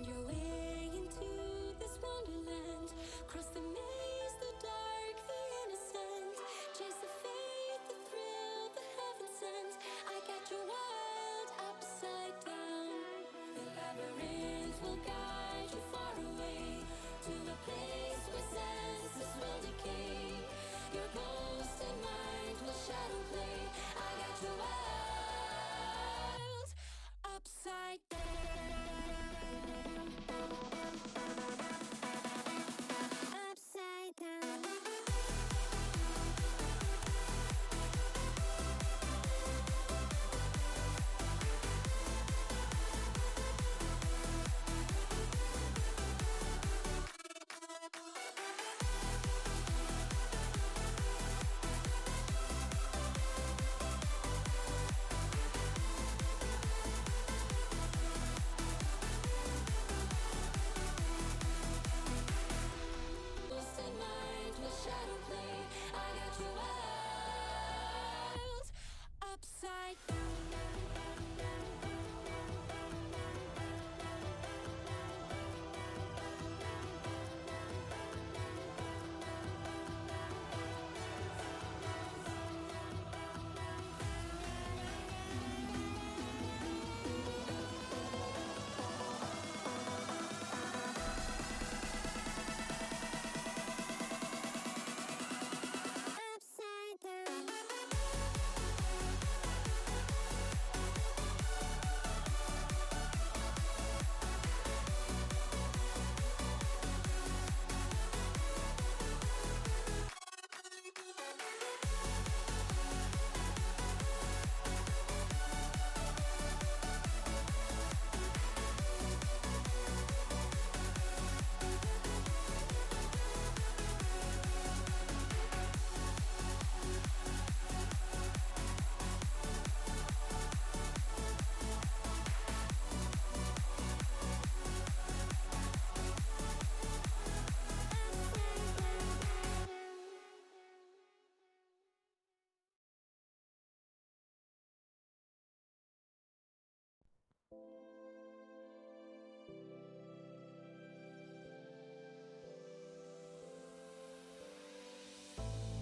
Find your way into this wonderland. Cross the maze, the dark, the innocent. Chase the faith, the thrill, the heaven sent. I got you wild upside down. The labyrinth will guide you far away to a place where senses will decay. Your ghost and mind will shadow play. I got you wild upside down. Upside down. Ghost and mind will shadow play. I got you wild upside down. Upside down.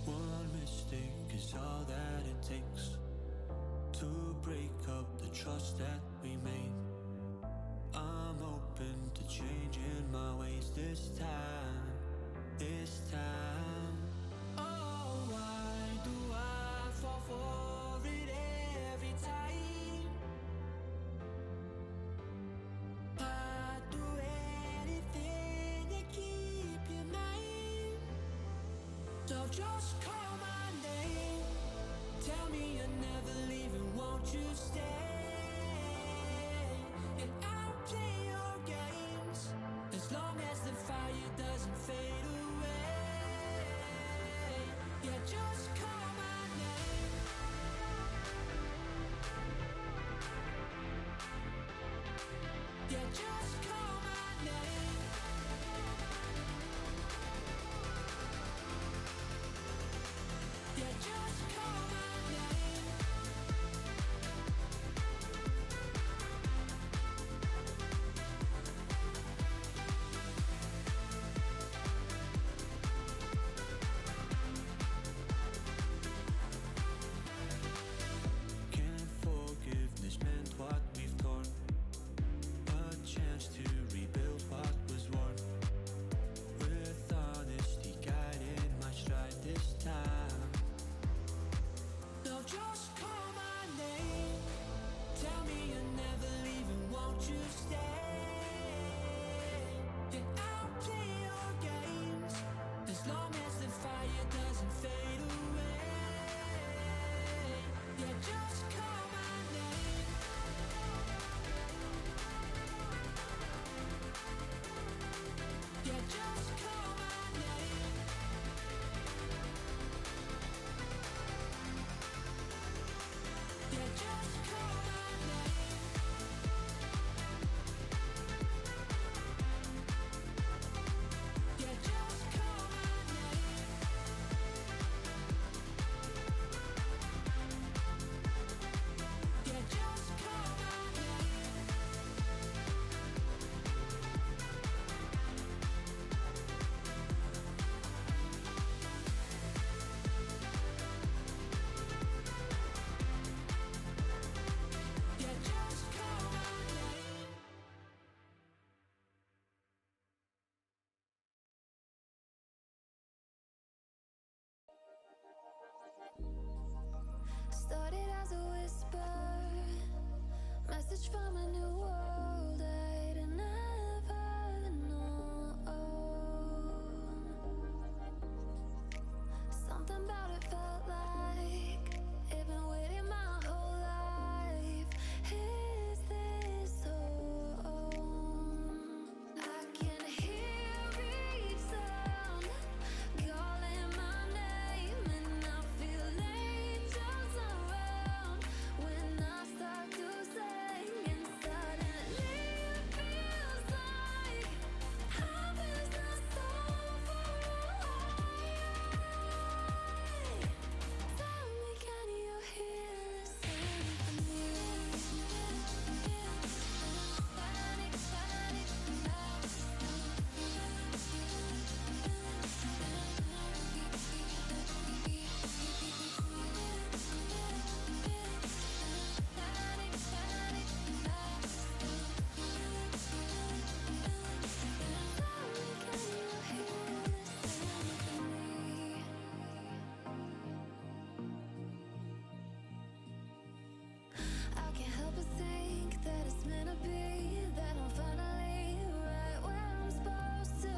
One mistake is all that it takes to break up the trust that we made. I'm open to changing my ways this time, this time. Oh, why do I fall for it every time? I'd do anything to keep you mine. So just call my name. Tell me you're never leaving, won't you stay? And I'll play your games as long as the fire doesn't fade away. Yeah, just call my name. Yeah, just call my name. Yeah, just call my name. Message from a new world I'd never known. Something about it felt like it'd been waiting my whole life. Is this home? I can hear each sound calling my name, and I feel angels around when I start to sing, and suddenly it feels like heaven's not so far away. Tell me, can you hear the symphony? Panic, panic, I can't help but think that it's meant to be, that I'm finally right where I'm supposed to.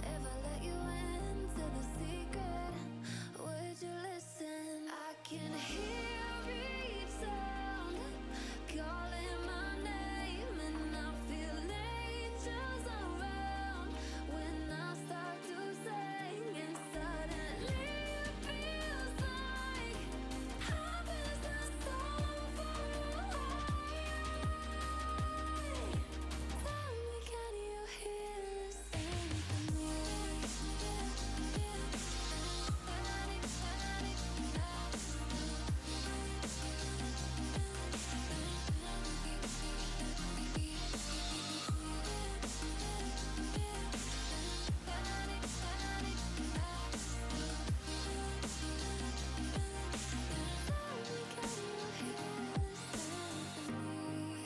If I let you into the secret, would you listen? I can hear each sound calling my name, and I feel angels around when I start to sing, and suddenly it feels like heaven's not so far away. Tell me, can you hear the symphony? Panic, panic,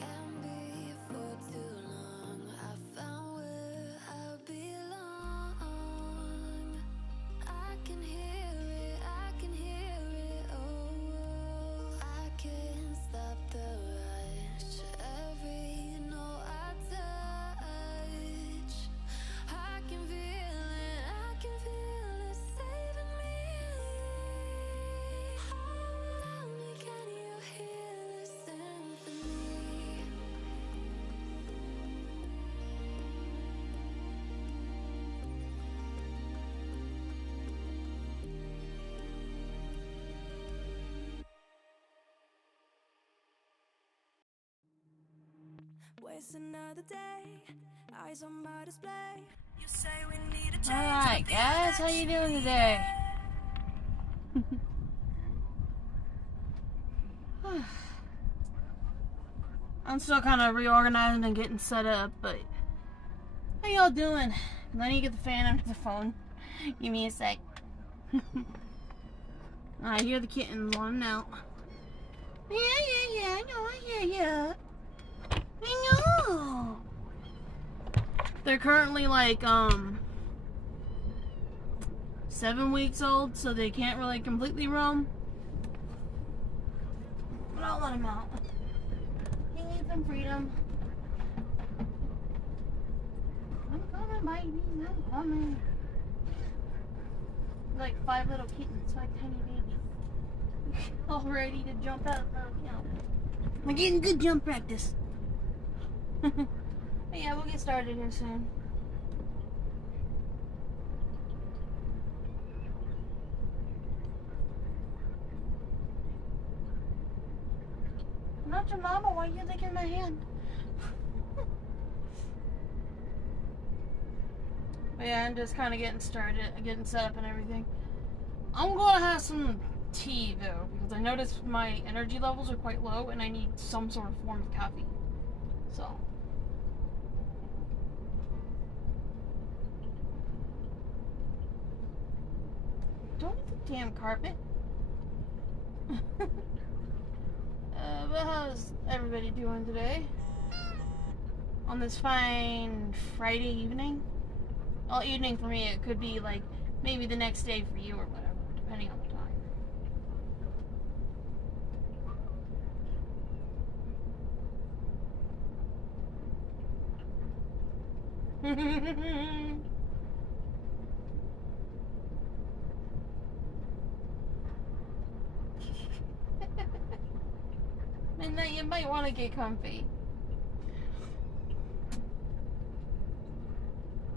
and before too long I found where I belong. I can hear it, I can hear it, oh, I can't stop the rush. Every note I touch, I can feel it saving me. Tell me, can you hear the symphony? Waste another day, eyes on my display. You say we need a change. Alright guys, how you doing today? I'm still kind of reorganizing and getting set up, but how y'all doing? Let me get the fan under the phone. Give me a sec. I hear the kittens wanting out. Yeah, I know, I hear ya. I know. They're currently like 7 weeks old, so they can't really completely roam. But I'll let them out. He needs some freedom. I'm coming, baby. I'm coming. Like 5 little kittens, 5 tiny babies. All ready to jump out. I'm getting good jump practice. But yeah, we'll get started here soon. I'm not your mama, why are you licking my hand? But yeah, I'm just kind of getting started, getting set up and everything. I'm gonna have some tea though, because I noticed my energy levels are quite low and I need some sort of form of coffee. So. Don't eat the damn carpet. But how's everybody doing today? On this fine Friday evening? Well, evening for me, it could be like maybe the next day for you or whatever, depending on the time. Midnight, you might want to get comfy.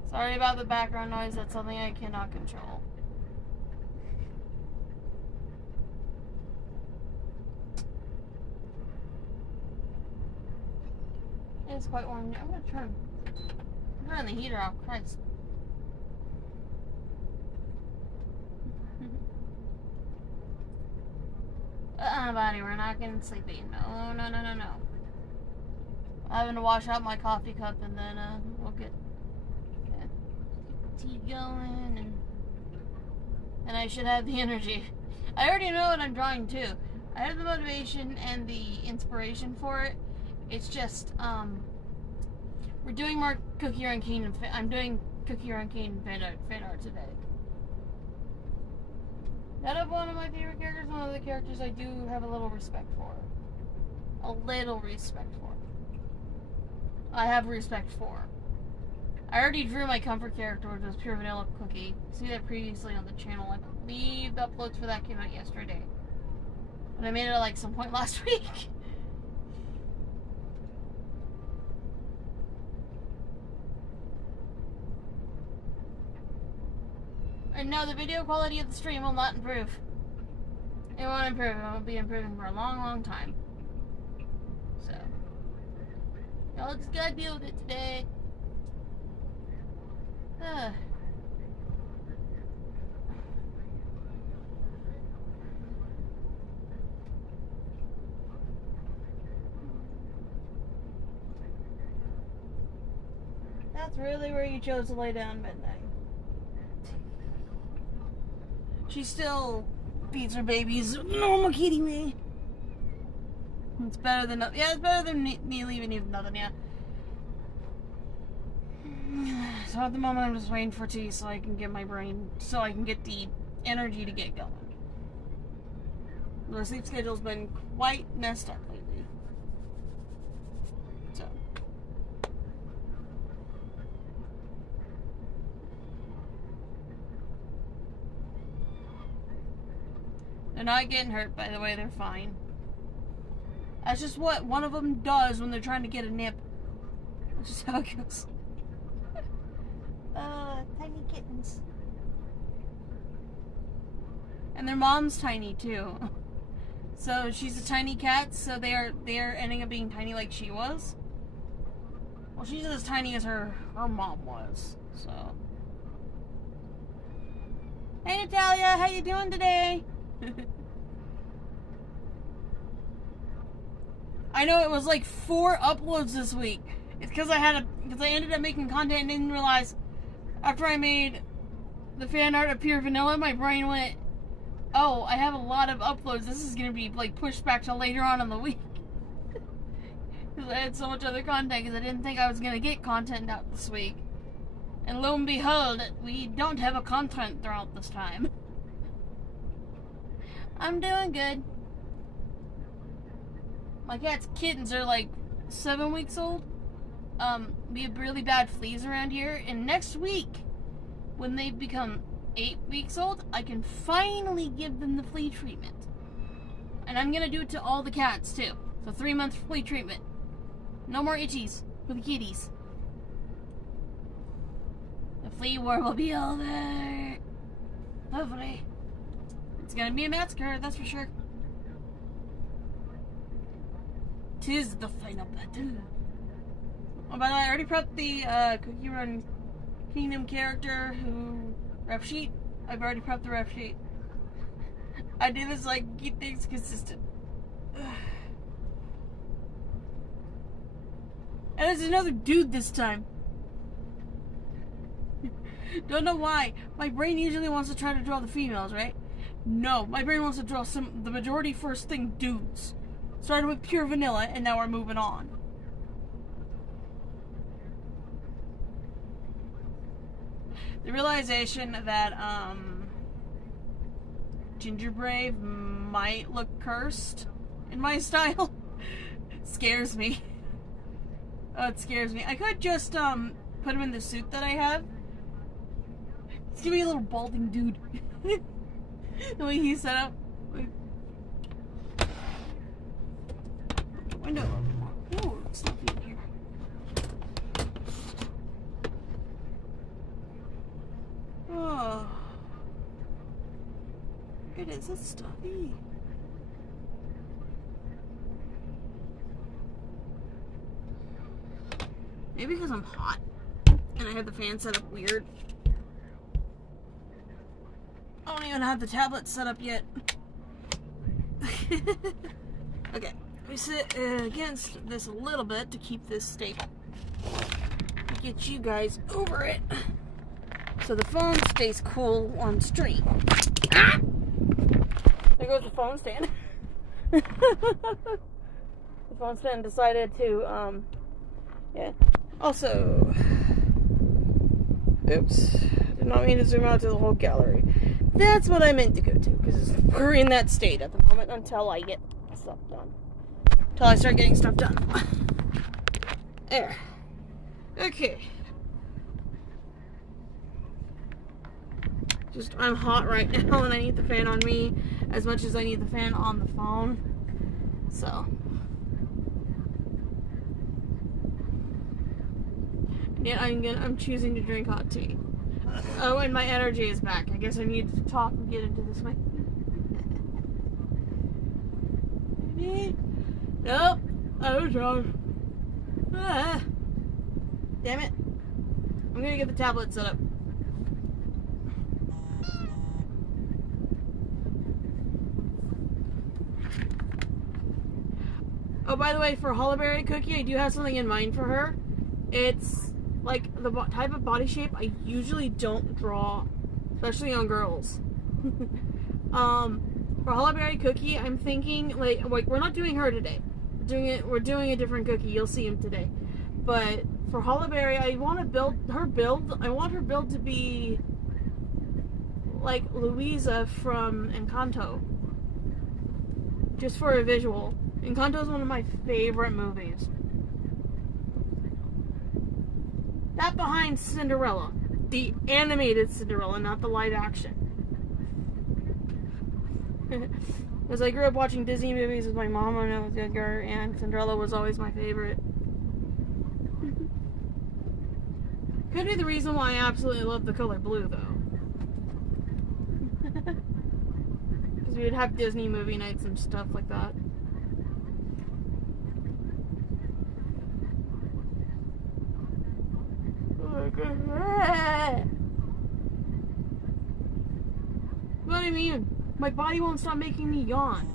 Sorry about the background noise, that's something I cannot control. It's quite warm. I'm gonna turn the heater off, Christ. Buddy, we're not getting sleepy. No, no, no, no, no. I'm having to wash out my coffee cup and then we'll get tea going and I should have the energy. I already know what I'm drawing too. I have the motivation and the inspiration for it. It's just we're doing more Cookie Run Kingdom. I'm doing Cookie Run Kingdom fan art today. Out of one of my favorite characters, one of the characters I do have a little respect for. A little respect for. I have respect for. I already drew my comfort character, which was Pure Vanilla Cookie. See that previously on the channel. I believe the uploads for that came out yesterday. But I made it at like some point last week. And no, the video quality of the stream will not improve. It won't improve. It won't be improving for a long, long time. So, y'all just gotta deal with it today. That's really where you chose to lay down midnight. She still feeds her babies normal kitty way. It's better than nothing. Yeah, it's better than me leaving you with nothing, yeah. So at the moment I'm just waiting for tea so I can get my brain, so I can get the energy to get going. The sleep schedule's been quite messed up lately. So. They're not getting hurt, by the way, they're fine. That's just what one of them does when they're trying to get a nip. That's just how it goes. Tiny kittens. And their mom's tiny too. So she's a tiny cat, so they are ending up being tiny like she was. Well, she's as tiny as her mom was, so. Hey Natalia, how you doing today? I know it was like 4 uploads this week. It's because I ended up making content and didn't realize after I made the fan art of Pure Vanilla, my brain went, oh, I have a lot of uploads. This is going to be like pushed back to later on in the week. Because I had so much other content because I didn't think I was going to get content out this week. And lo and behold, we don't have a content throughout this time. I'm doing good. My cat's kittens are like 7 weeks old. We have really bad fleas around here, and next week, when they become 8 weeks old, I can finally give them the flea treatment. And I'm gonna do it to all the cats too. So 3-month flea treatment. No more itchies for the kitties. The flea war will be over. Hopefully. It's gonna be a massacre, that's for sure. 'Tis the final battle. Oh, by the way, I already prepped the Cookie Run Kingdom character ref sheet. I've already prepped the ref sheet. I do this like keep things consistent. And there's another dude this time. Don't know why. My brain usually wants to try to draw the females, right? No, my brain wants to draw the majority first thing dudes. Started with Pure Vanilla, and now we're moving on. The realization that, Ginger Brave might look cursed in my style scares me. Oh, it scares me. I could just, put him in the suit that I have, he's gonna be a little balding dude. The way he's set up. Window a little bit more. Ooh, it's stuffy in here. Oh. It is, it's stuffy. Maybe because I'm hot and I have the fan set up weird. I don't even have the tablet set up yet. Okay, we sit against this a little bit to keep this stable. Get you guys over it. So the phone stays cool on stream. Ah! There goes the phone stand. The phone stand decided to, yeah. Also, oops, did not mean to zoom out to the whole gallery. That's what I meant to go to, because we're in that state at the moment until I get stuff done. Until I start getting stuff done. There. Okay. Just, I'm hot right now and I need the fan on me as much as I need the fan on the phone. So. Yeah, I'm choosing to drink hot tea. Oh, and my energy is back. I guess I need to talk and get into this mic. Nope. I was wrong. Ah. Damn it. I'm gonna get the tablet set up. Oh, by the way, for Hollowberry Cookie, I do have something in mind for her. It's like the type of body shape I usually don't draw, especially on girls. For Hollowberry Cookie, I'm thinking like we're not doing her today. We're doing a different cookie. You'll see him today. But for Hollowberry, I want to build her build. I want her build to be like Louisa from Encanto, just for a visual. Encanto is one of my favorite movies. That behind Cinderella. The animated Cinderella, not the live action. Because I grew up watching Disney movies with my mom when I was younger, and Cinderella was always my favorite. Could be the reason why I absolutely love the color blue, though. Because we would have Disney movie nights and stuff like that. What do you mean? My body won't stop making me yawn.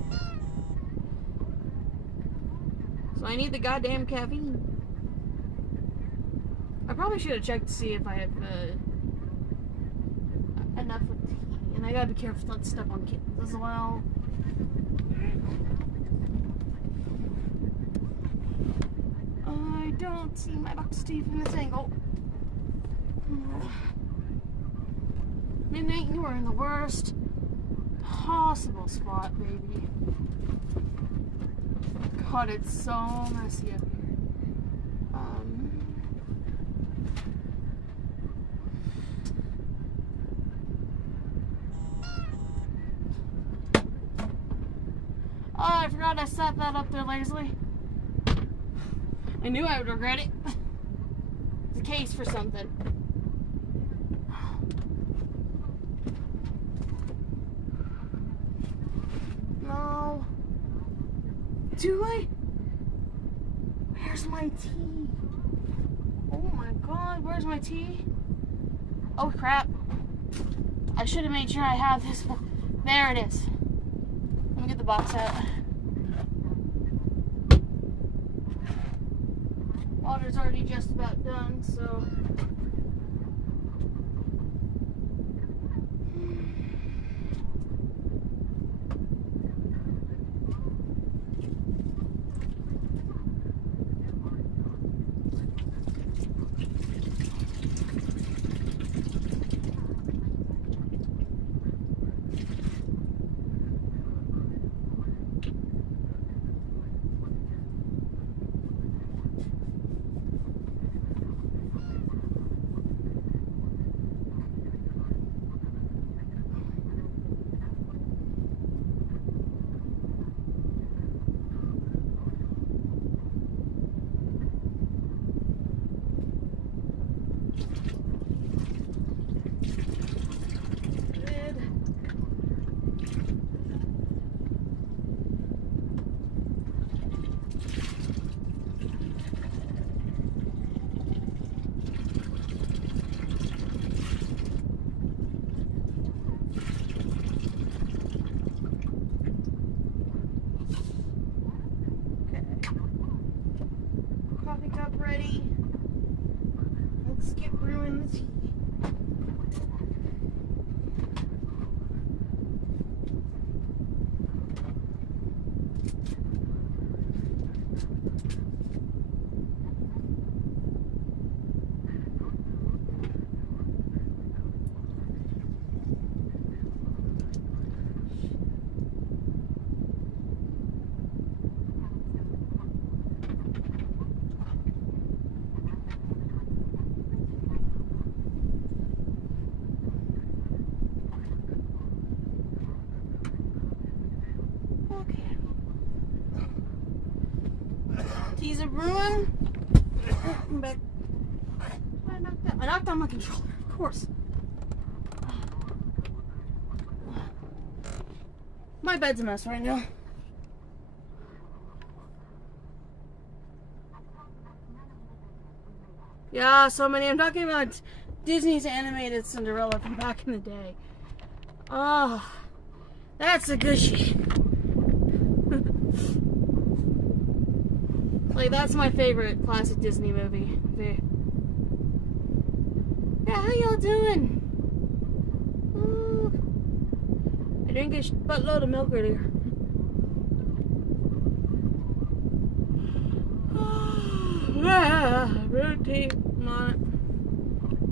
So I need the goddamn caffeine. I probably should have checked to see if I have enough of tea. And I gotta be careful not to step on kittens as well. I don't see my box teeth in this angle. Midnight, you are in the worst possible spot, baby. God, it's so messy up here. Oh, I forgot I set that up there lazily. I knew I would regret it. It's a case for something. No. Do I? Where's my tea? Oh my god, where's my tea? Oh crap. I should have made sure I have this one. There it is. Let me get the box out. Water's already just about done, so. cup ready. Let's get brewing the tea. Teas are brewing. I'm back. I knocked down my controller, of course. My bed's a mess right now. Yeah, so many. I'm talking about Disney's animated Cinderella from back in the day. Oh, that's a good shit. Like, that's my favorite classic Disney movie. Yeah, how y'all doing? Ooh. I drank a buttload of milk earlier. Rotate on it.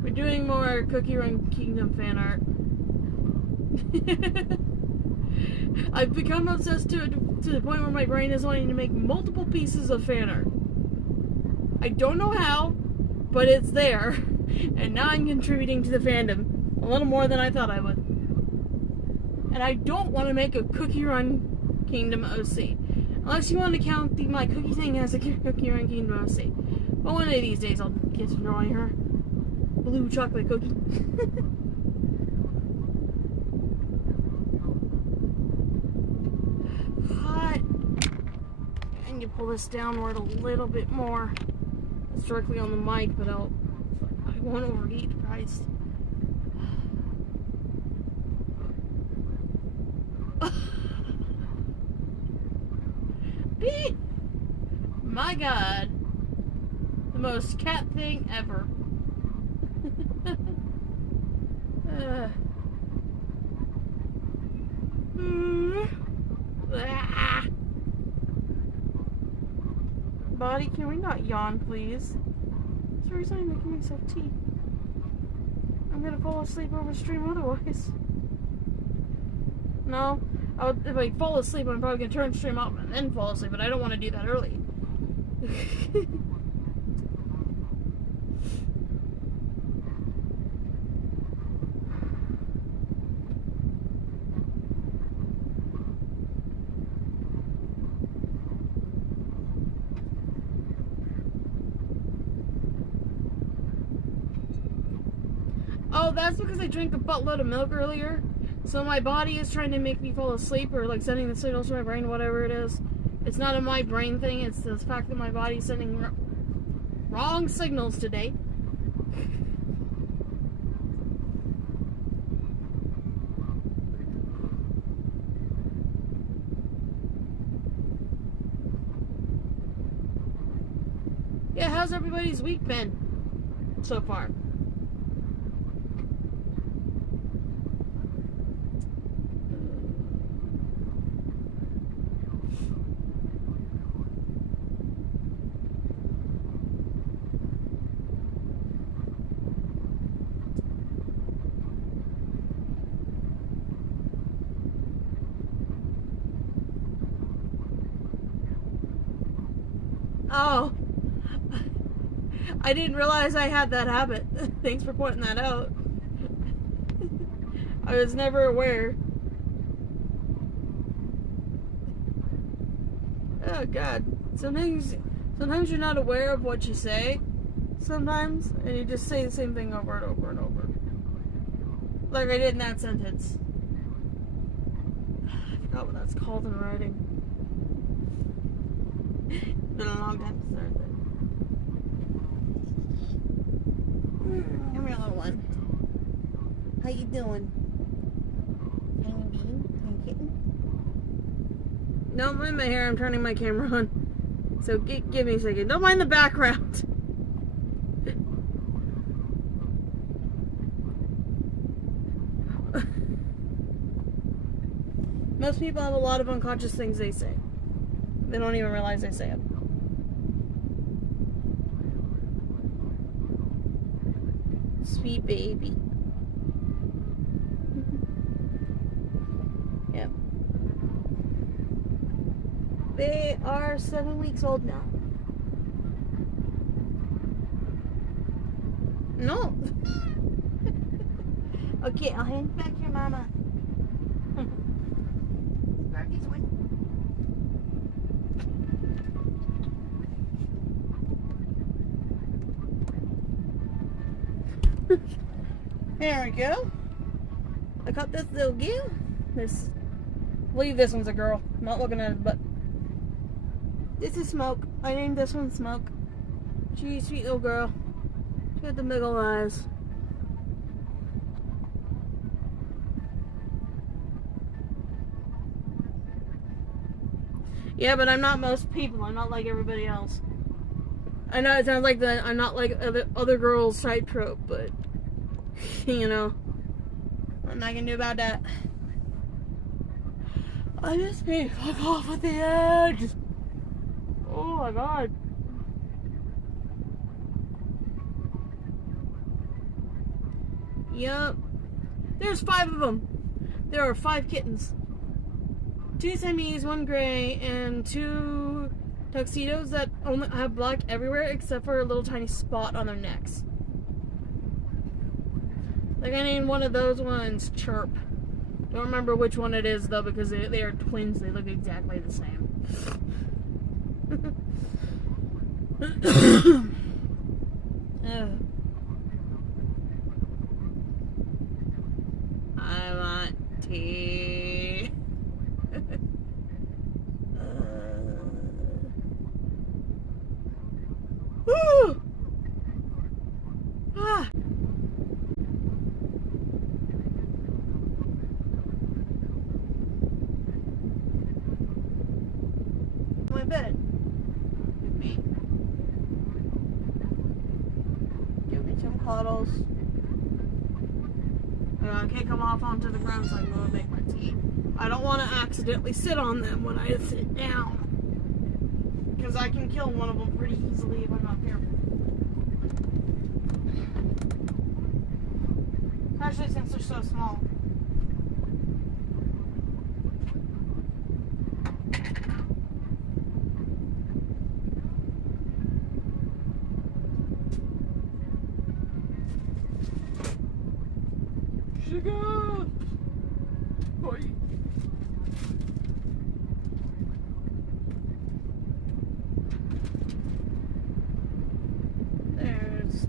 We're doing more Cookie Run Kingdom fan art. I've become obsessed to the point where my brain is wanting to make multiple pieces of fan art. I don't know how, but it's there. And now I'm contributing to the fandom a little more than I thought I would. And I don't want to make a Cookie Run Kingdom OC. Unless you want to count my cookie thing as a Cookie Run Kingdom OC. But one of these days I'll get to drawing her. Blue chocolate cookie. Hot. And you pull this downward a little bit more. It's directly on the mic, but I won't overheat, Christ. My God. The most cat thing ever. Body, can we not yawn, please? Sorry, I'm making myself tea. I'm gonna fall asleep over stream otherwise. No, if I fall asleep, I'm probably gonna turn stream off and then fall asleep, but I don't want to do that early. Oh, that's because I drank a buttload of milk earlier. So my body is trying to make me fall asleep, or like sending the signals to my brain, whatever it is. It's not a my brain thing, it's the fact that my body's sending wrong signals today. Yeah, how's everybody's week been so far? Oh, I didn't realize I had that habit. Thanks for pointing that out. I was never aware. Oh God, sometimes you're not aware of what you say, sometimes, and you just say the same thing over and over and over. Like I did in that sentence. I forgot what that's called in writing. Been a long time to start that. Come here, little one. How you doing? Tiny bean? Tiny kitten? No, I'm in my hair. I'm turning my camera on. So give me a second. Don't mind the background. Most people have a lot of unconscious things they say. They don't even realize they say them. Sweet baby. Yep. They are 7 weeks old now. No. Okay, I'll hand back your mama. Grab this one. There we go. I caught this little girl. I believe this one's a girl. I'm not looking at it, but this is Smoke. I named this one Smoke. She's a sweet little girl. She got the big old eyes. Yeah, but I'm not most people. I'm not like everybody else. I know it sounds like I'm not like other girls type trope, but you know, what I can do about that. I just need to fuck off with the edge. Oh my god. Yep. There's 5 of them. There are 5 kittens. 2 semis, 1 gray, and 2 tuxedos that only have black everywhere except for a little tiny spot on their necks. Like I named one of those ones Chirp. Don't remember which one it is though because they are twins. They look exactly the same. I want tea. Woo! Ah. My bed. With me. Give me some cuddles. I can't come off onto the ground so I can go and make my tea. I don't want to accidentally sit on them when I sit down. Because I can kill one of them pretty easily if I'm not careful. Especially since they're so small. Sugar! Boy. There's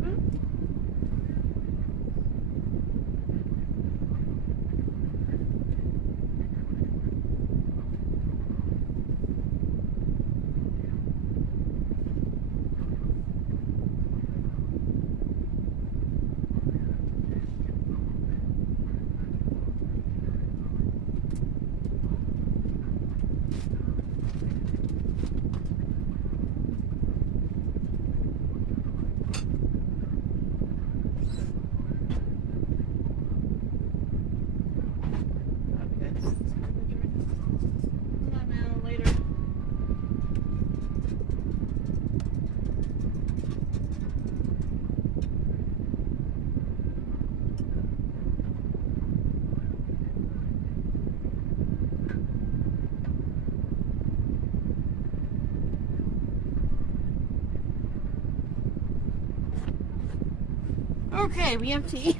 okay, we have tea.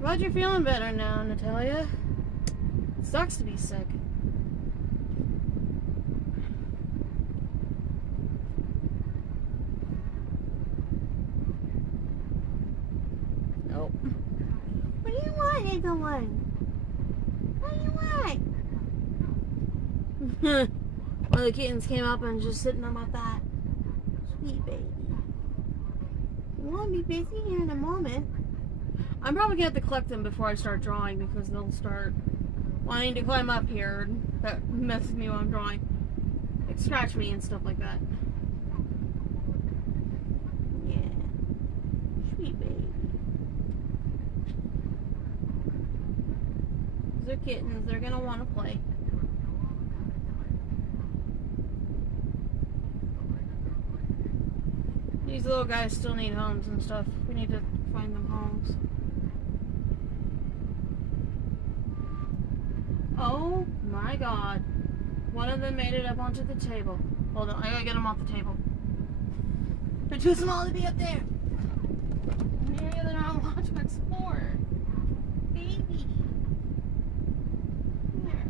Glad you're feeling better now, Natalia. Sucks to be sick. Nope. What do you want, little one? What do you want? One of the kittens came up and just sitting on my thigh. Sweet baby. You won't be busy here in a moment. I'm probably gonna have to collect them before I start drawing because they'll start wanting to climb up here. And that messes me while I'm drawing. Like scratch me and stuff like that. Yeah. Sweet baby. They're kittens. They're gonna want to play. These little guys still need homes and stuff. We need to find them homes. Oh my god. One of them made it up onto the table. Hold on, I gotta get them off the table. They're too small to be up there. Maybe they're not allowed to explore. Baby. Here.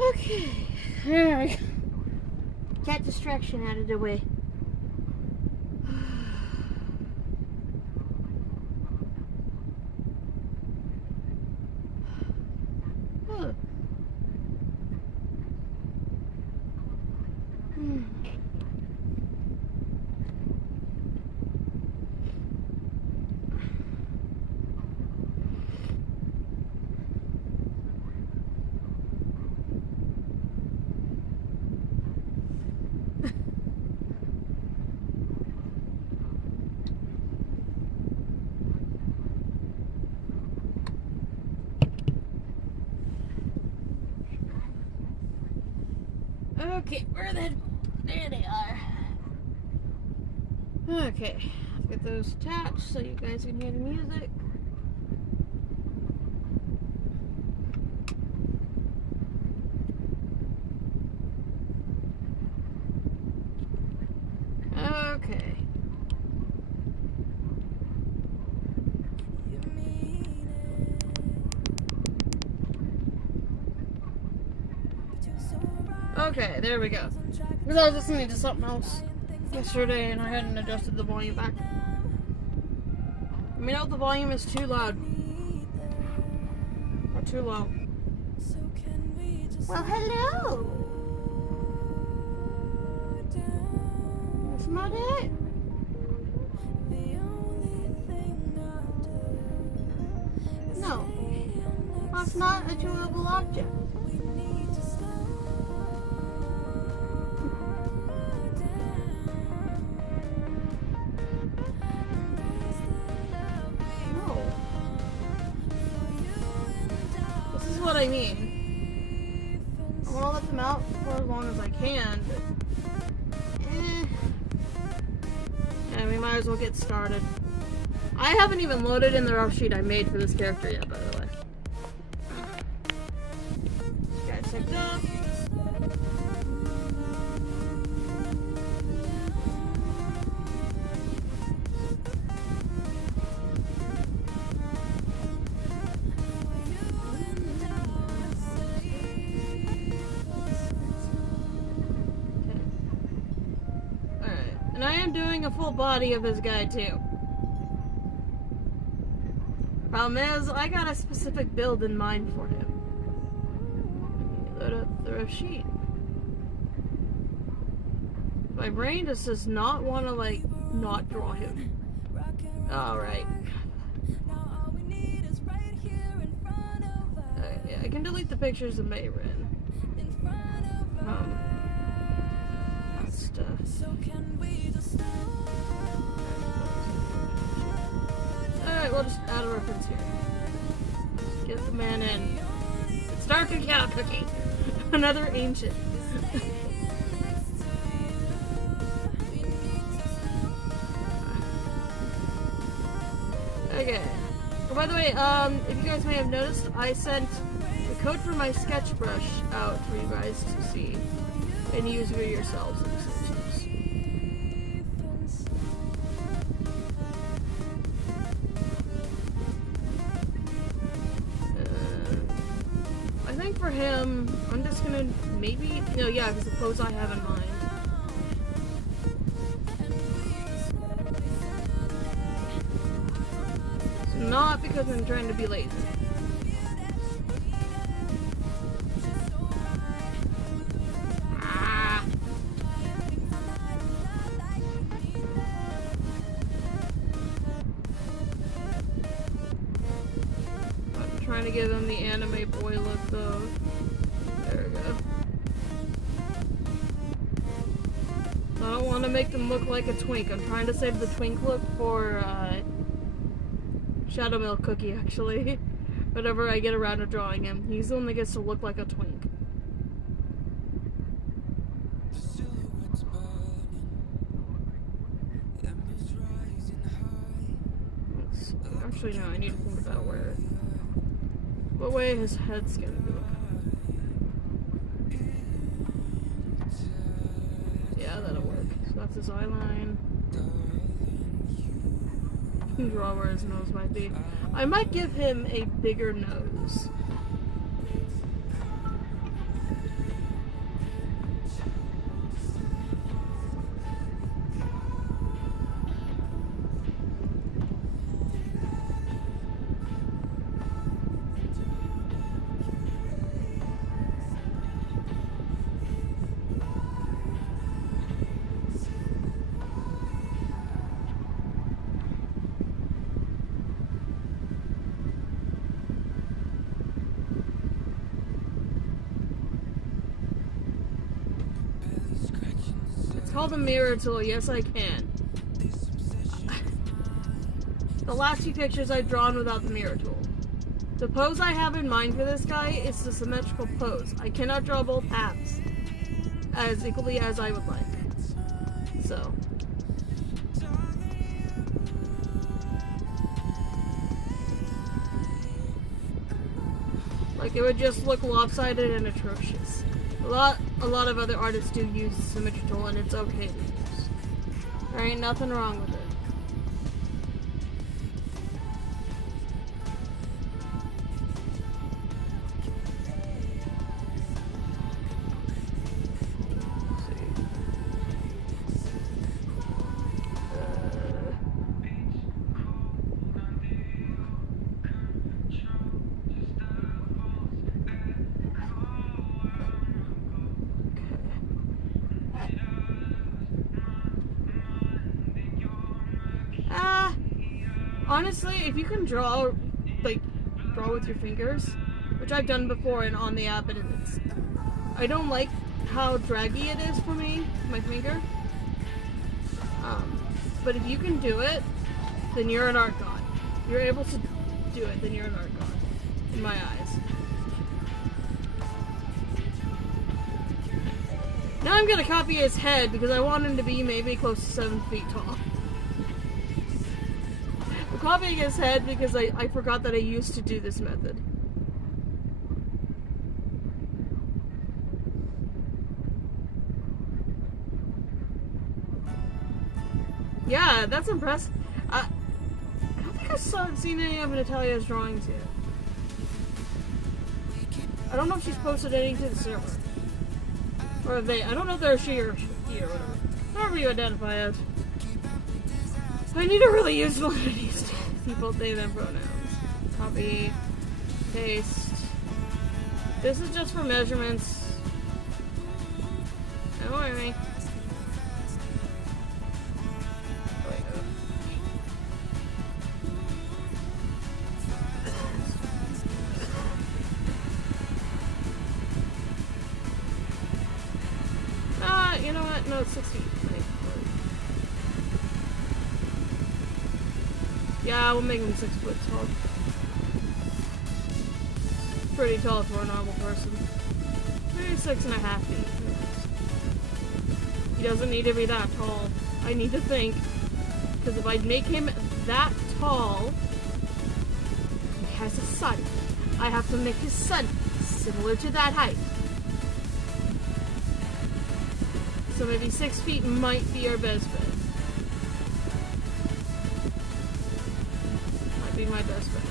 Okay, there we go. Cat distraction out of the way. Okay, where are they? There they are. Okay, let's get those attached so you guys can hear the music. Okay. Okay, there we go. Because I was listening to something else yesterday and I hadn't adjusted the volume back. Let me know if the volume is too loud. Or too low. Well, hello! That's not it. No. That's not a chewable object. What I mean. I want to let them out for as long as I can, but yeah, we might as well get started. I haven't even loaded in the rough sheet I made for this character yet, by the way. This guy's hooked up. And I am doing a full body of this guy too. Problem is, I got a specific build in mind for him. Load up the rough sheet. My brain just does not want to, like, not draw him. Alright. Yeah, I can delete the pictures of Mayrin. Stuff. Alright, we'll just add a reference here. Get the man in. It's dark and cow cookie. Another ancient. Okay. Oh, by the way, if you guys may have noticed, I sent the code for my sketch brush out for you guys to see and use for yourselves in sections. I think for him, I'm just gonna maybe, no, yeah, because the pose I have in mind. So not because I'm trying to be lazy. Trying to give him the anime boy look though. There we go. I don't want to make them look like a twink. I'm trying to save the twink look for Shadow Milk Cookie actually. Whenever I get around to drawing him. He's the one that gets to look like a twink. Actually no, I need to think about what way his head's gonna go. Yeah, that'll work. So that's his eye line. You can draw where his nose might be. I might give him a bigger nose. Call the mirror tool. Yes, I can. The last few pictures I've drawn without the mirror tool. The pose I have in mind for this guy is the symmetrical pose. I cannot draw both halves as equally as I would like. So. Like, it would just look lopsided and atrocious. A lot of other artists do use the symmetry tool, and it's okay to use. There ain't nothing wrong with it. Honestly, if you can draw with your fingers, which I've done before and on the app, and I don't like how draggy it is for me, my finger. But if you can do it, then you're an art god. If you're able to do it, then you're an art god, in my eyes. Now I'm gonna copy his head because I want him to be maybe close to 7 feet tall. I'm copying his head because I forgot that I used to do this method. Yeah, that's impressive. I don't think I've seen any of Natalia's drawings yet. I don't know if she's posted any to the server. Or they, I don't know if they're she or he or whatever. However you identify as. I need to really use one of these people, they, them pronouns. Copy, paste. This is just for measurements. Don't worry. You know what? No, it's 16. Yeah, we'll make him 6 foot tall. Pretty tall for a normal person. Maybe 6.5 feet. He doesn't need to be that tall. I need to think. Because if I make him that tall, he has a son. I have to make his son similar to that height. So maybe 6 feet might be our best bet. Might be my best bet.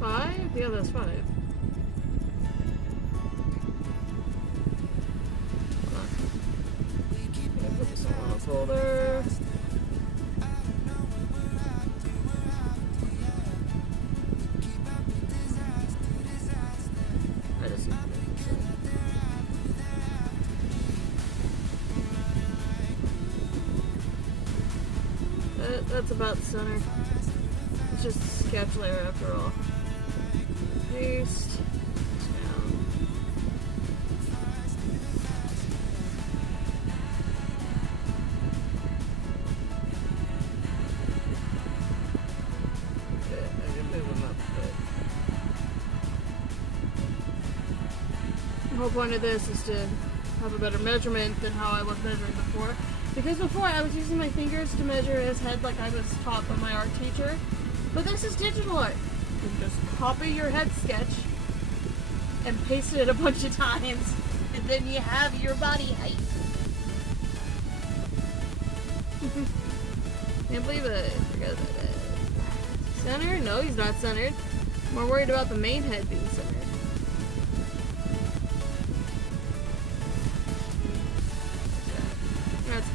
5? Yeah, that's 5. folder. I just need to make this up. That's about center. It's just a sketch layer after all. Paste. Down. Okay, I can move them up a bit. The whole point of this is to have a better measurement than how I was measuring before. Because before I was using my fingers to measure his head like I was taught by my art teacher. But this is digital art. You can just copy your head sketch and paste it a bunch of times, and then you have your body height. Can't believe it. Forgot about that. Centered? No, he's not centered. I'm more worried about the main head being centered. That's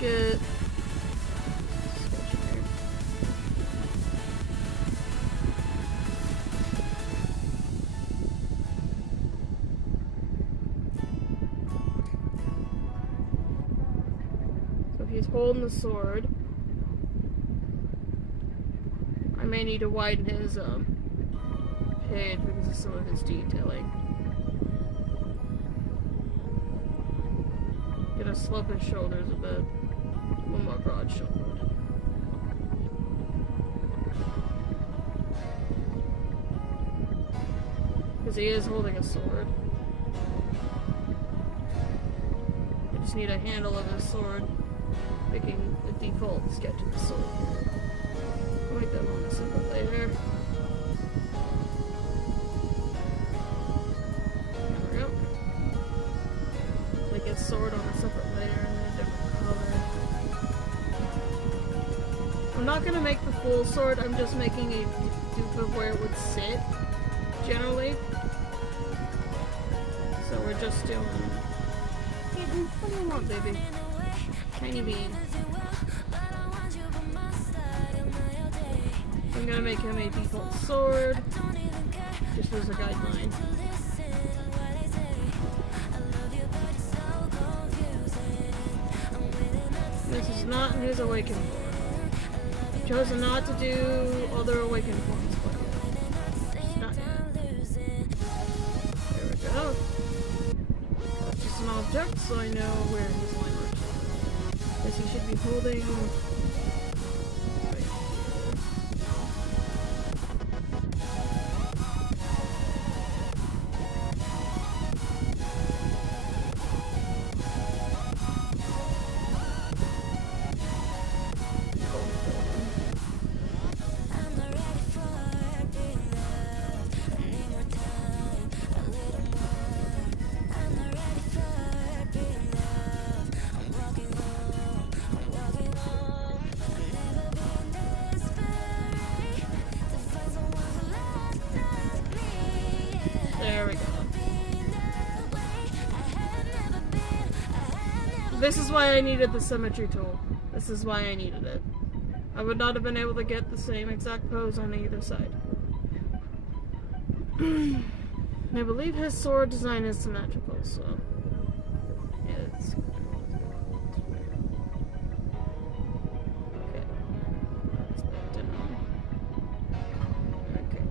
good. Let's get sketch in here. So if he's holding the sword, I may need to widen his head because of some of his detailing. Gonna slope his shoulders a bit. A little more broad shouldered. Because he is holding a sword. I just need a handle of his sword, making the default sketch of the sword. Point them on a separate layer. Sword on a separate layer and then a different color. I'm not gonna make the full sword, I'm just making a dupe of where it would sit, generally. So we're just doing... What do you want, baby? Tiny bean. I'm gonna make him a default sword, just as a guideline. This is not his awakened form. I've chosen not to do other awakened forms quite yet. Not yet. There we go. That's just an object, so I know where his line works. Guess he should be holding... There we go. This is why I needed the symmetry tool. This is why I needed it. I would not have been able to get the same exact pose on either side. I believe his sword design is symmetrical, so... Yeah, it's... Okay. That's down. Okay.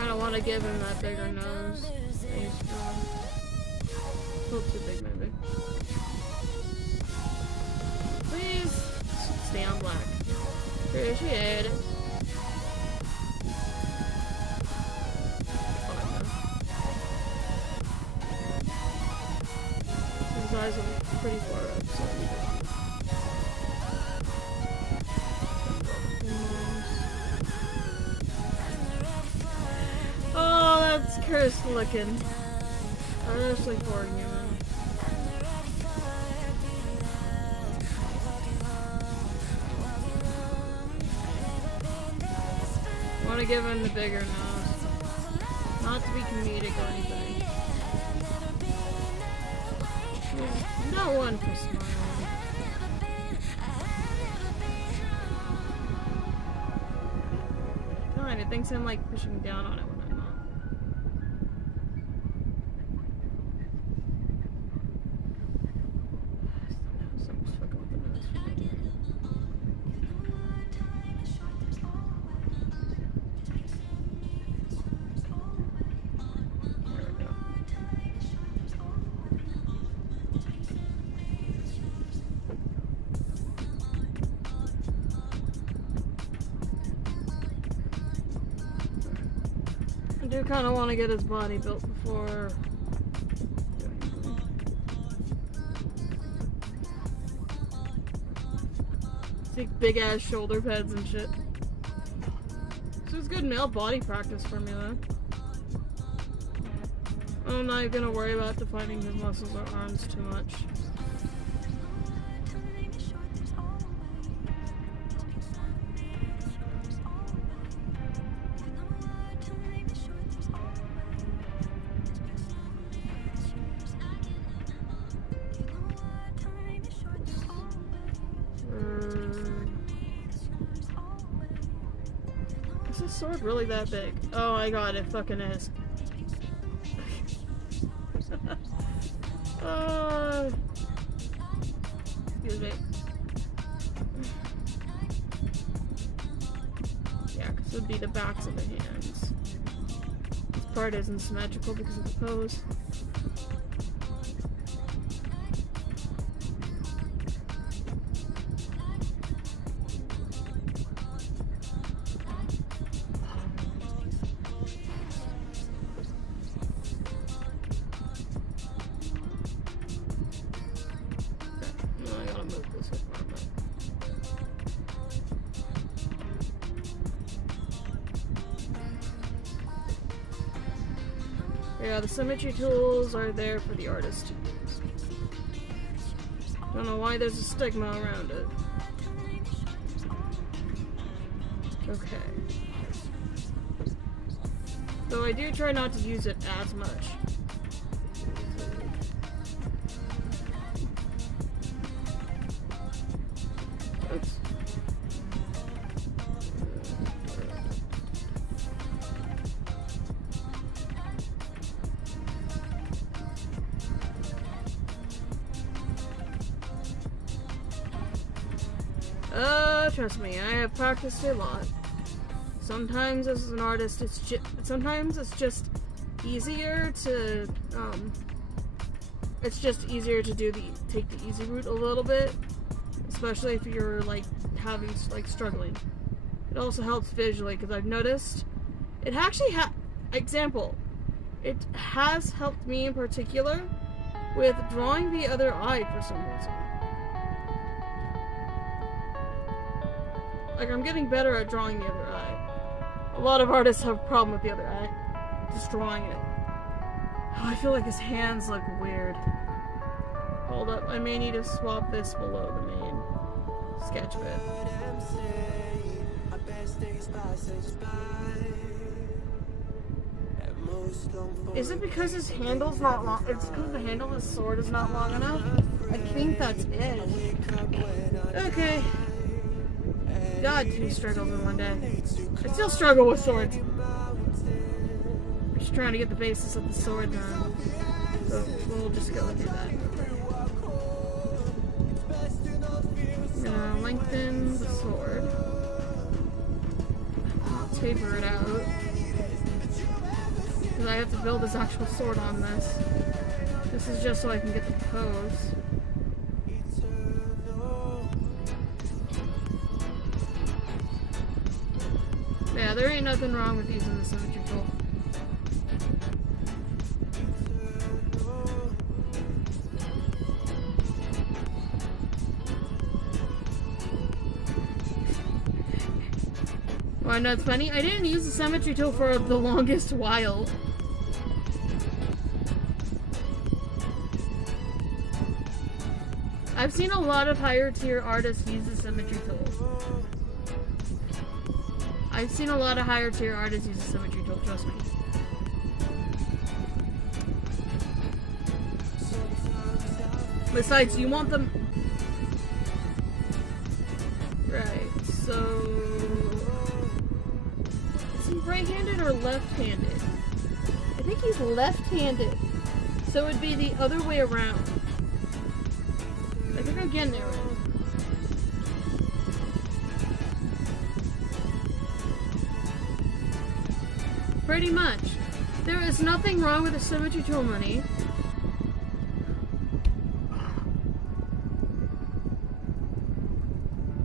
I don't want to give him that bigger nose. He's a little too big, maybe. Please stay on black. Appreciate it. His eyes are pretty far up, so oh, that's cursed looking. I'm actually boring you. I want to give him the bigger nose. Not to be comedic or anything. Not one for smiling. God, it thinks I'm like pushing down on it when I'm not. Something's fucking with the nose. I do kind of want to get his body built before. Take big ass shoulder pads and shit. This is good male body practice for me though. I'm not gonna worry about defining his muscles or arms too much. Is this sword really that big? Oh my god, it fucking is. Excuse me. Yeah, because it would be the backs of the hands. This part isn't symmetrical because of the pose. Yeah, the symmetry tools are there for the artist to use. Don't know why there's a stigma around it. Okay. Though I do try not to use it as much. Oops. Trust me, I have practiced a lot. Sometimes as an artist, sometimes it's just easier to, take the easy route a little bit, especially if you're, struggling. It also helps visually, because I've noticed, it actually it has helped me in particular with drawing the other eye for some reason. Like, I'm getting better at drawing the other eye. A lot of artists have a problem with the other eye. Just drawing it. Oh, I feel like his hands look weird. Hold up, I may need to swap this below the main sketch bit. Is it because his handle's not long? It's because the handle of his sword is not long enough? I think that's it. Okay. God, two struggles in one day. I still struggle with swords. I'm just trying to get the basis of the sword down. So we'll just go and do that. I'm gonna lengthen the sword. I'll taper it out. Because I have to build this actual sword on this. This is just so I can get the pose. Yeah, there ain't nothing wrong with using the symmetry tool. Well, no, it's funny. I didn't use the symmetry tool for the longest while. I've seen a lot of higher tier artists use the symmetry tool. I've seen a lot of higher tier artists use the symmetry tool, trust me. Besides, you want them... Right, so... Is he right-handed or left-handed? I think he's left-handed. So it would be the other way around. I think I'm getting there right. Pretty much. There is nothing wrong with the symmetry tool, money.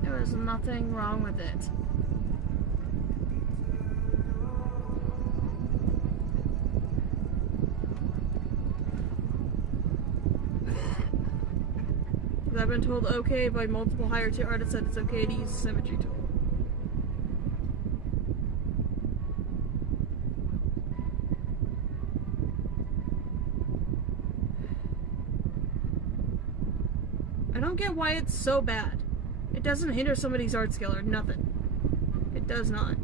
There is nothing wrong with it. I've been told okay by multiple higher tier artists that it's okay to use the symmetry tool. I don't get why it's so bad. It doesn't hinder somebody's art skill or nothing. It does not.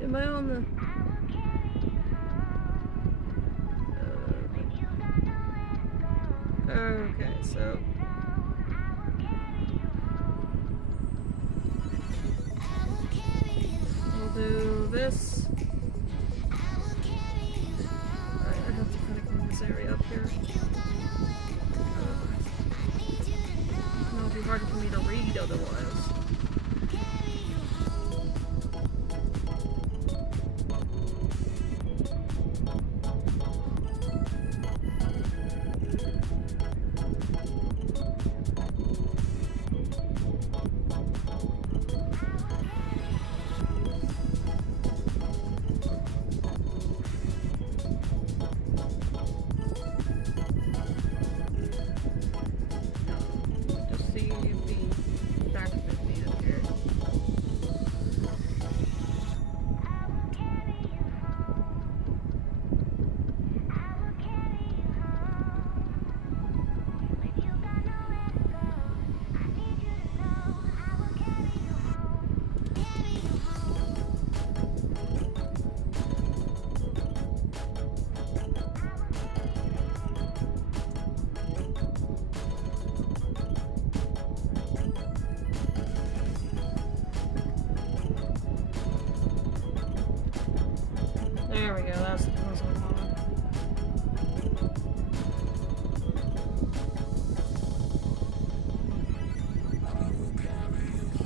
Am I on the... Okay, so... We'll do this. Alright, I have to kind of clean this area up here. It'll be harder for me to read otherwise. There we go, that's the close one.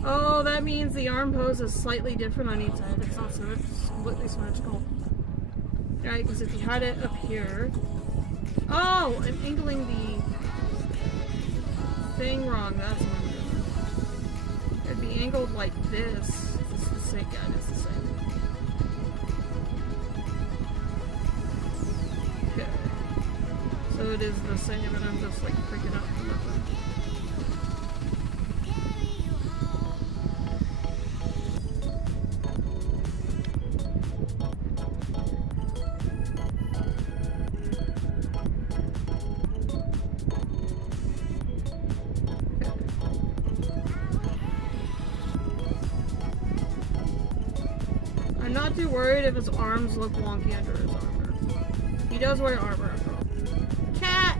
Oh, that means the arm pose is slightly different on each side. It's not symmetrical, it's completely symmetrical. Right, because if you had it up here... Oh, I'm angling the thing wrong, that's what I'm doing. It'd be angled like this. It's the same, yeah, it's the same. So it is the same, and I'm just like freaking out for nothing. I'm not too worried if his arms look wonky under his armor. He does wear armor after all. Cat!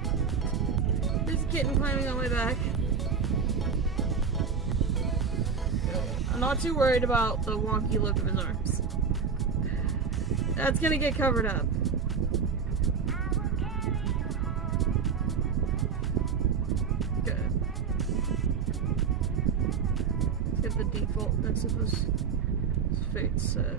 There's a kitten climbing on my back. I'm not too worried about the wonky look of his arms. That's gonna get covered up. Good. Let's get the defaultness of his face set.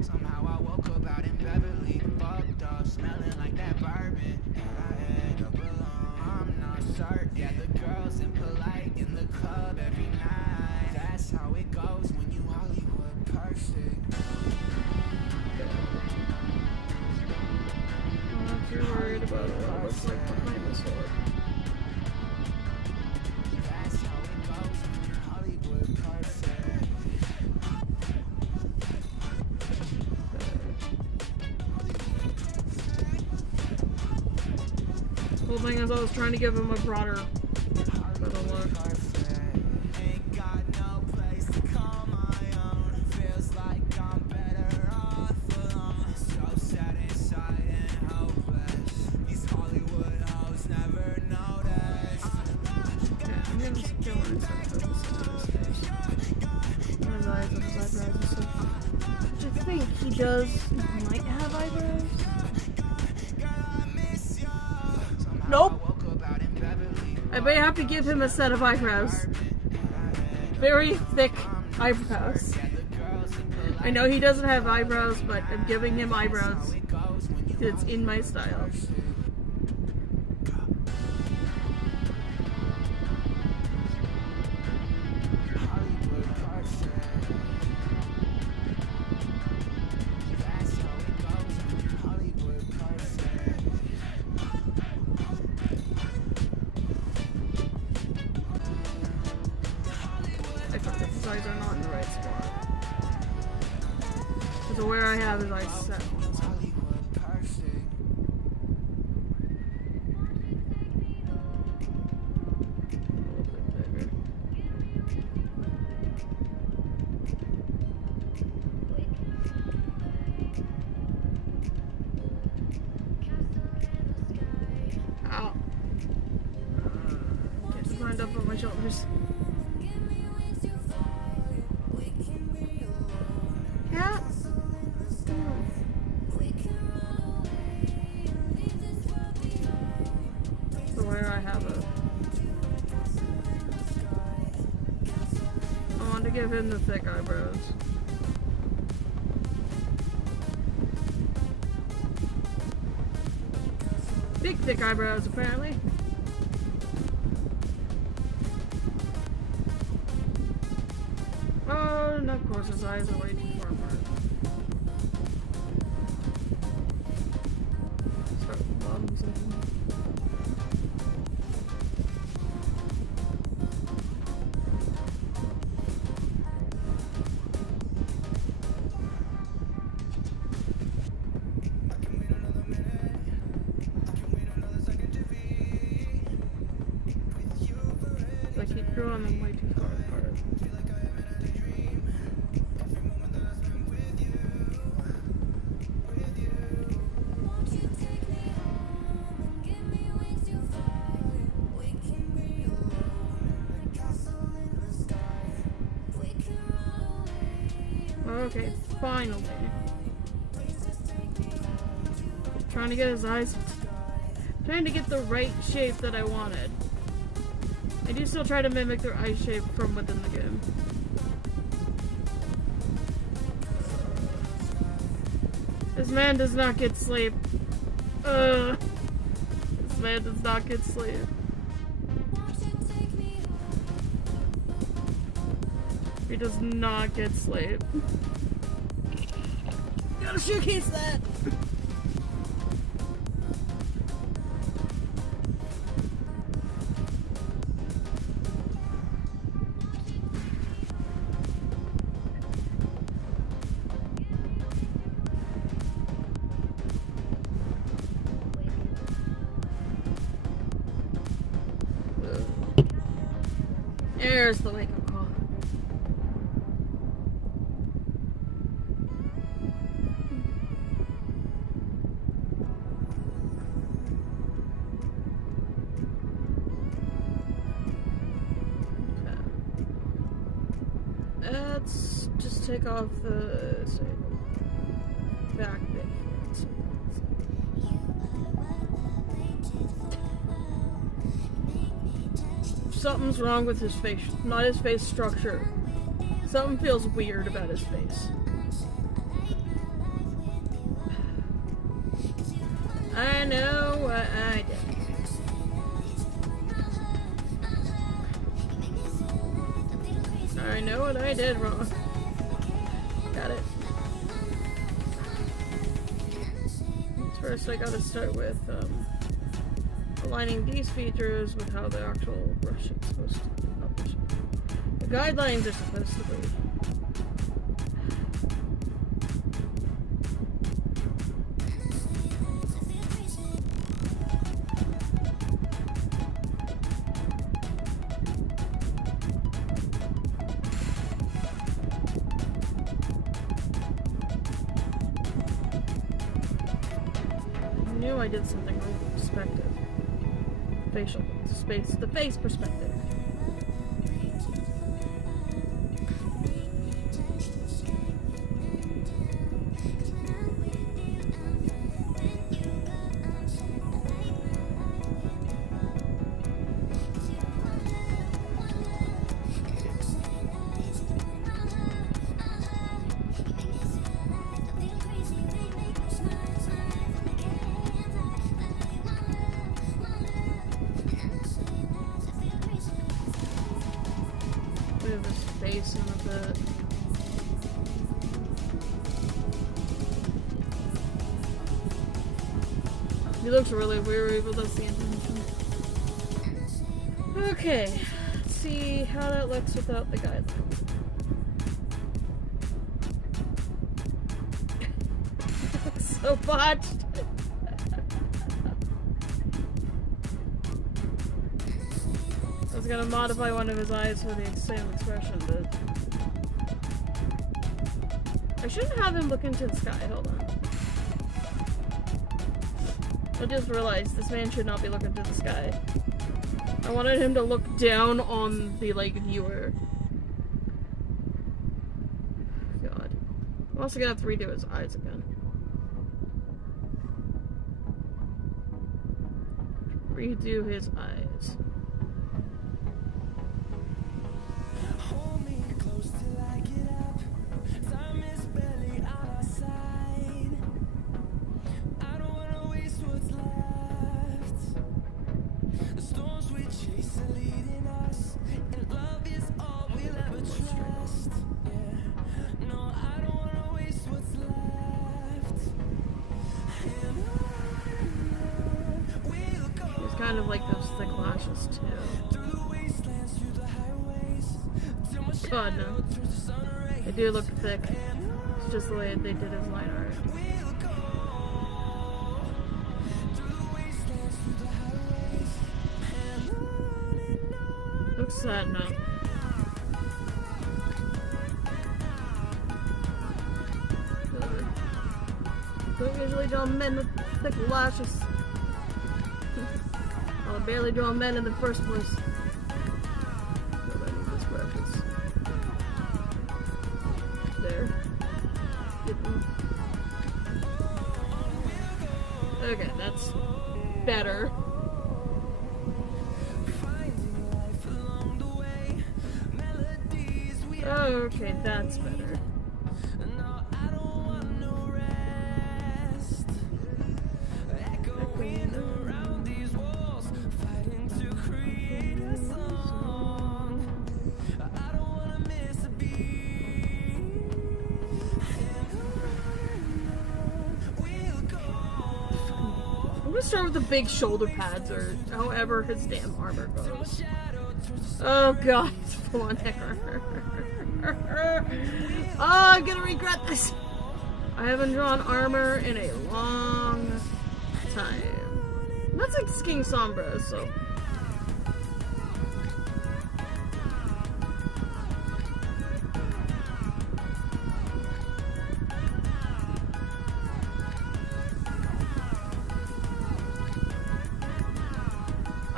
Somehow I woke up out in Beverly, fucked up, smelling like that bourbon. And I end up alone. I'm not certain. Yeah, the girls impolite in the club every night. That's That's how it goes when you Hollywood perfect. I'm not too worried about what it looks like behind this sword. That's how it goes when you Hollywood perfect. The whole thing is I was trying to give him a broader little look. Ain't got no place to call my own. Feels like I'm better off alone. So sad inside and hopeless. These Hollywood hoes never notice. Yeah, I'm gonna just go on his eyes and his eyebrows and stuff. I think he might have eyebrows. Nope. I may have to give him a set of eyebrows. Very thick eyebrows. I know he doesn't have eyebrows, but I'm giving him eyebrows. It's in my style. His eyes are not in the right spot. Because where I have his eyes set. Ow. Get his mind up on my shoulders. Cat? So where I have it. I want to give him the thick eyebrows. Big thick eyebrows apparently. Oh, and of course his eyes are way too far apart. Start with the bottoms and I keep drawing them way too far apart. Okay, finally. Trying to get his eyes. Trying to get the right shape that I wanted. I do still try to mimic their eye shape from within the game. This man does not get sleep. This man does not get sleep. He does not get sleep. Gotta showcase that! There's the wake-up call. Okay. Let's just take off the back bit here. Something's wrong with his face, not his face structure. Something feels weird about his face. I know what I did. I know what I did wrong. Got it. First I gotta start with aligning these features with how the actual brush is supposed to be. The guidelines are supposed to be. I did something wrong with perspective. Facial space, the face perspective. He looks really weary, but that's the intention. Okay, let's see how that looks without the guideline. Looks so botched. I was gonna modify one of his eyes for the same expression, but I shouldn't have him look into the sky. Hold on. I just realized this man should not be looking to the sky. I wanted him to look down on the, like, viewer. God. I'm also gonna have to redo his eyes again. Redo his eyes. Hold me close till I get up. Time is barely on our side. I don't wanna waste what's left. The storms we chase are leading us, and love is all we'll ever trust. Yeah, no, I don't wanna waste what's left. And on we'll go. He's kind of like those thick lashes too. Through the wastelands, through the highways, till my God no. shadow turns to sun rays. They do look thick. It's just the way they did his line art. We'll go through the wastelands, through the highways, and on. Looks sad now. Don't usually draw men with thick lashes. I'll barely draw men in the first place. But I need this practice. There. Okay, that's better. Okay, that's better. I'm gonna start with the big shoulder pads, or however his damn armor goes. Oh god, it's full on neck armor. Oh, I'm gonna regret this. I haven't drawn armor in a long time. That's like King Sombra, so.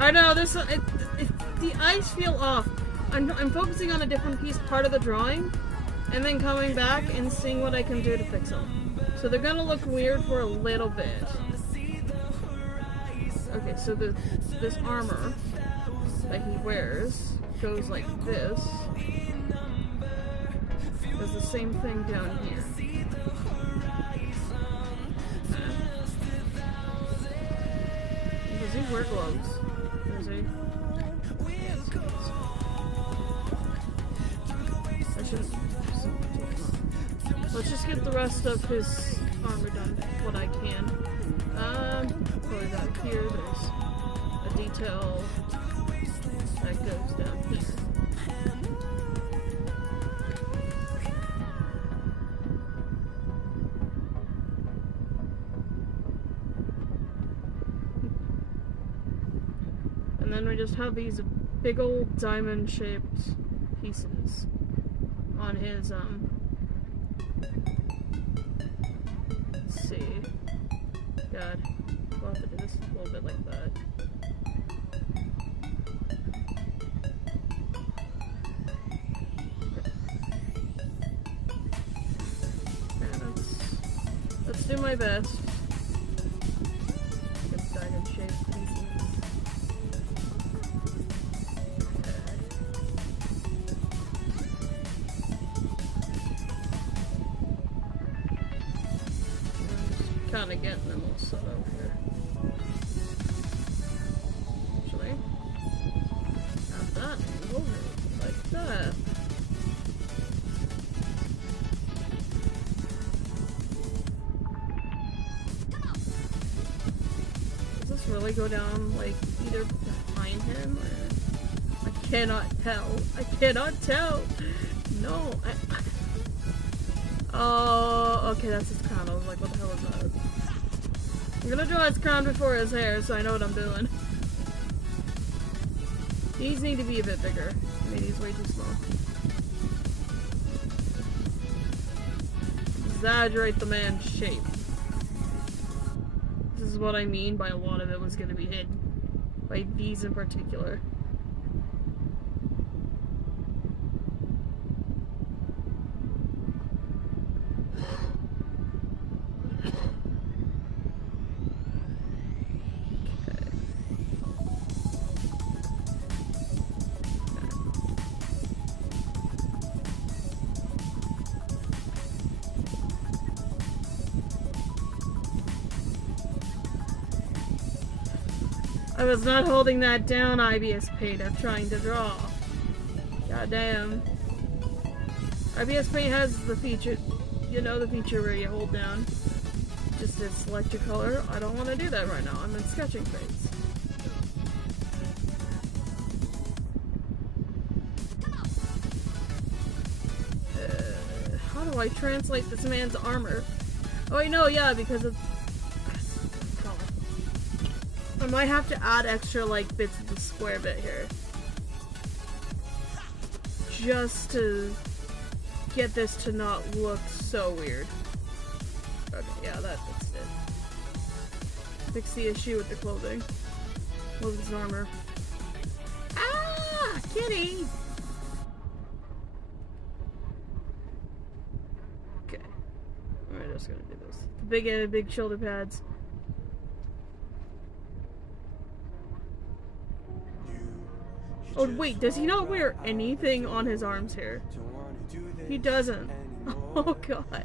I know, there's the eyes feel off. I'm focusing on a different piece, part of the drawing, and then coming back and seeing what I can do to fix them. So they're gonna look weird for a little bit. Okay, so this armor that he wears goes like this. Does the same thing down here. Does he wear gloves? Does he? I Let's just get the rest of his armor done, what I can. Probably back here, there's a detail that goes down here. And then we just have these big old diamond-shaped pieces on his, let's see. God, we'll have to do this a little bit like that. Okay, let's do my best. Get diamond-shaped pieces. Kind of getting them all set up here. Actually, have that over like that. Does this really go down like either behind him or? I cannot tell. I cannot tell. No. Oh, okay, that's his crown. I was like, what the hell is that? I'm gonna draw his crown before his hair, so I know what I'm doing. These need to be a bit bigger. I mean, he's way too small. Exaggerate the man's shape. This is what I mean by a lot of it was gonna be hidden. By these in particular. I was not holding that down, IBS Paint. I'm trying to draw. God damn. IBS Paint has the feature, you know, the feature where you hold down just to select your color. I don't want to do that right now. I'm in sketching phase. How do I translate this man's armor? Oh, I know, yeah, because of... I might have to add extra, like, bits of the square bit here. Just to get this to not look so weird. Okay, yeah, that fixed it. Fix the issue with the clothing. Well, his armor. Ah! Kitty! Okay. We're just gonna do this. Big shoulder pads. Oh wait, does he not wear anything on his arms here? He doesn't. Oh god.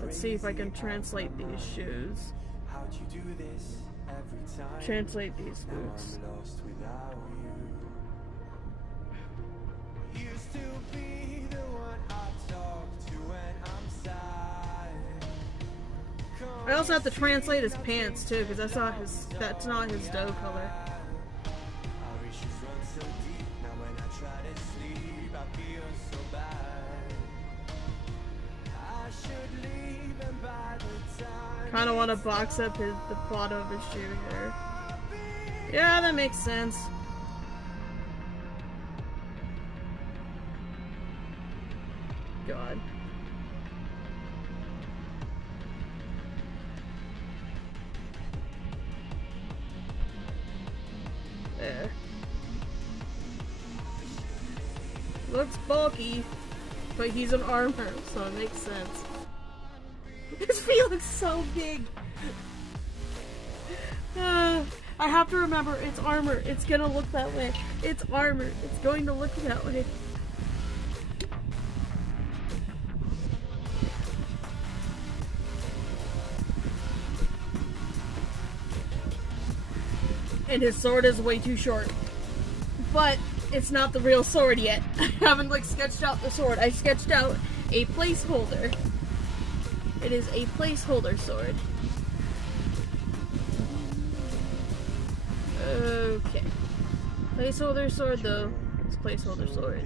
Let's see if I can translate these shoes. Translate these boots. I also have to translate his pants too, because that's not his dough color. Kind of want to box up the bottom of his shoe here. Yeah, that makes sense. God. There. Looks bulky, but he's an armor, so it makes sense. His feet look so big. I have to remember, it's armor. It's gonna look that way. It's armor. It's going to look that way. and his sword is way too short. But it's not the real sword yet. I haven't like sketched out the sword. I sketched out a placeholder. It is a placeholder sword. Okay. Placeholder sword though. It's placeholder sword.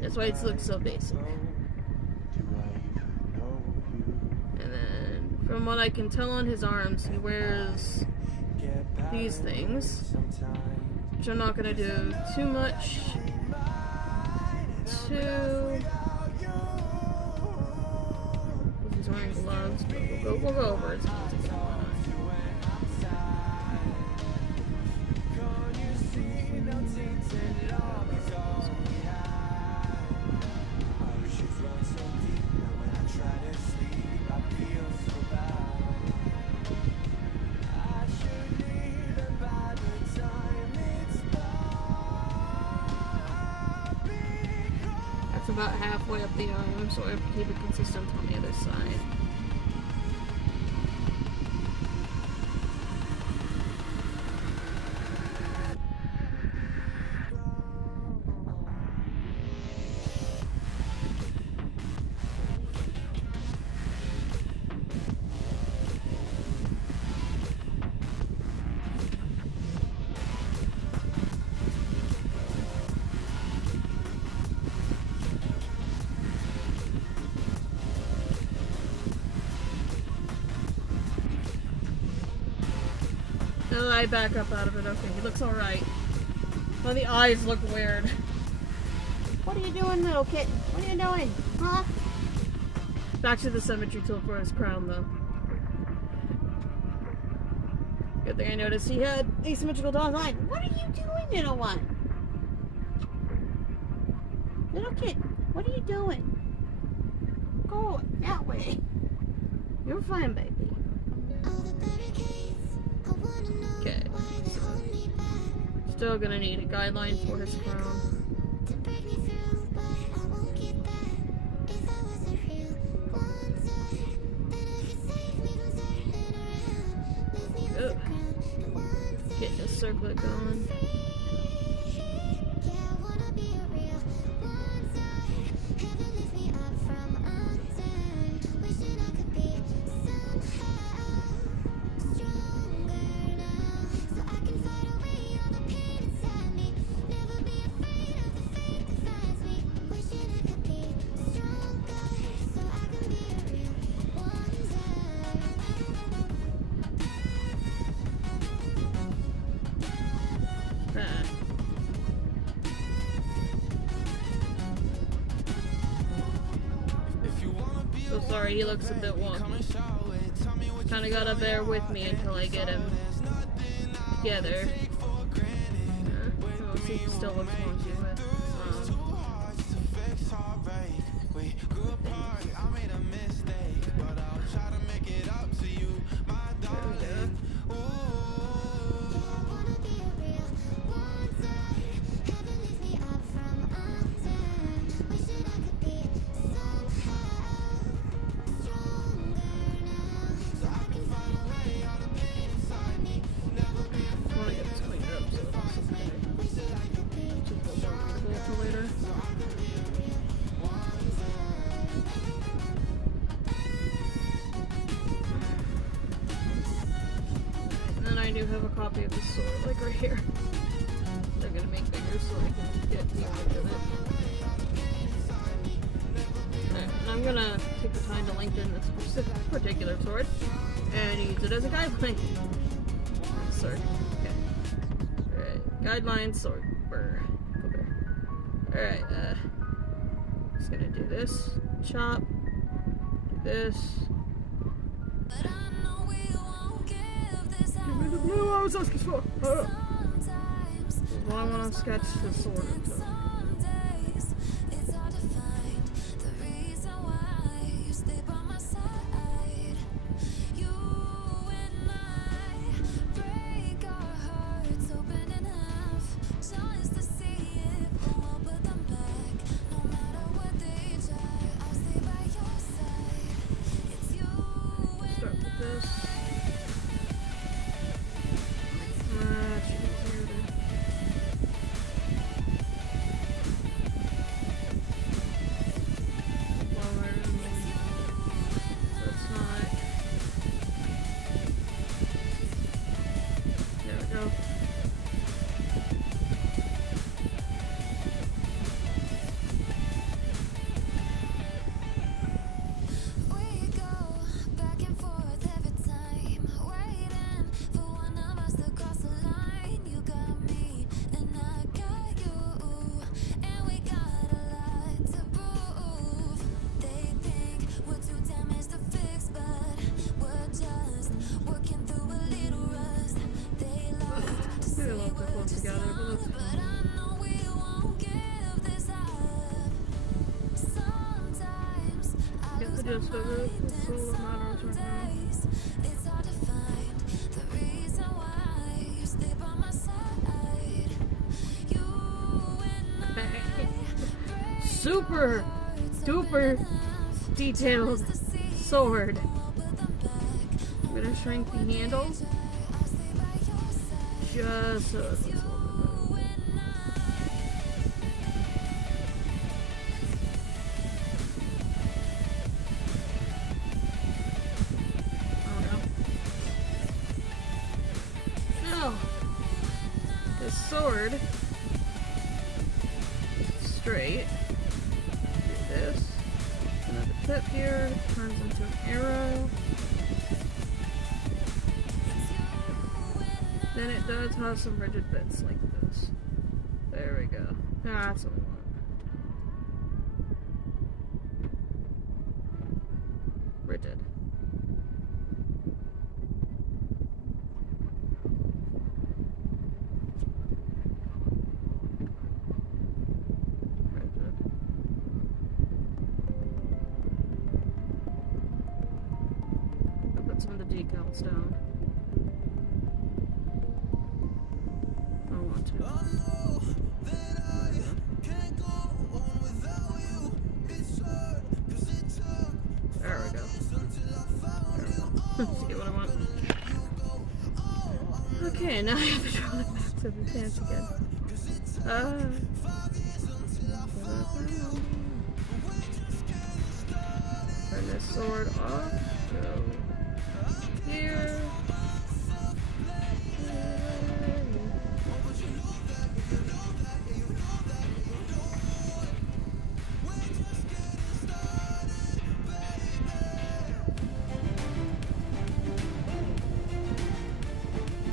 That's why it looks so basic. And then, from what I can tell on his arms, he wears these things, which I'm not gonna do too much to. He's wearing gloves, but we'll go over it. About halfway up the arm, so I have to keep it consistent on the other side. Now I back up out of it. Okay, he looks alright. Well, the eyes look weird. What are you doing, little kitten? What are you doing? Huh? Back to the symmetry tool for his crown, though. Good thing I noticed he had asymmetrical dots. Like, what are you doing, little one? Little kitten, what are you doing? Go that way. You're fine, baby. Okay. Still gonna need a guideline for his crown. Ugh. Getting his circlet going. So sorry, he looks a bit wonky. Kinda gotta bear with me until I get him together. Oh, he still looks wonky, but I do have a copy of the sword, like right here. They're gonna make bigger so I can get the image of it. Alright, and I'm gonna take the time to lengthen this particular sword and use it as a guideline. Sword. Okay. Alright, guideline sword. Brr. Alright, just gonna do this. Chop. Do this. The blue I was asking for. Well, I want to sketch the sword. So. Start with this. gist of it. That's all that matters right now. It's hard to find the reason why you stay by my side. You and I Super duper detailed sword. I'm gonna shrink the handle just so it looks a little bit better. This sword straight. Do this. And at the tip here turns into an arrow. Then it does have some rigid bits like this. There we go. That's what I want. Rigid. Some of the decals down. I want to. There we go. Let's get what I want. Okay, now I have to draw it back to the pants again. Turn this sword off. Go. Here.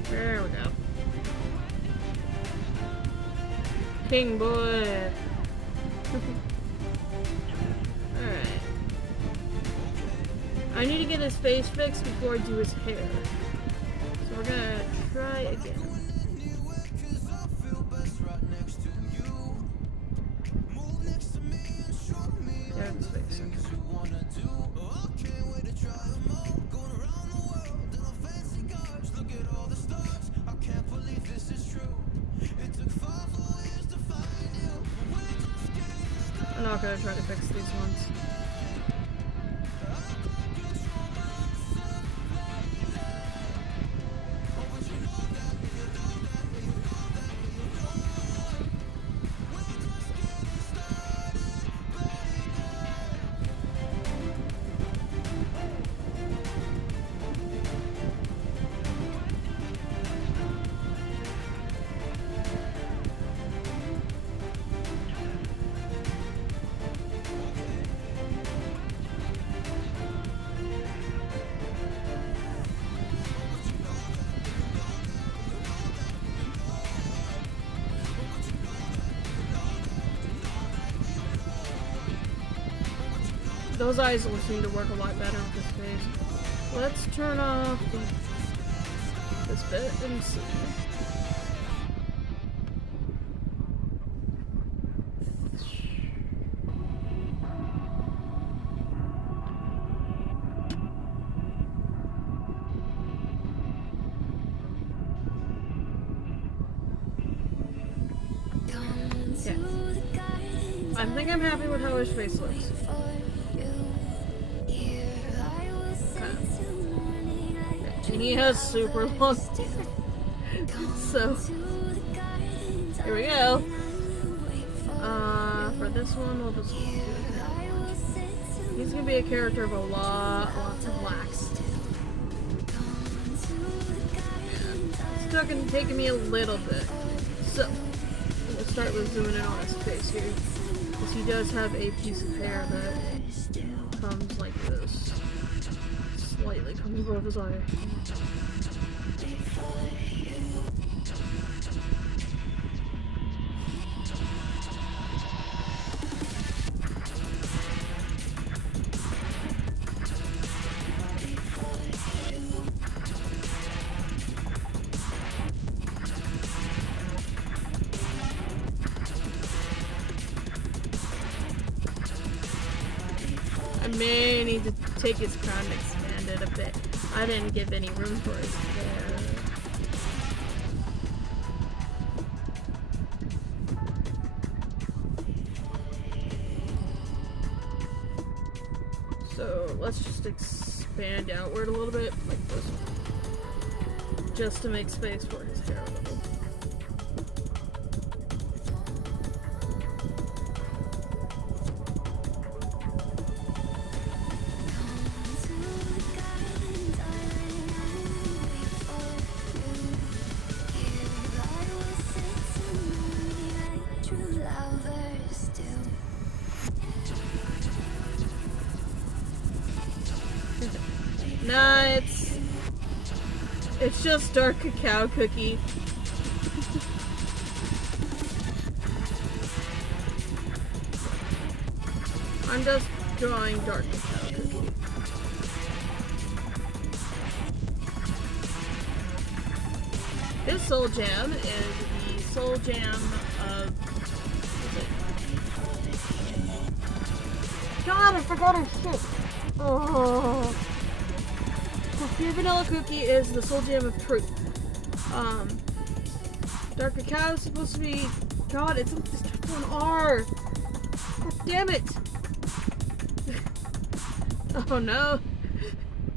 There we go. King boy. Alright. I need to get his face fixed before I do his hair. So we're gonna try again. Yeah, his face. I'm not gonna try to fix these ones. Those eyes will seem to work a lot better with this face. Let's turn off this bit and see. Okay. I think I'm happy with how his face looks. And he has super long hair. So, here we go. For this one, we'll just do it. He's gonna be a character of lots of blacks. It's still gonna take me a little bit. So, we'll start with zooming in on his face here. Because he does have a piece of hair that comes like this. Slightly coming above his eye. I'm may need to take his crown and expand it a bit. I didn't give any room for his hair. So let's just expand outward a little bit, like this, just to make space for his hair a little. Nah, it's just dark cacao cookie. I'm just drawing dark cacao cookie. This soul gem is the soul gem of... God, I forgot his shit. Oh. Pure vanilla cookie is the soul gem of truth. Dark cacao is supposed to be... God, it's on R. God damn it. Oh no.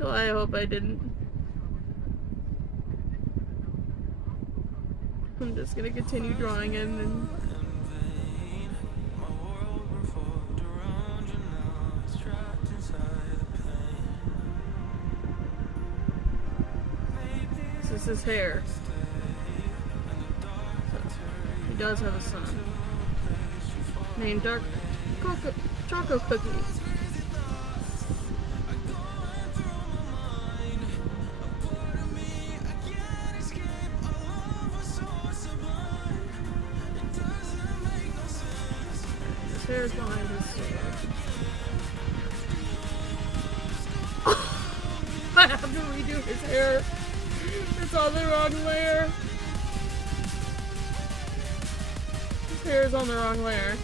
Oh, I hope I didn't. I'm just gonna continue drawing him and... This is his hair. He does have a son named Dark Choco Cookie. His hair is behind his sword. I have to redo his hair. It's on the wrong layer. His hair is on the wrong layer.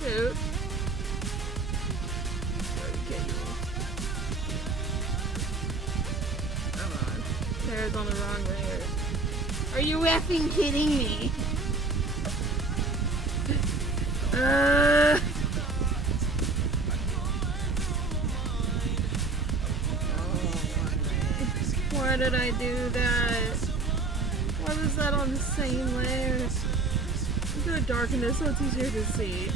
Dude. Come on. His hair is on the wrong layer. Are you effing kidding me? Why did I do that? Why was that on the same layer? I'm gonna darken this so it's easier to see.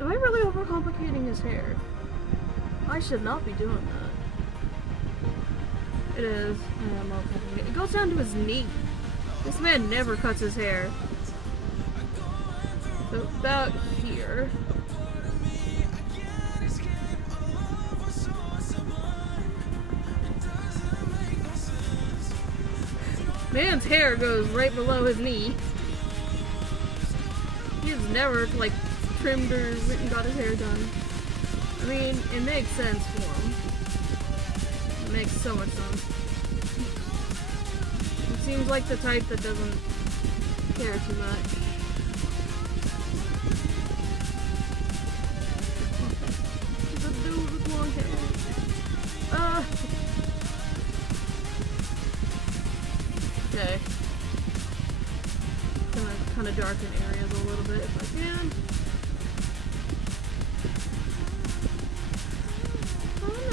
Am I really overcomplicating his hair? I should not be doing that. It is. I am overcomplicating. It goes down to his knee. This man never cuts his hair. So about here. Man's hair goes right below his knee. He's never like trimmed or got his hair done. I mean, it makes sense for him. It makes so much sense. He seems like the type that doesn't care too much. He's a dude with long hair. Okay. Gonna kind of darken areas a little bit if I can.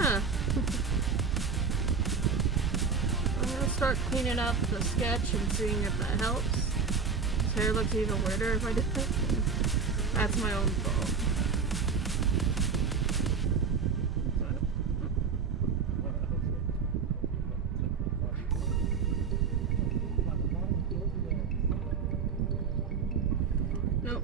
I'm gonna start cleaning up the sketch and seeing if that helps. His hair looks even weirder if I did that. That's my own fault. Nope.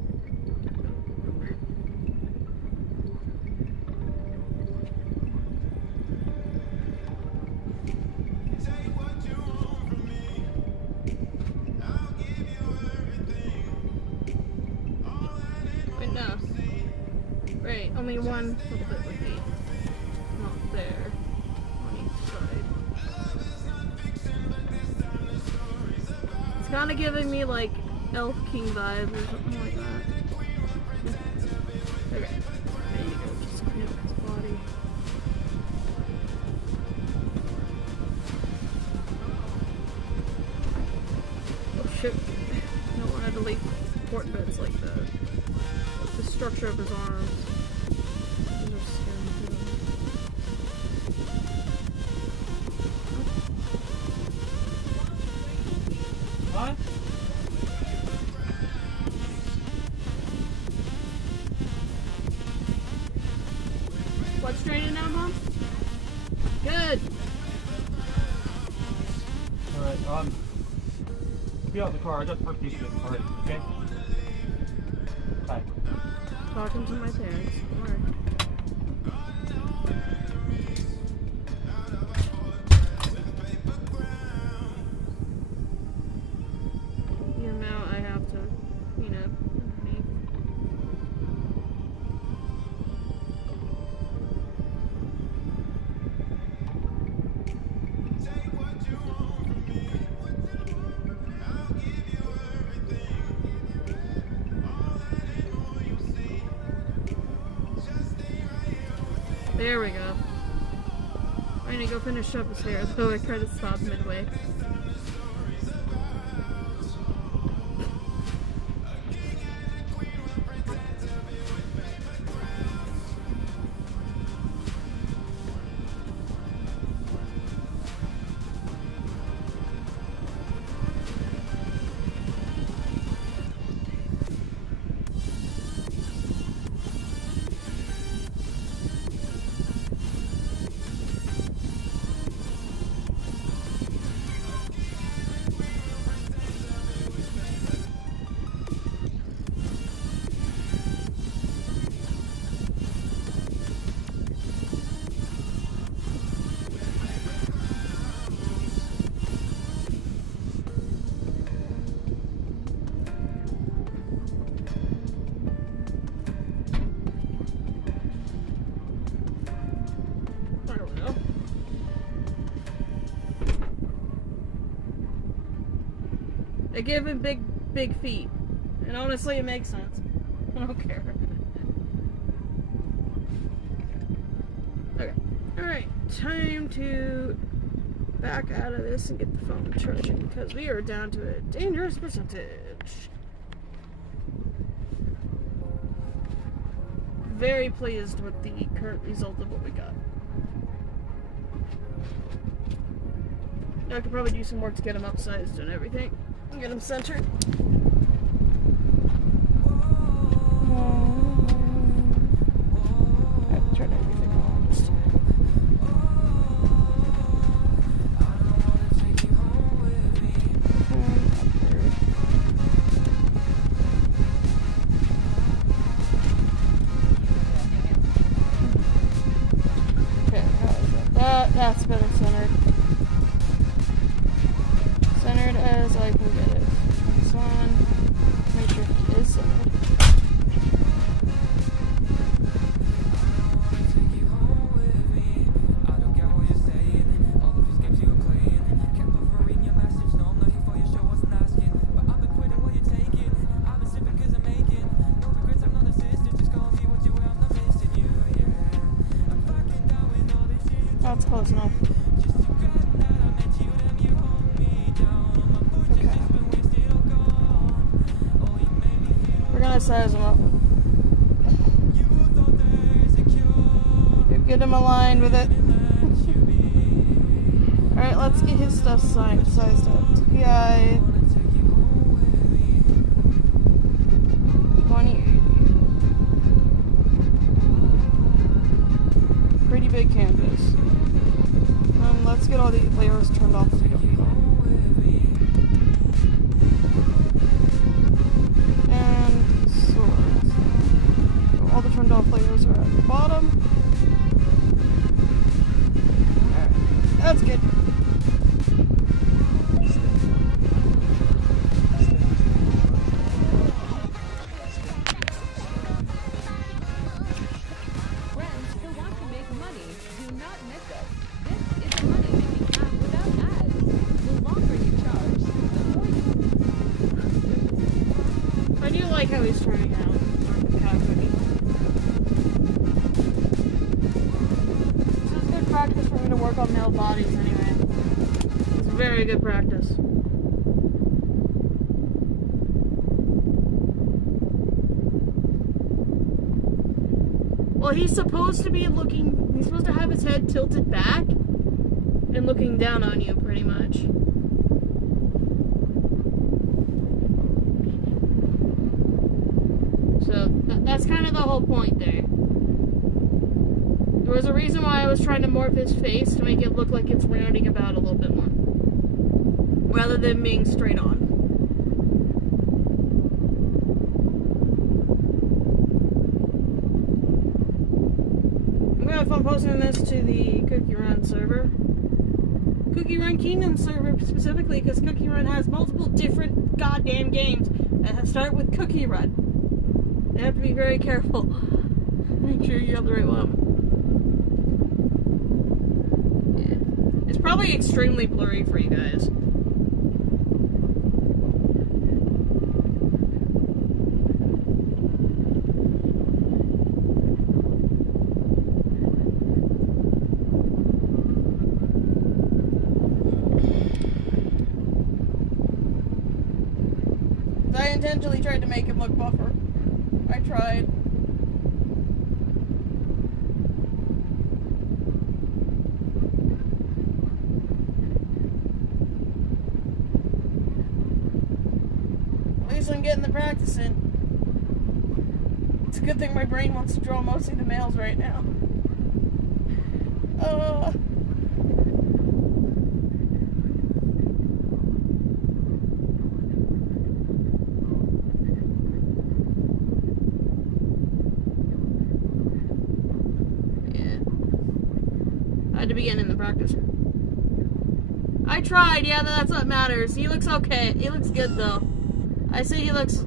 Wait, no. Right, only one little bit would be not there on each side. It's kinda giving me like Elf King vibes or something like that. Okay, there you go, just clean up his body. Oh shit, I don't want to delete important bits like the structure of his arms. Those are skin too. What? What's draining now, Mom? Good! Alright, get out the car. I just parked these things already, okay? Bye. Talking to my parents. Don't worry. The amount I have to clean up underneath. There we go. I need to go finish up his hair, though I tried to stop midway. I gave him big feet. And honestly, it makes sense. I don't care. Okay. Alright, time to back out of this and get the phone charging because we are down to a dangerous percentage. Very pleased with the current result of what we got. I could probably do some work to get him upsized and everything. Get him centered. I have to turn everything on this time. Okay, how is that? That's better centered. Centered as I can get it. This one. Make sure it is centered. That's close enough. Size them up. Get him aligned with it. Alright, let's get his stuff sized up. TI 2080. Pretty big canvas. Let's get all the layers turned off. All the turned off layers are at the bottom. Alright, that's good. always try out cow cooking. This is good practice for me to work on male bodies anyway. It's very good practice. Well, he's supposed to be looking, he's supposed to have his head tilted back and looking down on you, pretty much. So, that's kind of the whole point there. There was a reason why I was trying to morph his face to make it look like it's rounding about a little bit more. Rather than being straight on. I'm posting this to the Cookie Run server. Cookie Run Kingdom server specifically, because Cookie Run has multiple different goddamn games that start with Cookie Run. You have to be very careful. Make sure you have the right one. Yeah. It's probably extremely blurry for you guys. I intentionally tried to make him look buffer. I tried. At least I'm getting the practice in. It's a good thing my brain wants to draw mostly the males right now. To begin in the practice. I tried, yeah, that's what matters. He looks okay. He looks good though. I say he looks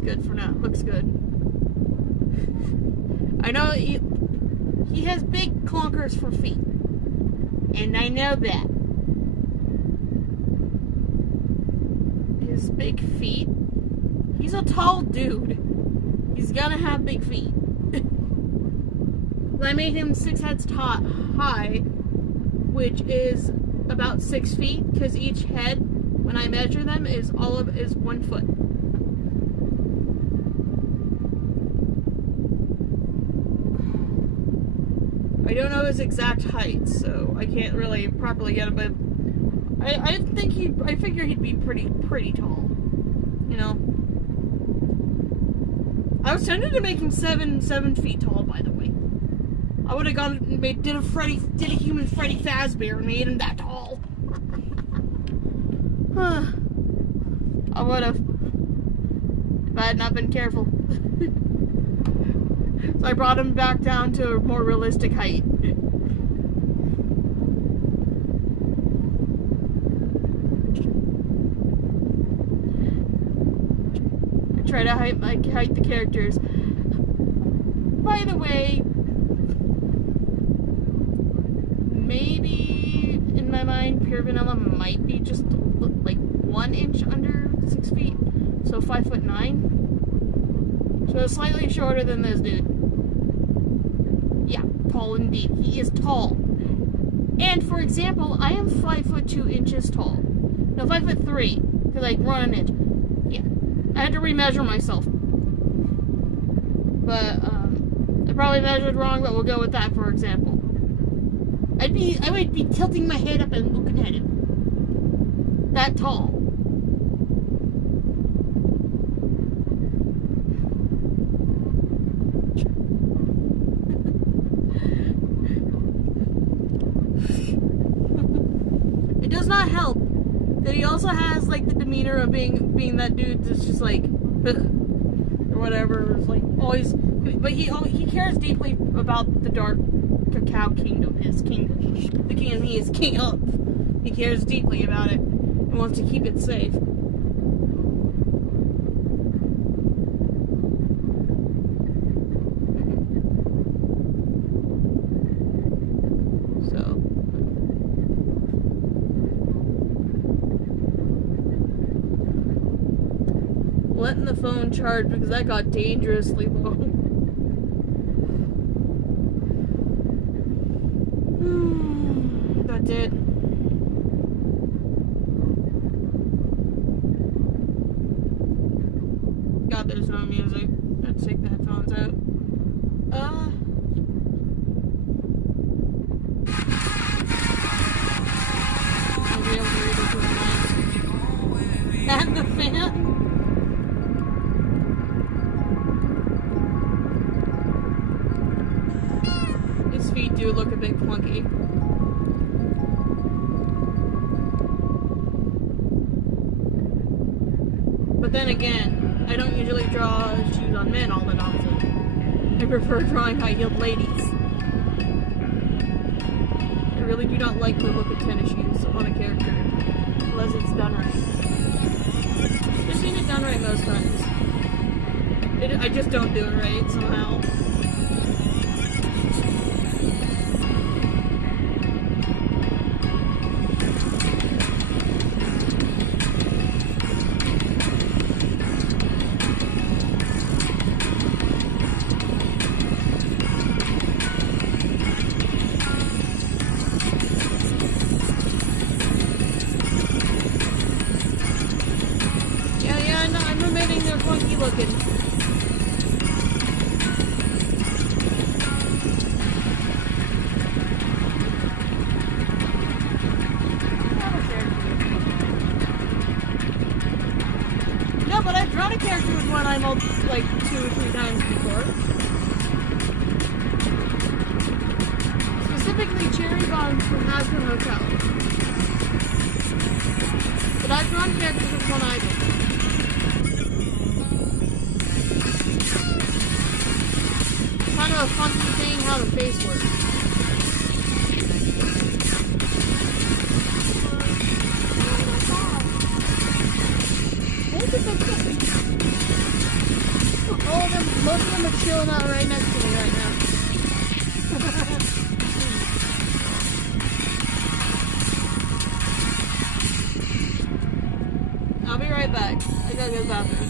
good for now. Looks good. I know he has big clunkers for feet. And I know that. His big feet. He's a tall dude. He's gonna have big feet. I made him 6 heads high, which is about 6 feet, because each head, when I measure them, is 1 foot. I don't know his exact height, so I can't really properly get him, but I figure he'd be pretty tall, you know. I was tempted to make him 7 feet tall, by the way. I would have gone and did a human Freddy Fazbear and made him that tall. I would have, if I had not been careful. So I brought him back down to a more realistic height. I try to height the characters. By the way, maybe in my mind, Pure Vanilla might be just like 1 inch under 6 feet, so 5'9". So it's slightly shorter than this dude. Yeah, tall indeed. He is tall. And for example, I am 5'2" tall. No, 5'3", because I grown an inch. Yeah, I had to remeasure myself. But I probably measured wrong, but we'll go with that for example. I would be tilting my head up and looking at him. That tall. It does not help that he also has like the demeanor of being that dude that's just like or whatever. It's like always, but he cares deeply about the dark Cacao Kingdom, his kingdom, the kingdom he is king of. He cares deeply about it and wants to keep it safe. So, getting the phone charged because that got dangerously low. That did. God, there's no music. Let's take the headphones out. I'll be able to read it with my... And the fan? His feet do look a bit clunky. But then again, I don't usually draw shoes on men all that often. I prefer drawing high-heeled ladies. I really do not like the look of tennis shoes on a character, unless it's done right. I've seen it done right most times. I just don't do it right, somehow. I'm admitting they're funky looking. No, but I've drawn a character with one eye like 2 or 3 times before. Specifically Cherry Bomb from Hasbro Hotel. But I've drawn characters with one eye before. Kind of a funky thing how the face works. Most of them are chilling out right next to me right now. I'll be right back. I gotta go to the bathroom.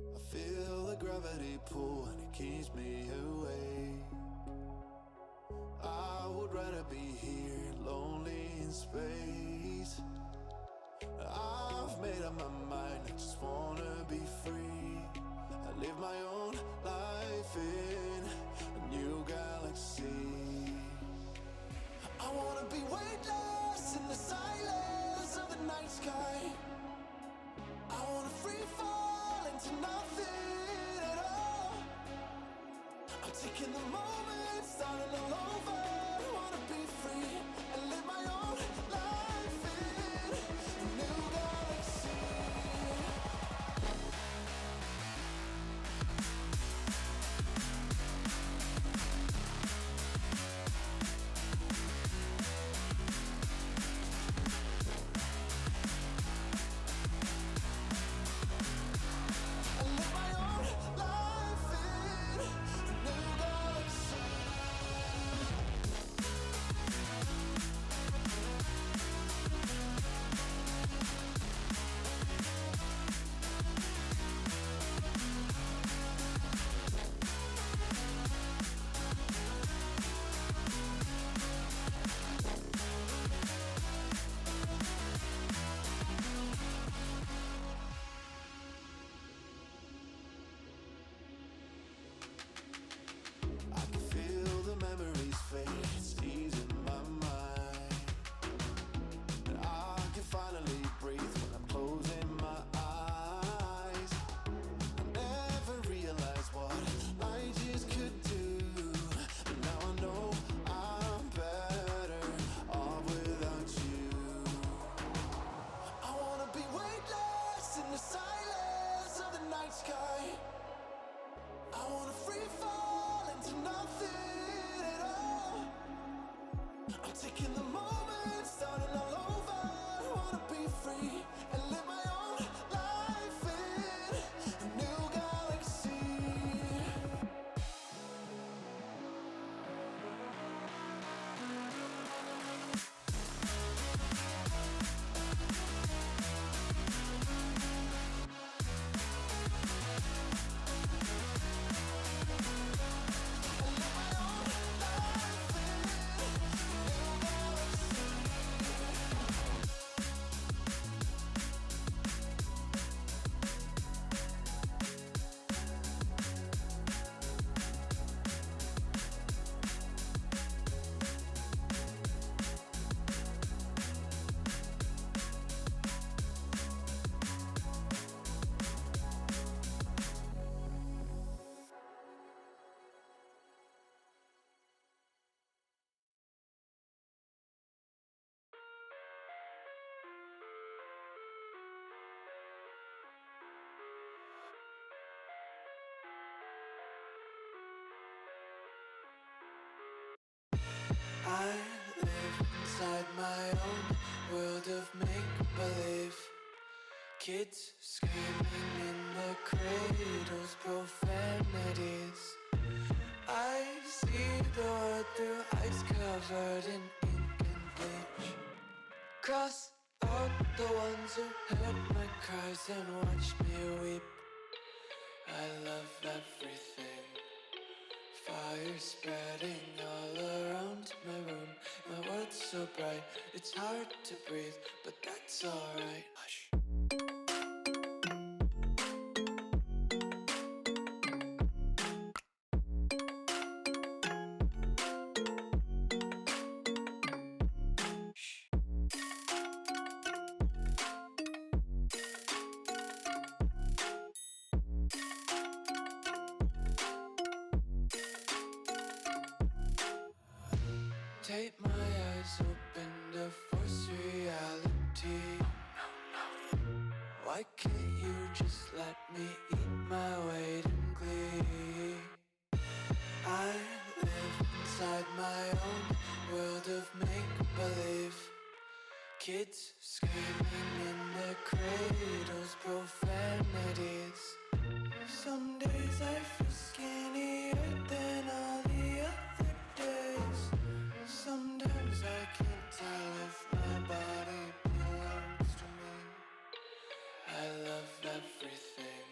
I feel the gravity pull and it keeps me awake. I would rather be here, lonely in space. I've made up my mind, I just wanna be free. I live my own life in a new galaxy. I wanna be weightless in the silence of the night sky. I wanna free fall into nothing at all. I'm taking the moment, starting all over. I wanna be free and live my own life in a new galaxy. And live my own life in a new galaxy. I can feel the memories fade, it's easing my mind. And I can finally breathe when I'm closing my eyes. I never realized what I just could do, but now I know I'm better off without you. I wanna be weightless in the silence of the night sky. I wanna free fall into nothing at all. I'm taking the moment, starting all over. I wanna be free and live my own life in a new galaxy. And live my own life in a new galaxy. I live inside my own world of make-believe. Kids screaming in the cradles, profanities. I see the world through ice covered in ink and bleach. Cross out the ones who heard my cries and watched me weep. I love everything. Fire spreading all around my room. My world's so bright, it's hard to breathe, but that's alright. Hush. Take my eyes open to force reality. Why can't you just let me eat my weight in glee? I live inside my own world of make-believe. Kids screaming in their cradles, profanities. Some days I feel skinnier than all the other days. Sometimes I can't tell if my body belongs to me. I love everything.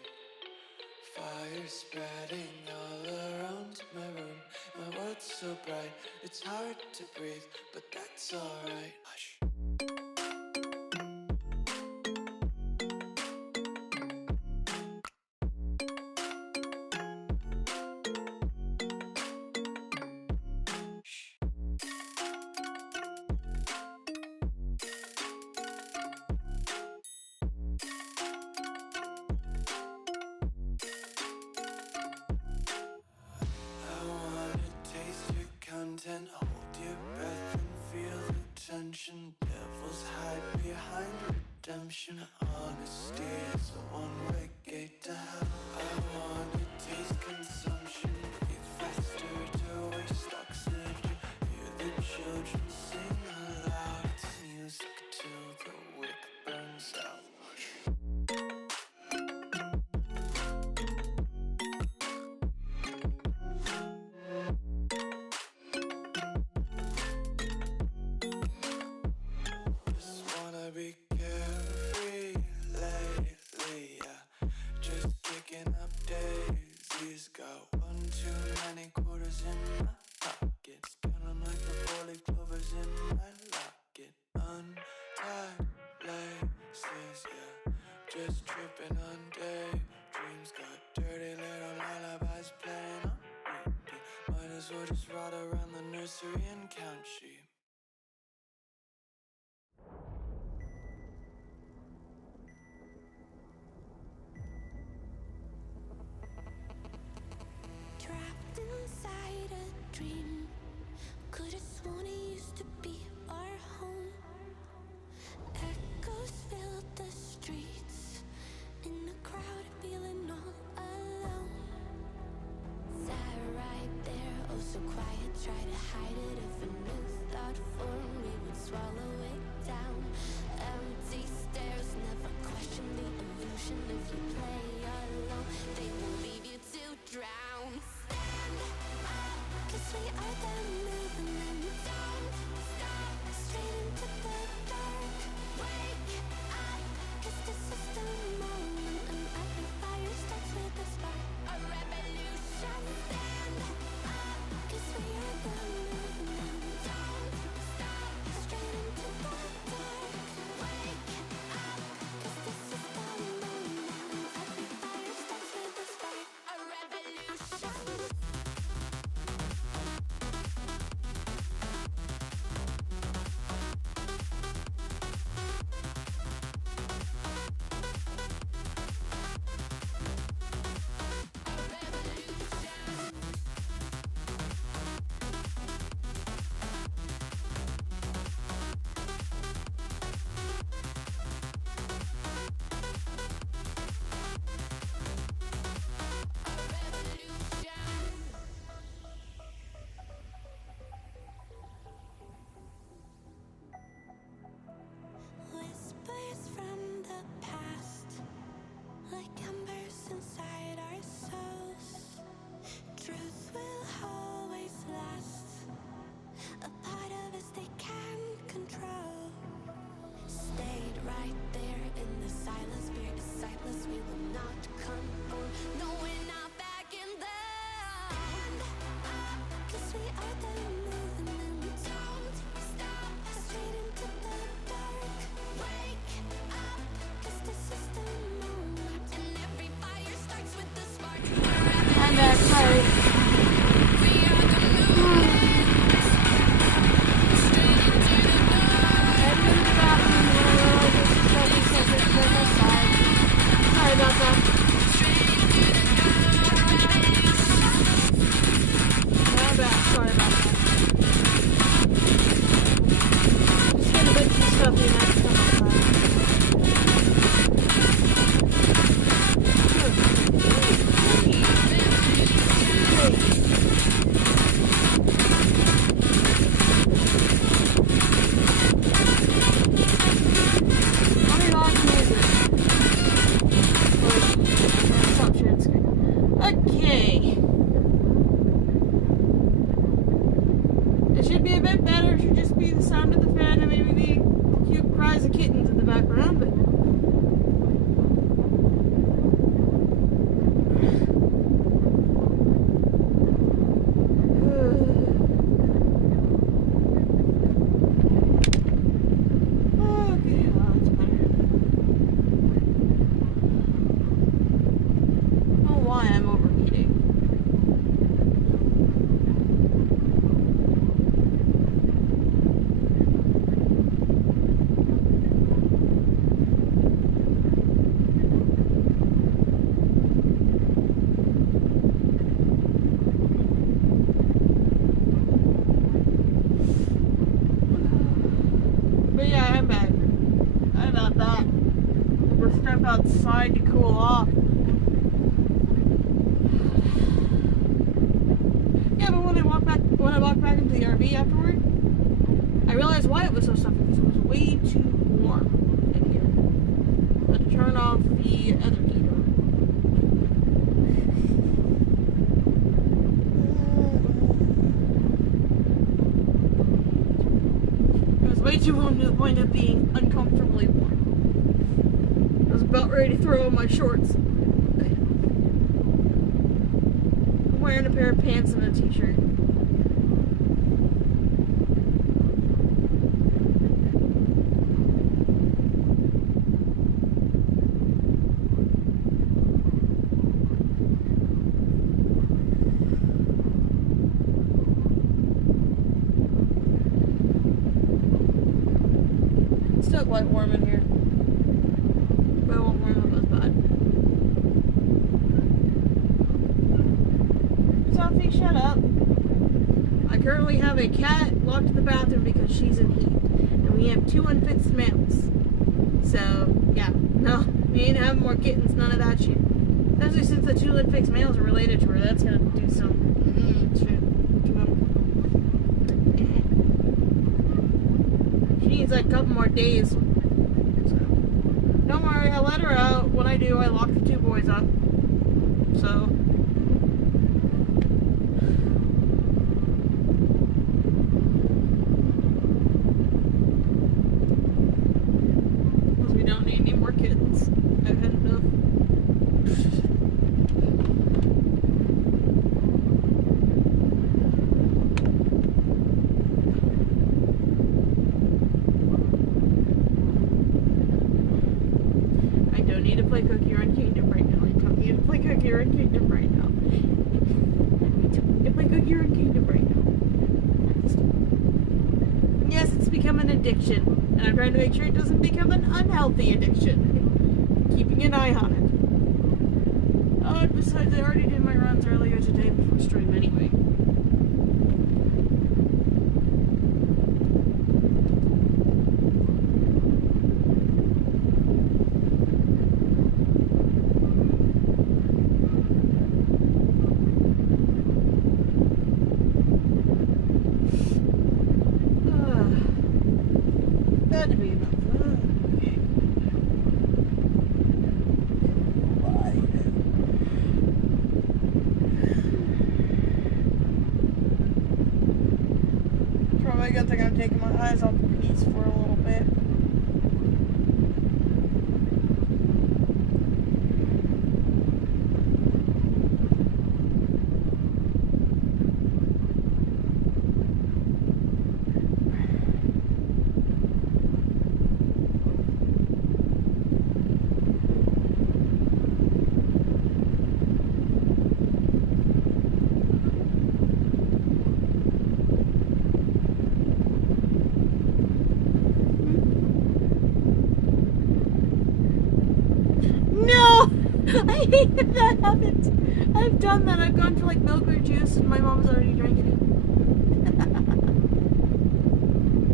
Fire spreading all around my room. My world's so bright, it's hard to breathe, but that's alright. Hush. attention. Devils hide behind redemption. Honesty is a one-way gate to hell. I want to taste consumption. Breathe faster to waste oxygen. Hear the children sing aloud. It's music till the wick burns out. Be carefree lately, yeah. Just kicking up daisies. Got one too many quarters in my pockets. Counting like the 4-leaf clovers in my locket. Untied laces, yeah. Just tripping on daydreams. Got dirty little lullabies playing on repeat. Might as well just ride around the nursery and count sheep. Trapped inside a dream. Could've sworn it used to be our home. Echoes filled the streets. In the crowd, feeling all alone. Sat right there, oh so quiet. Try to hide it. If a new thought formed, we would swallow it down. Empty stares, never question the illusion. If you play alone, they will leave you to drown. Stand up, 'cause we are the movement. Don't stop, straight into the dark. Wake up, 'cause this is the moment. And every fire starts with a spark. A revolution. Stand up, 'cause we are the movement. Don't stop, straight into the dark. Wake up, 'cause this is the moment. And every fire starts with a spark. A revolution. Whispers from the past, like embers inside our souls. Truth will always last. A part of us they can't control. Stayed right there in the silence. We're disciples, we will not conform. No, we're not backing down. Stand up, 'cause we are the movement. Don't stop, straight into the dark. Wake up, 'cause this is the moment. And every fire starts with the spark. I'm back, sorry. We are the movement. Straight into the dark. I'm in the bathroom when I realized this is probably subject to my side. Sorry about that. Straight into the dark. step outside to cool off. Yeah, but when I walked back into the RV afterward, I realized why it was so stuffy, because it was way too warm in here. I had to turn off the other heater. It was way too warm to the point of being uncomfortably warm. I was about ready to throw on my shorts. I'm wearing a pair of pants and a t-shirt. It's still quite warm in here. But it won't warm up as bad. Sophie, shut up. I currently have a cat locked in the bathroom because she's in heat. And we have 2 unfixed males. So, yeah. No, we ain't having more kittens, none of that shit. Especially since the 2 unfixed males are related to her. That's gonna do some shit. She needs like a couple more days. So, don't worry, I let her out. When I do, I lock the 2 boys up. So. Because we don't need any more kittens. I've had enough. I don't need to play Cookie Run Kingdom right now. I don't need to play Cookie Run Kingdom right now. I don't need to play Cookie Run Kingdom right now. Yes, it's become an addiction. And I'm trying to make sure it doesn't become an unhealthy addiction. Keeping an eye on it. Oh, and besides, I already did my runs earlier today before stream anyway. That to be enough. Probably a good thing I'm taking my eyes off the piece for a little bit. I hate that that happens. I've done that. I've gone for like milk or juice and my mom's already drinking it.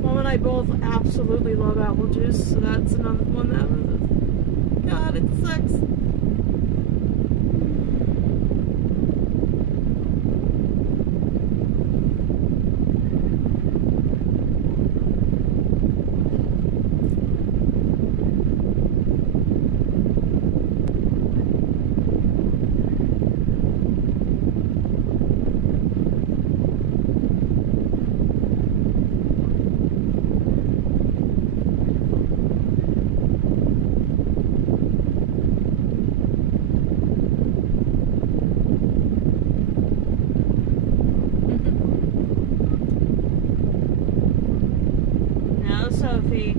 Mom and I both absolutely love apple juice, so that's another one that happens. God, it sucks. Sophie.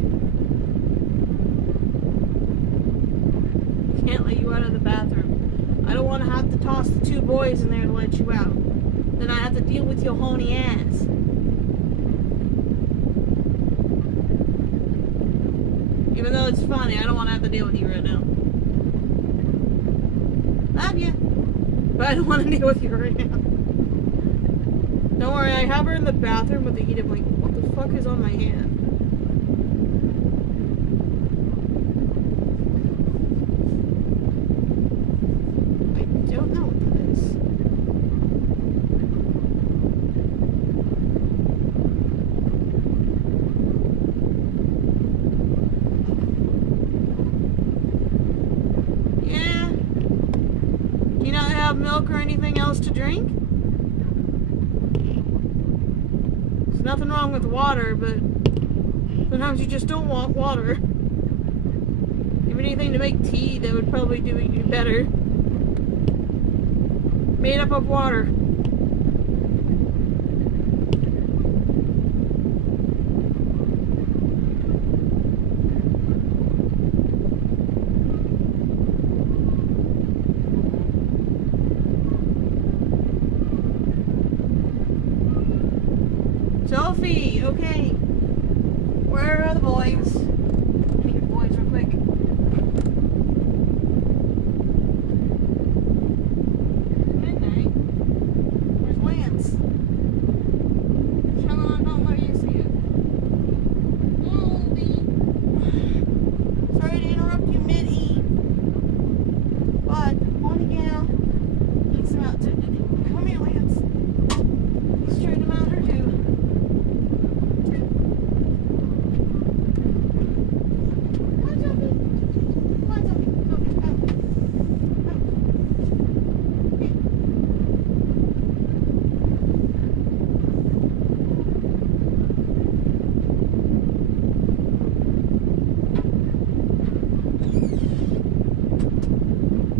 Can't let you out of the bathroom. I don't want to have to toss the 2 boys in there to let you out. Then I have to deal with your horny ass. Even though it's funny, I don't want to have to deal with you right now. Love you. But I don't want to deal with you right now. Don't worry, I have her in the bathroom with the heated blanket. What the fuck is on my hand? have milk or anything else to drink? There's nothing wrong with water, but sometimes you just don't want water. If anything to make tea, that would probably do you better. Made up of water. Sophie, okay. Where are the boys? Let me get the boys real quick. Midnight. Where's Lance? Come on, don't let you see it. Sorry to interrupt you mid-eat. But, one gal needs some out to... Come here, Lance. Straighten him out her too.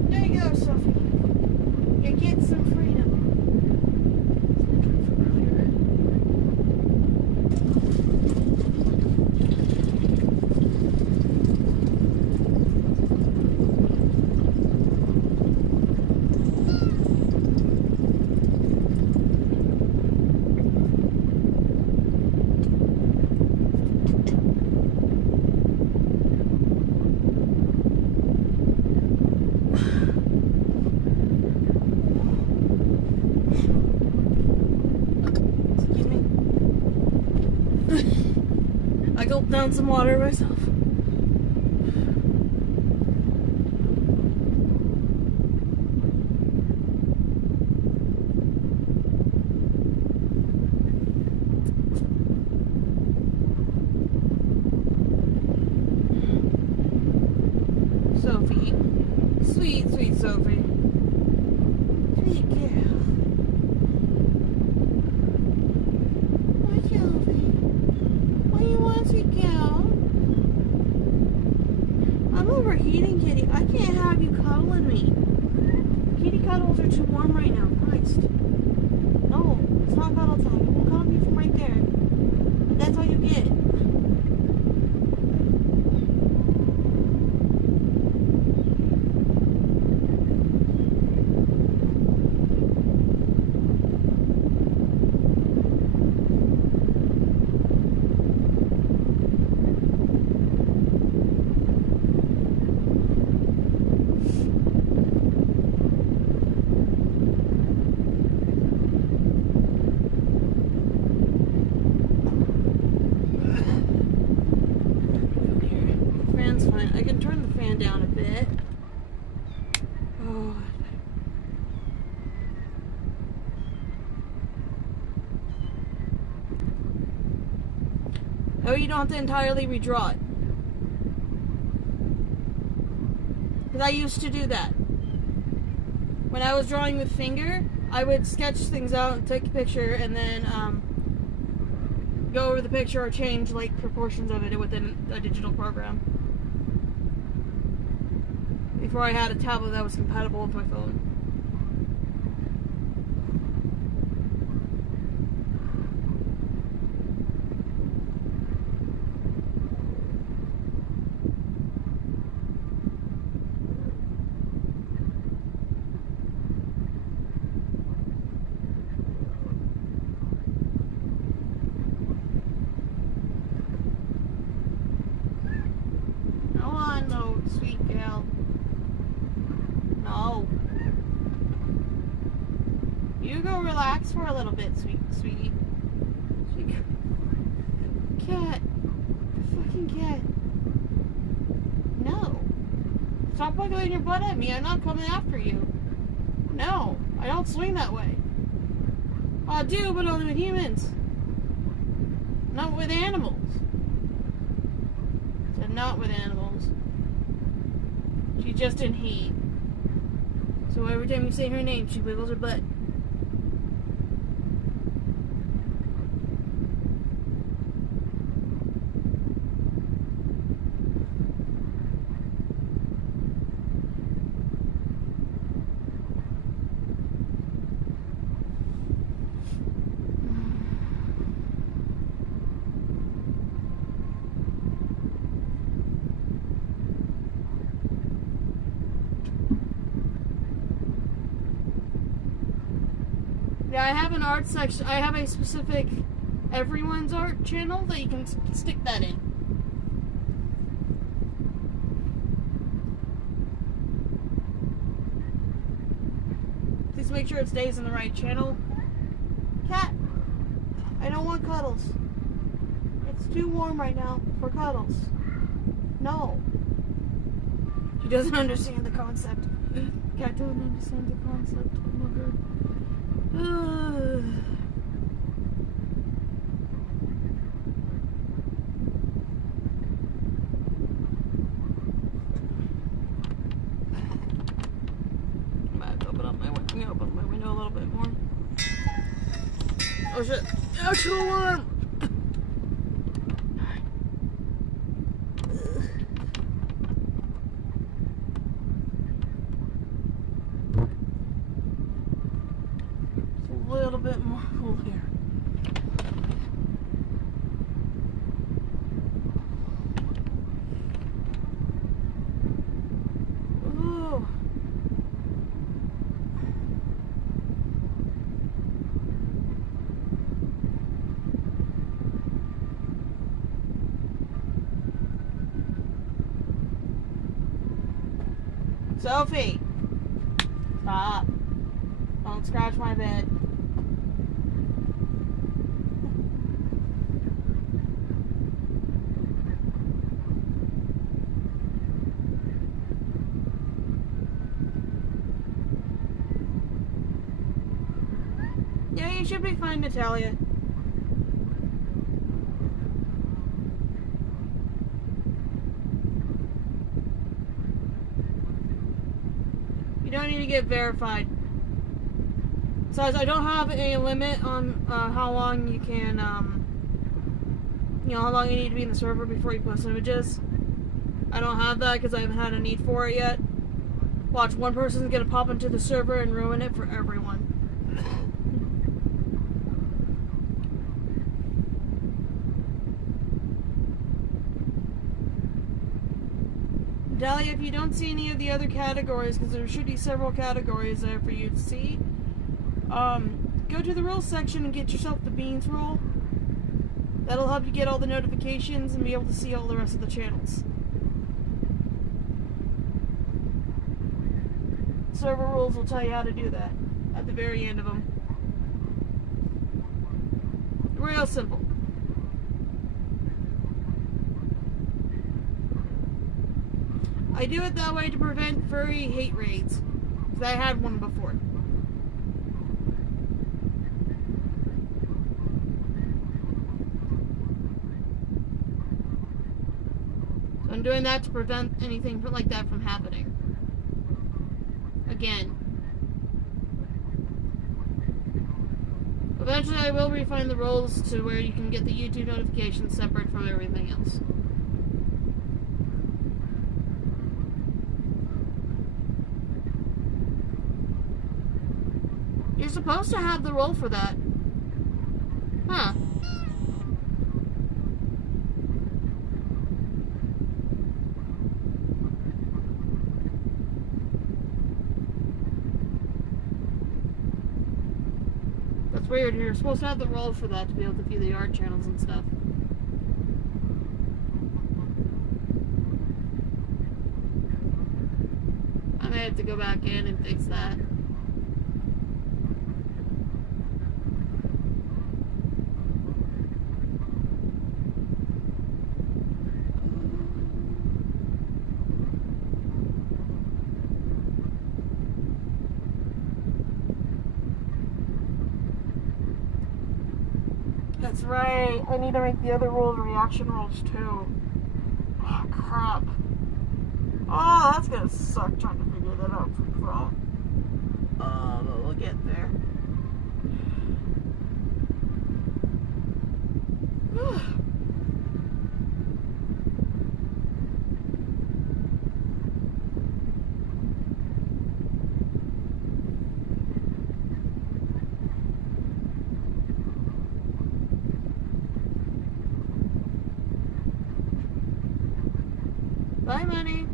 There you go, Sophie. You get some freedom. Excuse me. I gulped down some water myself. Sophie. Sweet, sweet Sophie. Sweet girl. What, Sophie? What do you want, sweet girl? I'm overheating, kitty. I can't have you cuddling me. Kitty cuddles are too warm right now. Christ. No, it's not cuddle time. You won't cuddle me from right there. That's all you get. Fan's fine. I can turn the fan down a bit. Oh. Oh, you don't have to entirely redraw it. Because I used to do that. When I was drawing with finger, I would sketch things out and take a picture and then go over the picture or change like proportions of it within a digital program. Before I had a tablet that was compatible with my phone. Go on, no, sweet gal. No. You go relax for a little bit, sweetie. Cat. Fucking cat. No. Stop wiggling your butt at me. I'm not coming after you. No. I don't swing that way. I do, but only with humans. Not with animals. Said not with animals. She's just in heat. So every time you say her name, she wiggles her butt. Yeah, I have an art section. I have a specific everyone's art channel that you can stick that in. Please make sure it stays in the right channel. Cat, I don't want cuddles. It's too warm right now for cuddles. No. She doesn't understand the concept. Cat doesn't understand the concept. Oh my god. I'm gonna open my window a little bit more. Oh shit! Actual alarm! It's a little bit more cool here. Ooh. Sophie! Stop. Don't scratch my bed. Yeah, you should be fine, Natalia. You don't need to get verified. Besides, I don't have a limit on how long you can, how long you need to be in the server before you post images. I don't have that because I haven't had a need for it yet. Watch, one person's gonna pop into the server and ruin it for everyone. Dahlia, if you don't see any of the other categories, because there should be several categories there for you to see, go to the rules section and get yourself the beans rule. That'll help you get all the notifications and be able to see all the rest of the channels. Server rules will tell you how to do that at the very end of them. Real simple. I do it that way to prevent furry hate raids. Because I had one before. So I'm doing that to prevent anything like that from happening. Again. Eventually I will refine the rules to where you can get the YouTube notifications separate from everything else. You're supposed to have the role for that. Huh. That's weird. You're supposed to have the role for that to be able to view the art channels and stuff. I may have to go back in and fix that. That's right. I need to make the other rules reaction rules too. Oh, crap. Oh, that's gonna suck trying to figure that out from front. But we'll get there. Bye, money.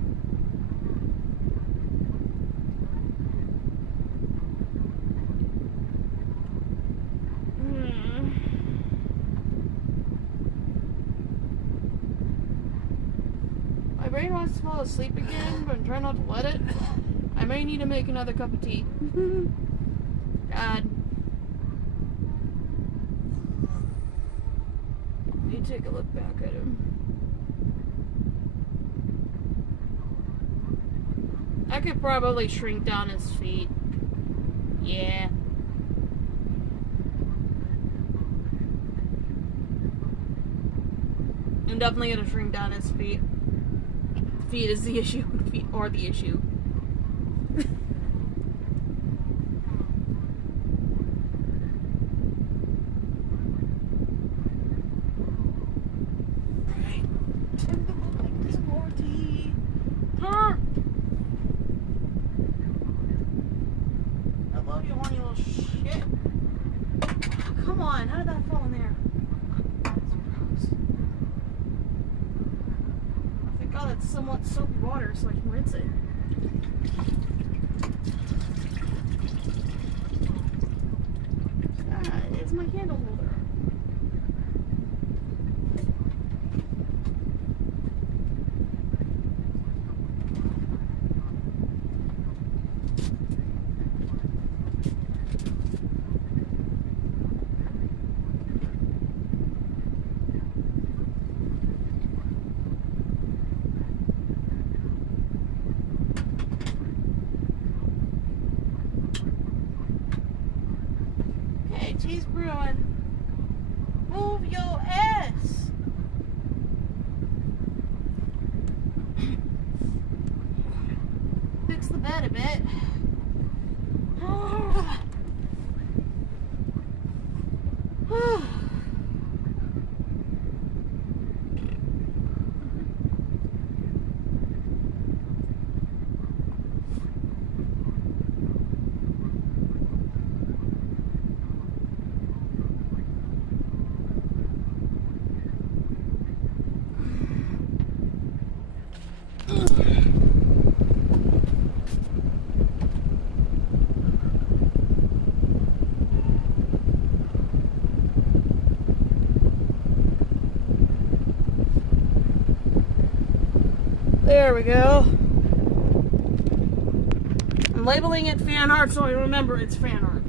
My brain wants to fall asleep again, but I'm trying not to let it. I may need to make another cup of tea. God. Let me take a look back at him. I could probably shrink down his feet. Yeah. I'm definitely gonna shrink down his feet. Feet is the issue. Feet are the issue. Alright. Time to go make some more tea. I love you, horny little shit. Come on, how did that fall in there? Thank God it's somewhat soapy water so I can rinse it. Ah, it's my candle holder. Tea's brewing. Move your ass. Fix the bed a bit. There we go. I'm labeling it fan art so I remember it's fan art.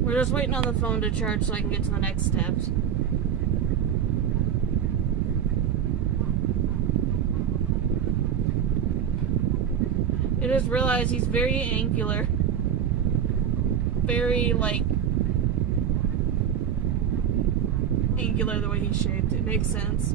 We're just waiting on the phone to charge so I can get to the next steps. I just realized he's very angular. Very, like, angular the way he's shaped. It makes sense.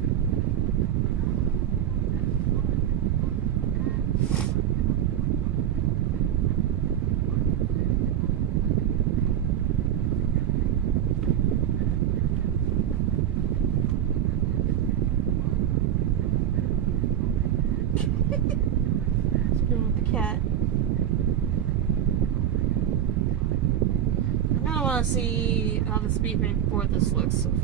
Let's go with the cat. I kind of want to see how the speed paint for this looks so far.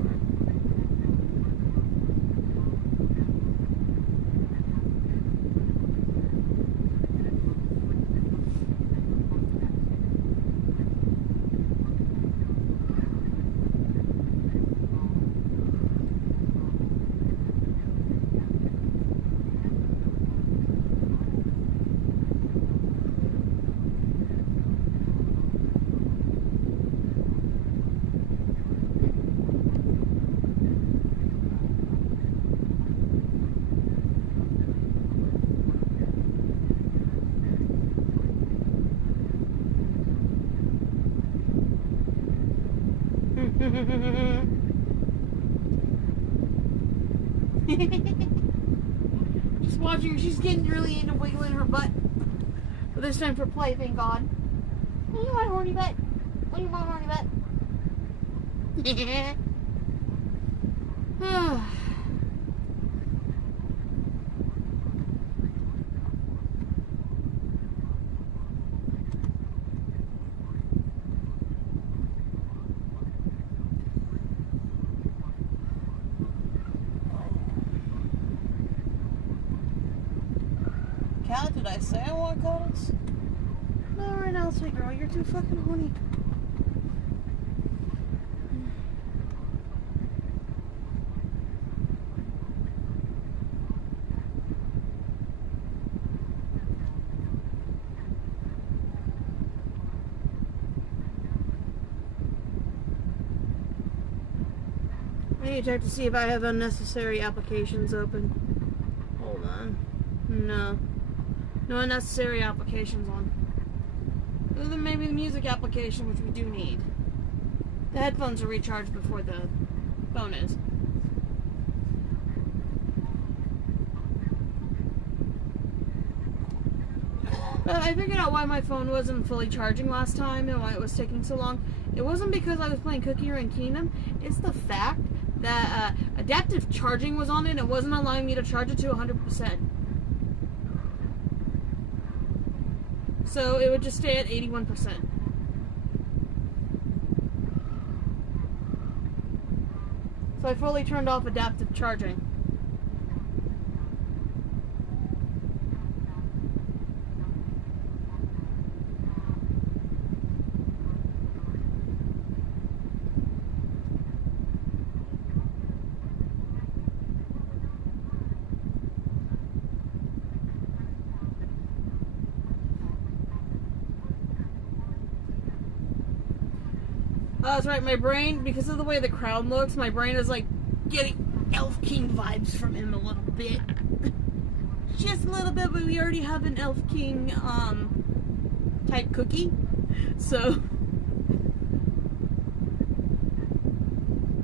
Just watching her. She's getting really into wiggling her butt. But this time for play, thank God. What do you want, horny butt? What do you want, horny butt? Cat, did I say I want cuddles? No, right now, sweet girl, you're too fucking horny. I need to check to see if I have unnecessary applications open. Hold on. No. No unnecessary applications on. Other than maybe the music application, which we do need. The headphones are recharged before the phone is. I figured out why my phone wasn't fully charging last time and why it was taking so long. It wasn't because I was playing Cookie Run Kingdom. It's the fact that adaptive charging was on it and it wasn't allowing me to charge it to 100%. So it would just stay at 81%. So I fully turned off adaptive charging. Oh, that's right, my brain, because of the way the crowd looks, my brain is like getting Elf King vibes from him a little bit. Just a little bit, but we already have an Elf King type cookie. So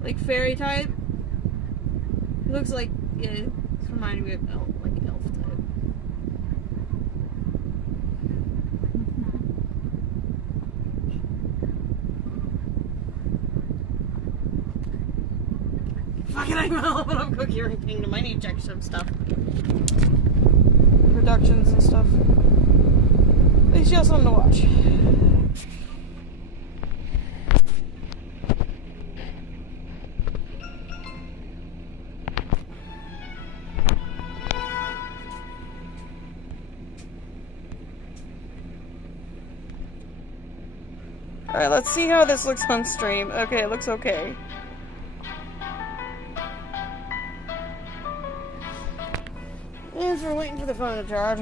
like fairy type. He looks like, yeah, it's reminding me of elf, like elf type. Fucking I'm open up Cookie Run Kingdom. I need to check some stuff. Productions and stuff. At least you have something to watch. Alright, let's see how this looks on stream. Okay, it looks okay. As we're waiting for the phone to charge.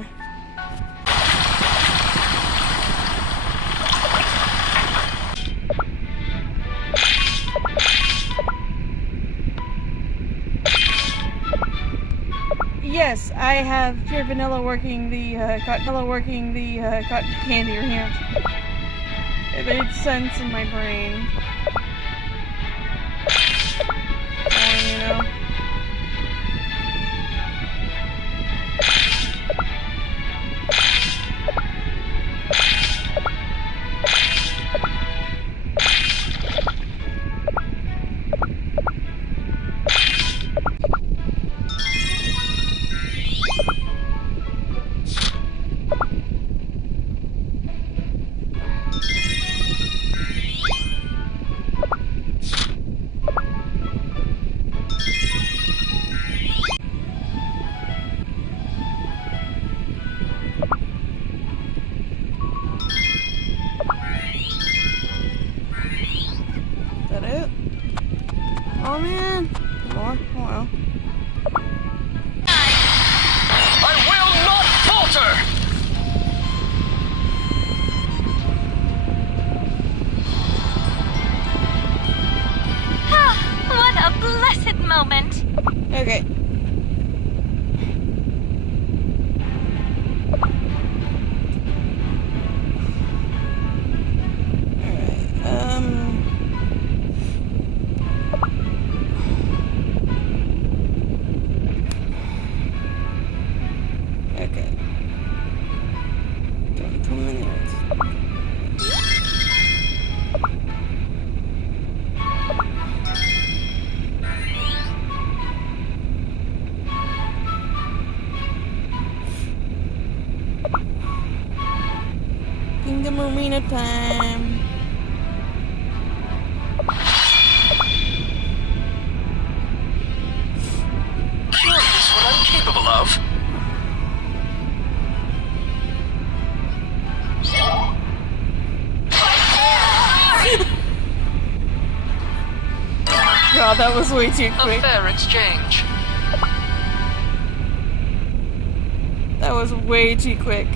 Yes, I have pure vanilla working the cotton candy in your hands. It made sense in my brain. You know. more, man. More. Oh, well. I will not falter! Ah, what a blessed moment. Okay. Okay. Don't put them in there. Kingdom Arena time. Curious what I'm capable of. God, that was way too A quick. fair exchange. That was way too quick.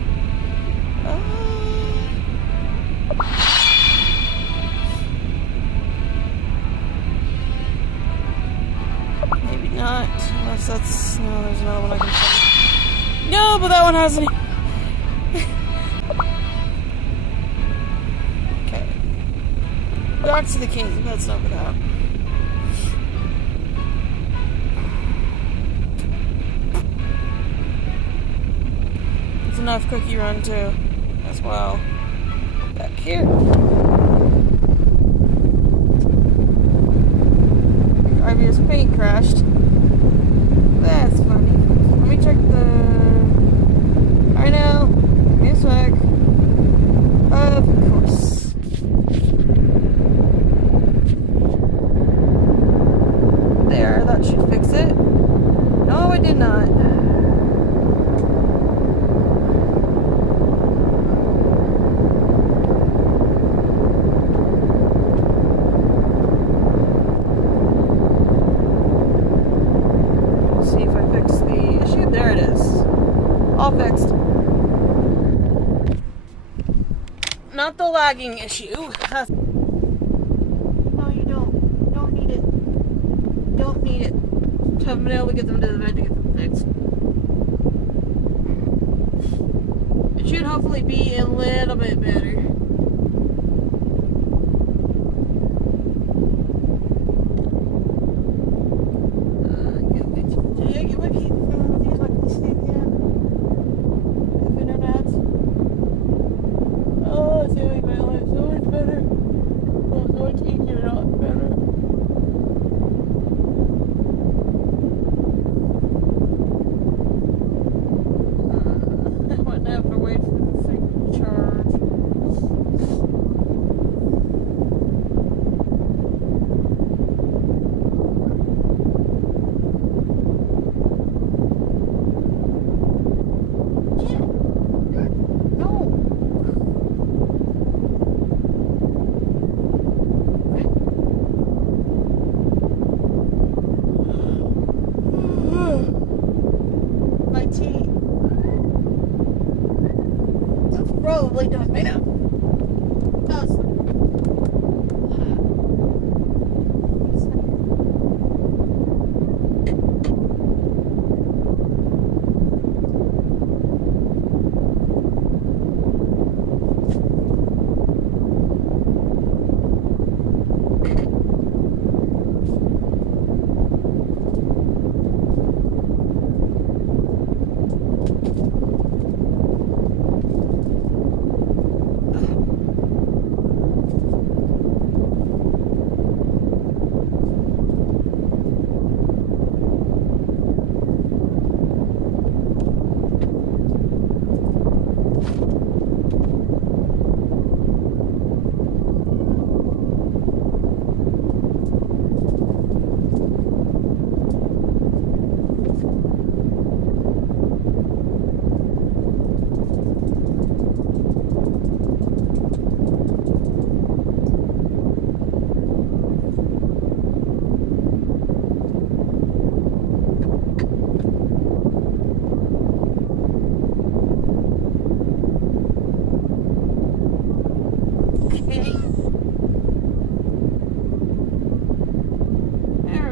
Maybe not. Unless that's... No, there's another one I can find. No, but that one hasn't... Okay. Back to the king. That's not that. It's enough cookie run too, as well. Back here. IBS Paint crashed. That's funny. Let me check the... I know. Give me a sec. Of course. There, that should fix it. No, it did not. See if I fix the issue. There it is. All fixed. Not the lagging issue. No, you don't. You don't need it. You don't need it. Haven't been able to get them to the bed to get them fixed. It should hopefully be a little bit better. I wouldn't have to wait for the thing to charge.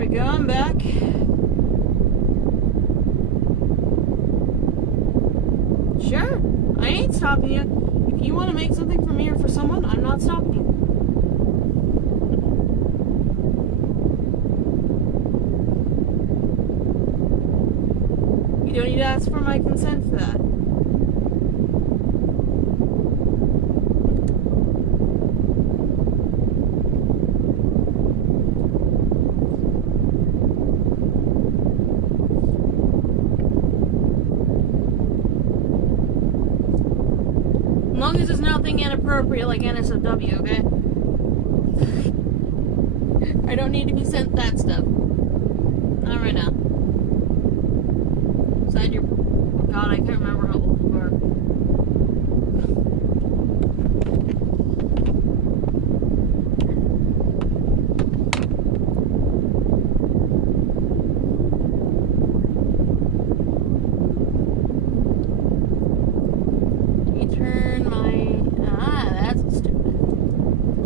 we go, I'm back. Sure, I ain't stopping you. If you want to make something for me or for someone, I'm not stopping you. You don't need to ask for my consent for that. As long as it's nothing inappropriate like NSFW, okay? I don't need to be sent that stuff. Not right now. Besides your... God, I can't remember how old you are.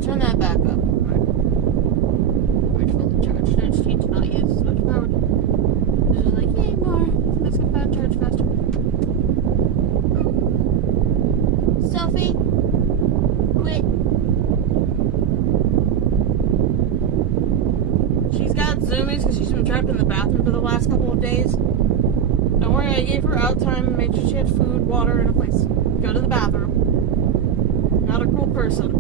Turn that back up. Right, fully charged. I just need to not use as much power. This is like, yay, more. Let's get that charge faster. Sophie, quit. She's got zoomies because she's been trapped in the bathroom for the last couple of days. Don't worry, I gave her out time and made sure she had food, water, and a place. Go to the bathroom. Not a cruel person.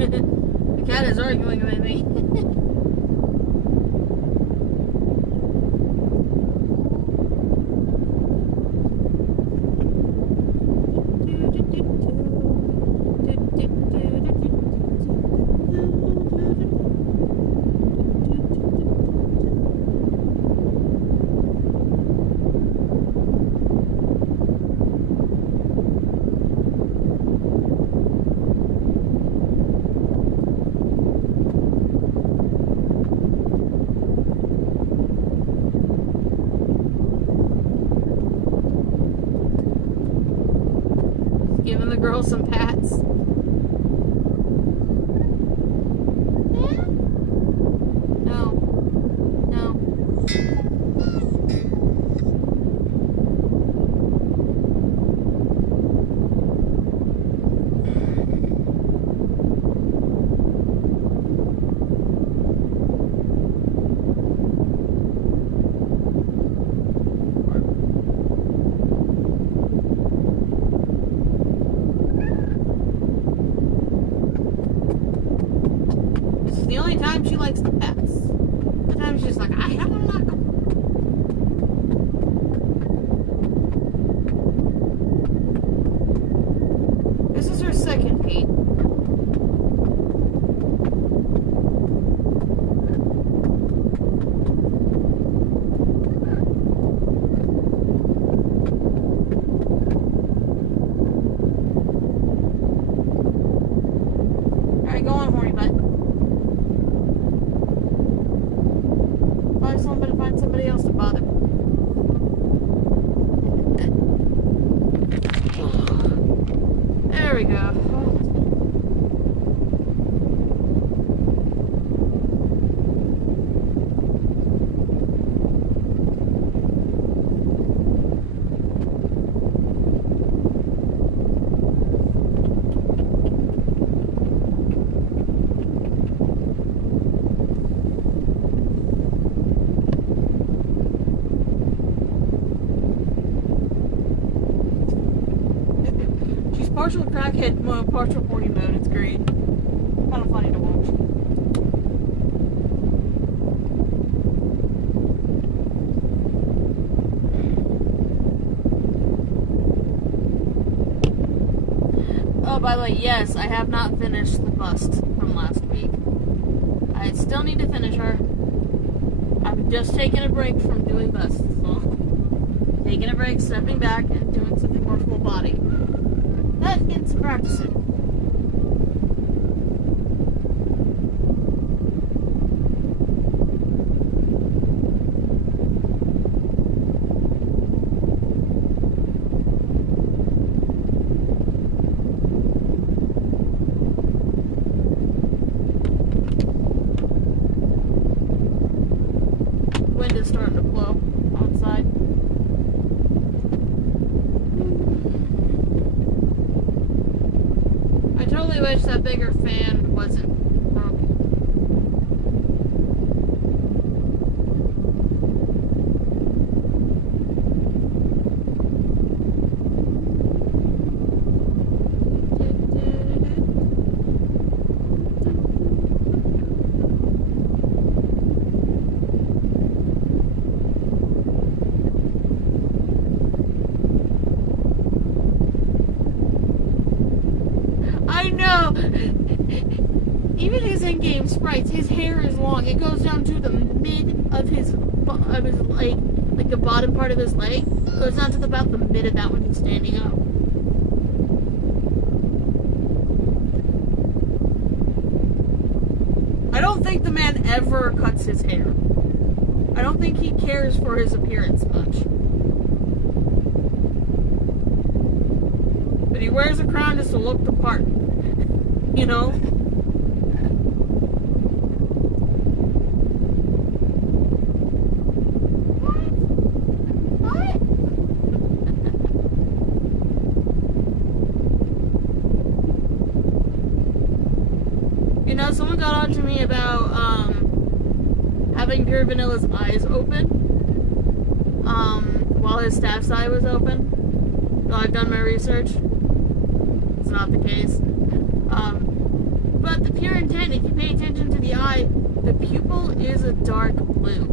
The cat is arguing with me. Giving the girl some pats. Yeah? No. No. The only time she likes the pets. The time she's like, I don't like them. This is her second Pete. Alright, go on, horny butt. Find somebody else to bother. There we go. Partial crackhead mode, partial horny mode. It's great. Kind of funny. by the way, yes, I have not finished the bust from last week. I still need to finish her. I'm just taking a break from doing busts, so taking a break, stepping back, and doing something more full body. That gets practicing. Wind is starting to blow outside. I totally wish that bigger fan wasn't broken. I know! Even his in-game sprites, his hair is long. It goes down to the mid of his leg, like the bottom part of his leg. It goes down to about the mid of that when he's standing up. I don't think the man ever cuts his hair. I don't think he cares for his appearance much. But he wears a crown just to look the part. You know? What? You know, someone got on to me about having Pure Vanilla's eyes open while his staff's eye was open. So I've done my research. It's not the case. But the pure intent, if you pay attention to the eye, the pupil is a dark blue.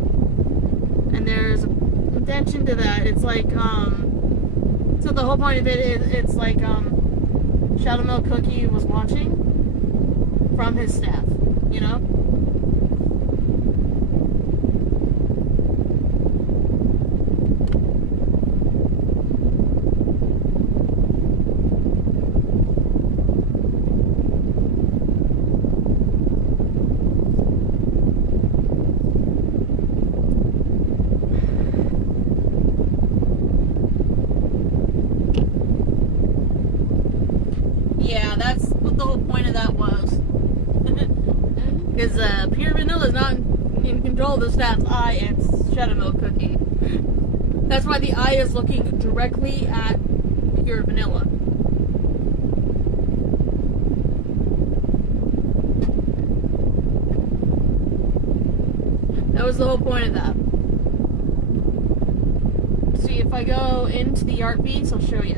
And there's intention to that. It's like, so the whole point of it is, it's like, Shadow Milk Cookie was watching from his staff, you know? Yeah, that's what the whole point of that was. Because Pure Vanilla is not in control of the staff's eye, it's Shadow Milk Cookie. That's why the eye is looking directly at Pure Vanilla. That was the whole point of that. See, if I go into the art piece, I'll show you.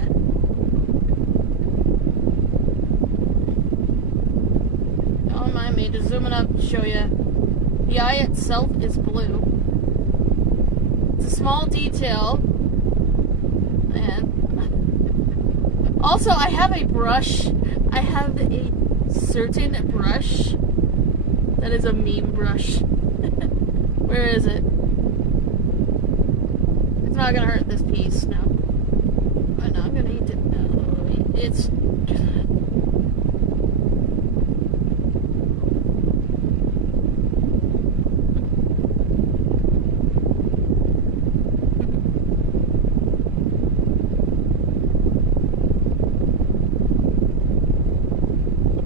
Don't mind me, just zoom it up to show you. The eye itself is blue. It's a small detail. And also, I have a brush. I have a certain brush that is a meme brush. Where is it? It's not gonna hurt this piece, no. I know I'm gonna need to know. It's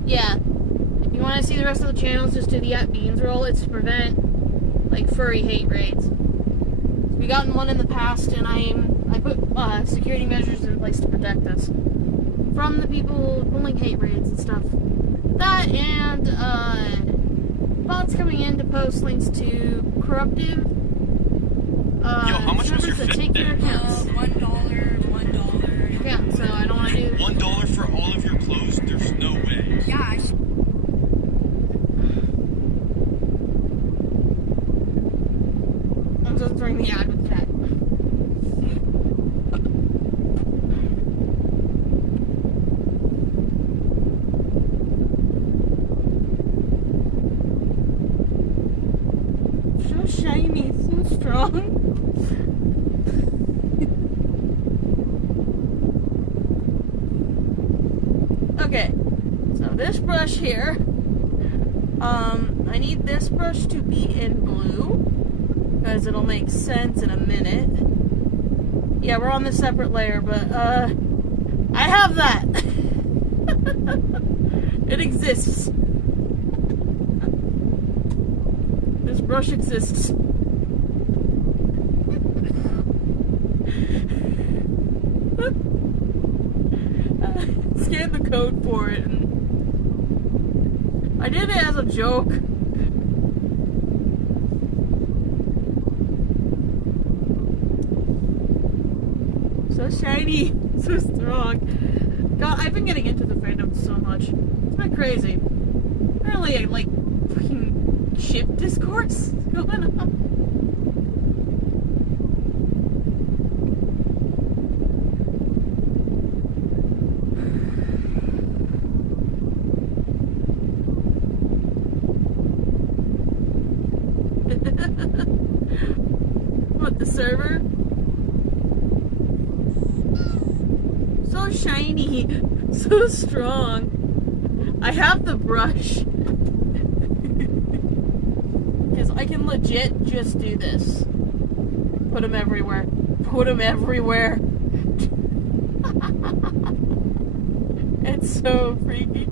yeah. If you want to see the rest of the channels, just do the @beans roll. It's to prevent like furry hate raids. We've gotten one in the past, and I put security measures in place to protect us from the people pulling hate raids and stuff. That and bots coming in to post links to corruptive how much was your servers that fee take your accounts. $1. Yeah, so I don't want to do $1 for all of your clothes? There's no way. Yeah, I'm just throwing the ad with chat. shiny, so strong. Okay, so this brush here, I need this brush to be in blue, because it'll make sense in a minute. Yeah, we're on the separate layer, but, I have that! It exists. This brush exists. Scan the code for it. And I did it as a joke. So shiny, so strong. God, I've been getting into the fandom so much. It's been crazy. Apparently, like, fucking ship discourse going on. What, the server? So shiny, so strong. I have the brush. Because I can legit just do this. Put them everywhere. Put them everywhere. It's so freaky.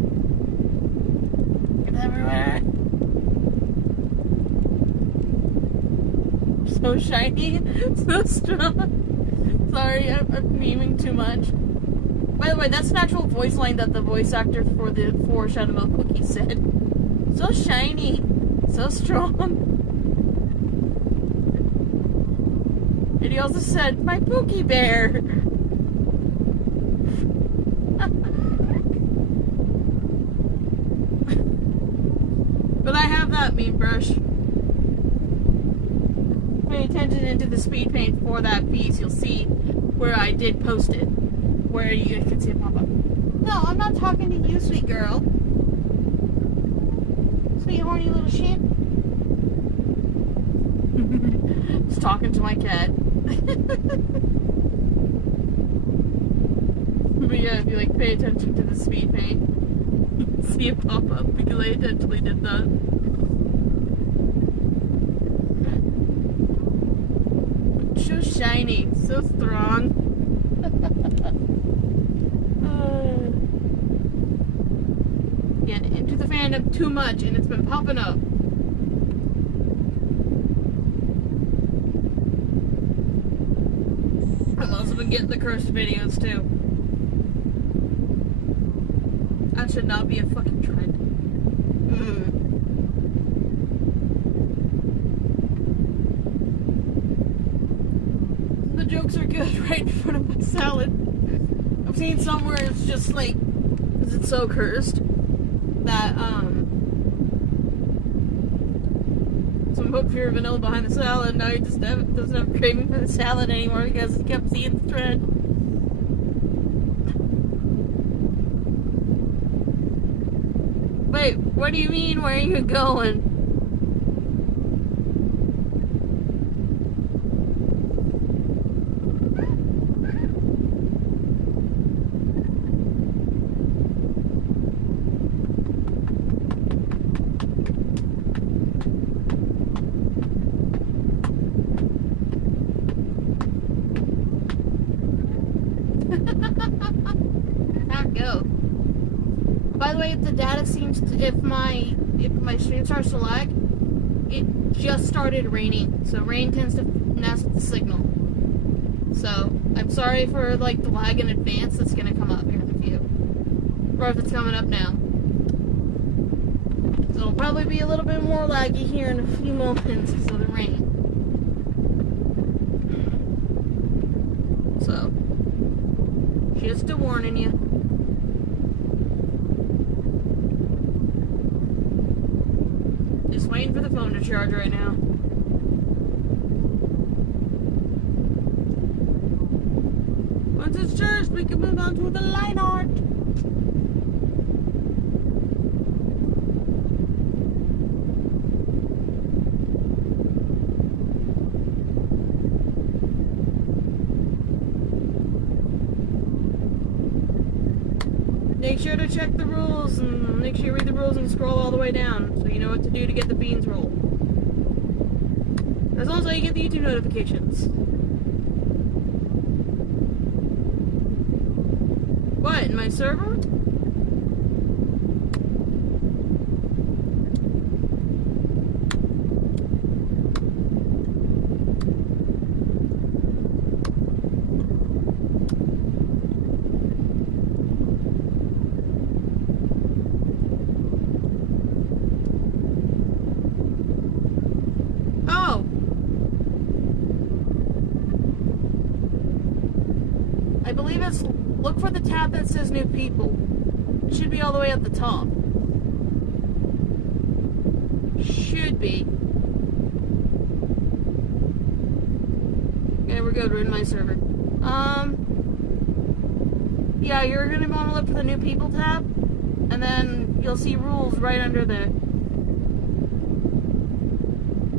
It's everywhere. So shiny, so strong. Sorry, I'm memeing too much. By the way, that's an actual voice line that the voice actor for Shadow Milk Cookie said. So shiny, so strong. And he also said, my Pookie Bear. But I have that meme brush. Pay attention into the speed paint for that piece, you'll see where I did post it. Where you guys can see it pop up. No, I'm not talking to you, sweet girl. Sweet horny little shit. Just talking to my cat. But yeah, if you like pay attention to the speed paint, see it pop up because I intentionally did that. So shiny, so strong. Getting into the fandom too much and it's been popping up. I've also been getting the cursed videos too. That should not be a fucking trend. The jokes are good right in front of my salad. I've seen some where it's just like, because it's so cursed, that, some put pure vanilla behind the salad, now he just doesn't have craving for the salad anymore because he kept seeing the trend. Wait, what do you mean, where are you going? How'd go? By the way, if the data seems to, if my stream starts to lag, it just started raining. So rain tends to mess with the signal. So I'm sorry for like the lag in advance that's gonna come up here in a few. Or if it's coming up now. So it'll probably be a little bit more laggy here in a few moments because of the rain. So just a warning you. Just waiting for the phone to charge right now. Once it's charged, we can move on to the line art. sure to check the rules and make sure you read the rules and scroll all the way down so you know what to do to get the beans roll. That's also how you get the YouTube notifications. What, in my server? I believe it's, look for the tab that says new people. It should be all the way at the top. Should be. Okay, we're good, we're in my server. Yeah, you're gonna want to look for the new people tab, and then you'll see rules right under there.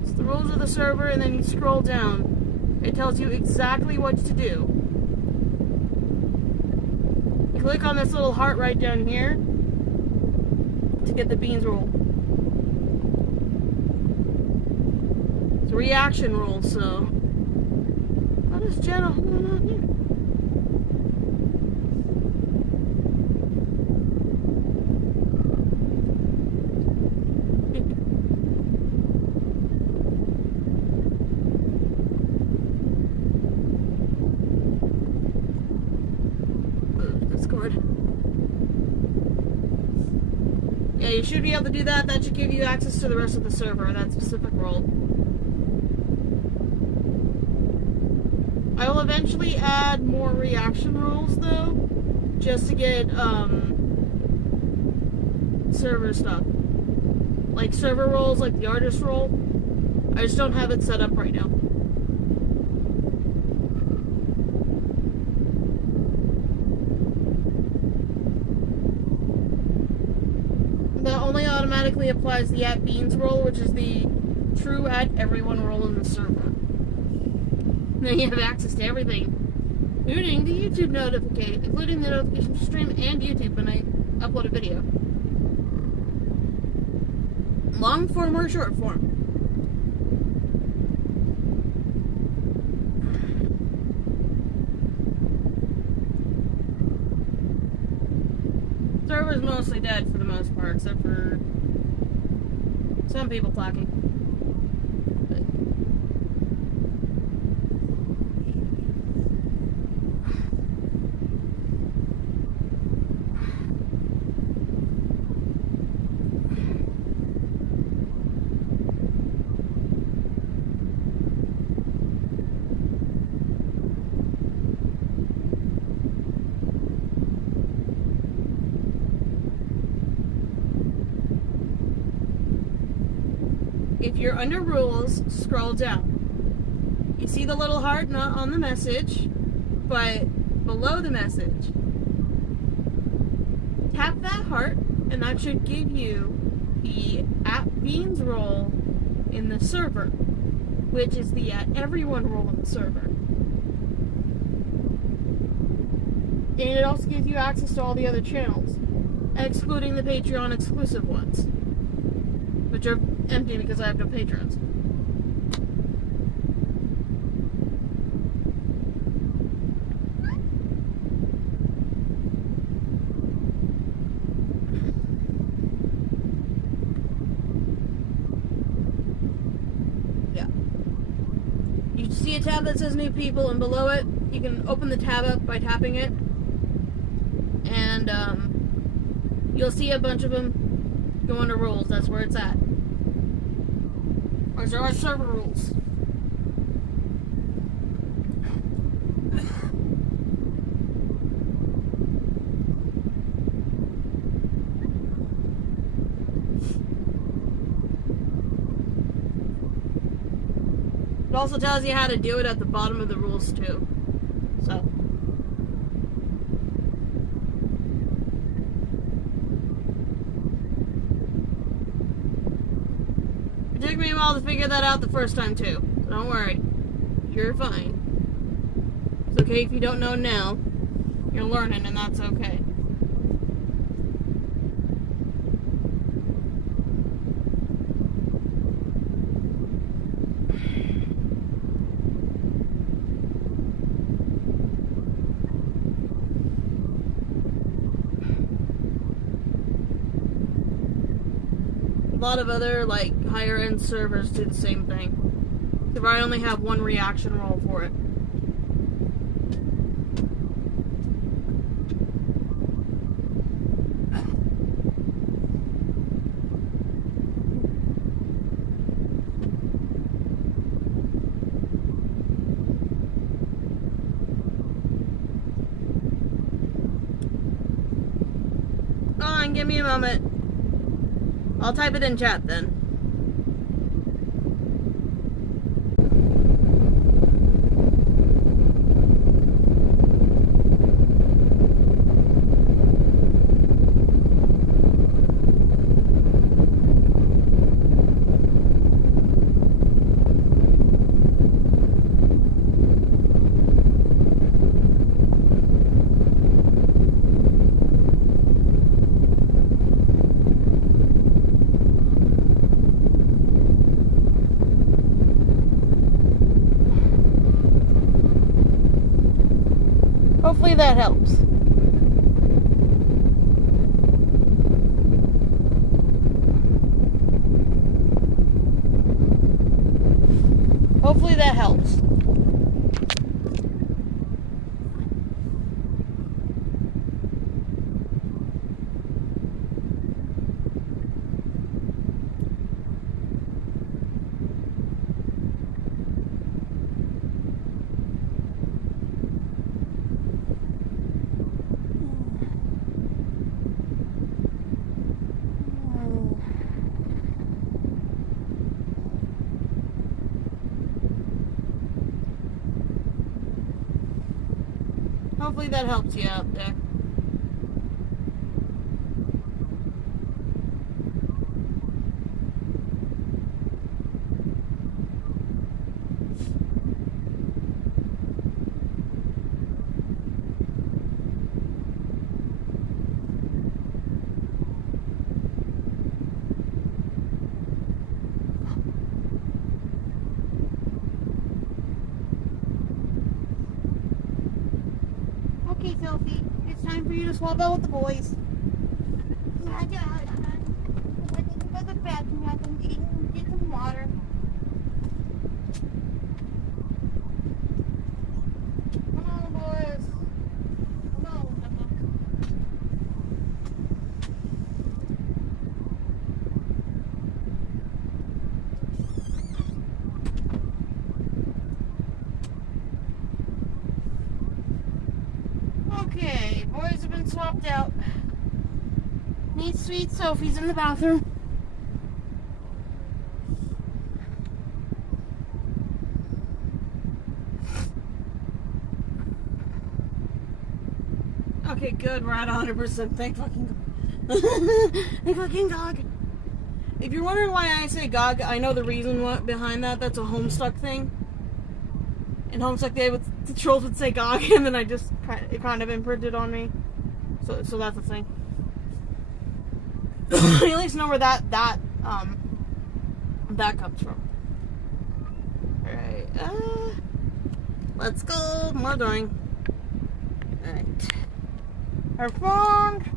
It's the rules of the server, and then you scroll down. It tells you exactly what to do. Click on this little heart right down here to get the beans roll. It's a reaction roll, so what is Jenna going on here? Yeah, you should be able to do that. That should give you access to the rest of the server, that specific role. I will eventually add more reaction roles, though, just to get server stuff. Like server roles, like the artist role. I just don't have it set up right now. That only automatically applies the @beans role, which is the true @everyone role in the server. Then you have access to everything, including the YouTube notification, including the notification to stream and YouTube when I upload a video. Long form or short form. Server's mostly dead for the most part, except for some people talking. If you're under rules, scroll down. You see the little heart not on the message, but below the message. Tap that heart, and that should give you the @beans role in the server, which is the @everyone role in the server. And it also gives you access to all the other channels, excluding the Patreon exclusive ones, which are empty because I have no patrons. Yeah. You see a tab that says new people, and below it, you can open the tab up by tapping it. And you'll see a bunch of them go under rules. That's where it's at. There are server rules. It also tells you how to do it at the bottom of the rules too. So. It took me a while to figure that out the first time too. So don't worry. You're fine. It's okay if you don't know now. You're learning, and that's okay. lot of other like higher end servers do the same thing. If I only have one reaction roll for it. Give me a moment. I'll type it in chat then. Hopefully that helps. Hopefully that helps. Hopefully that helps you out there. Okay, Sophie, it's time for you to swap out with the boys. I need to go to the bathroom. I can get some water. Come on, boys. Come on. Okay, boys have been swapped out. Neat sweet Sophie's in the bathroom. Okay, good. We're at 100%. Thank fucking God. Thank fucking God. If you're wondering why I say GOG, I know the reason behind that. That's a Homestuck thing. In Homestuck, the trolls would say GOG, and then it kind of imprinted on me. So that's the thing. I at least know where that comes from. Alright, let's go. More doing. Alright. Performed.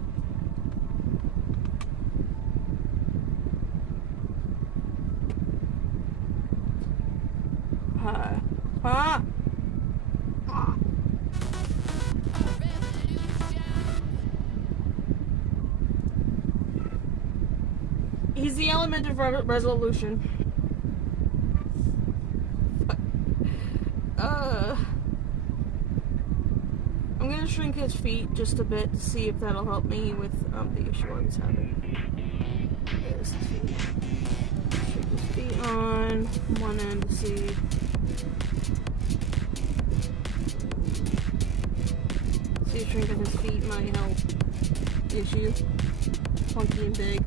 He's the element of resolution. I'm gonna shrink his feet just a bit to see if that'll help me with the issue I was having. There's his feet. Shrink his feet on one end to see. See if shrinking his feet might help the issue. Funky and big.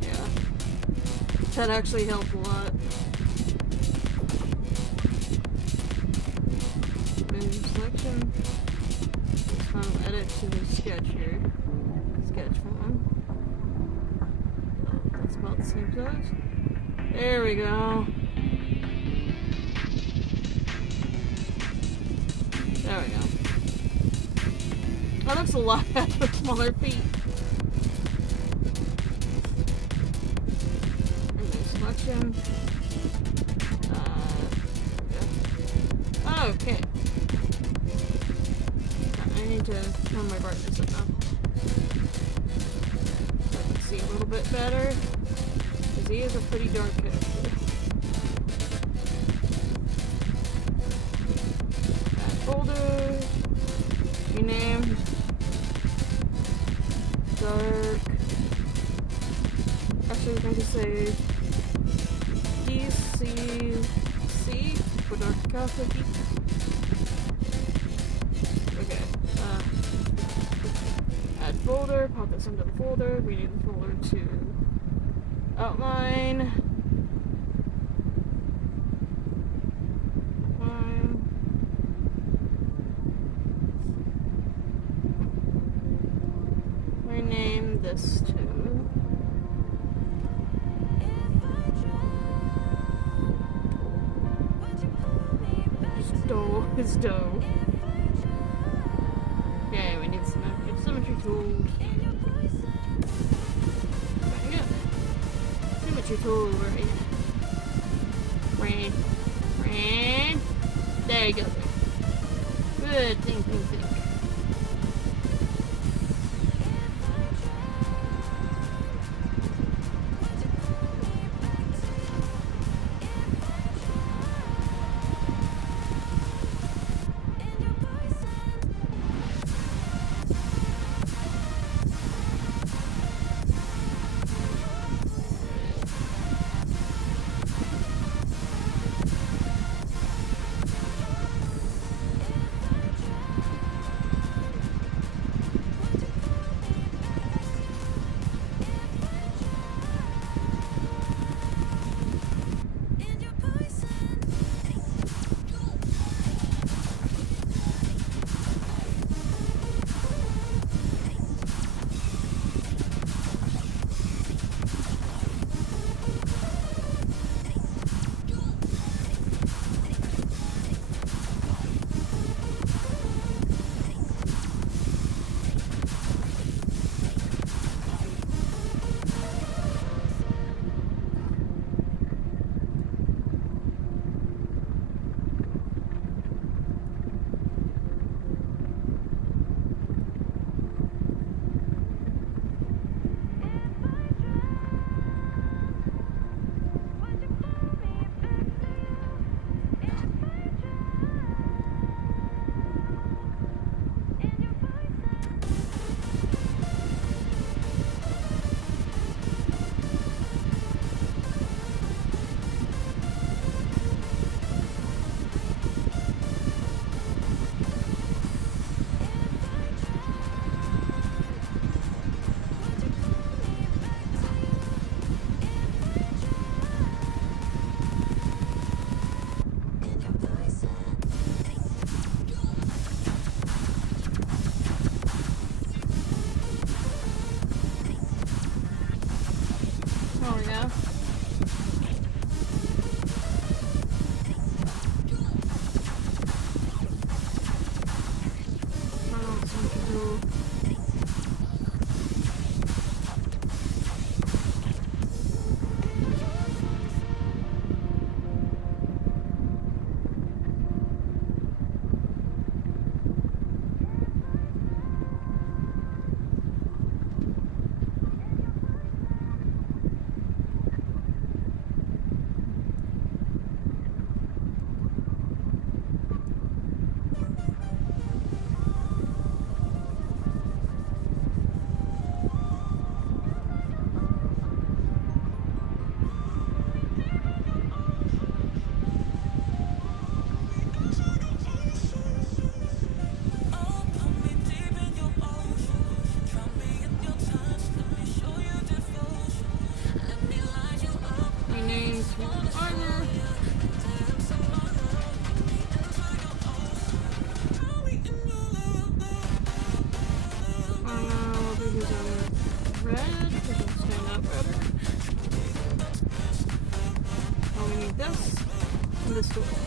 Yeah. That actually helped a lot. Selection. Final edit to the sketch here. Sketch font. Oh, that's about the same size. There we go. There we go. That looks a lot better. Smaller feet. Selection. Okay. I need to turn my brightness up now. So I can see a little bit better. Because he is a pretty dark character. Add folder. Rename. Dark. Actually, we can just say DCC for dark Catholic. Okay. Add folder. Pop this into the folder. Rename the folder to outline. Rename this to dough. Okay, we need symmetry tools. Yeah. Symmetry tool, right? There you go. Good. Think.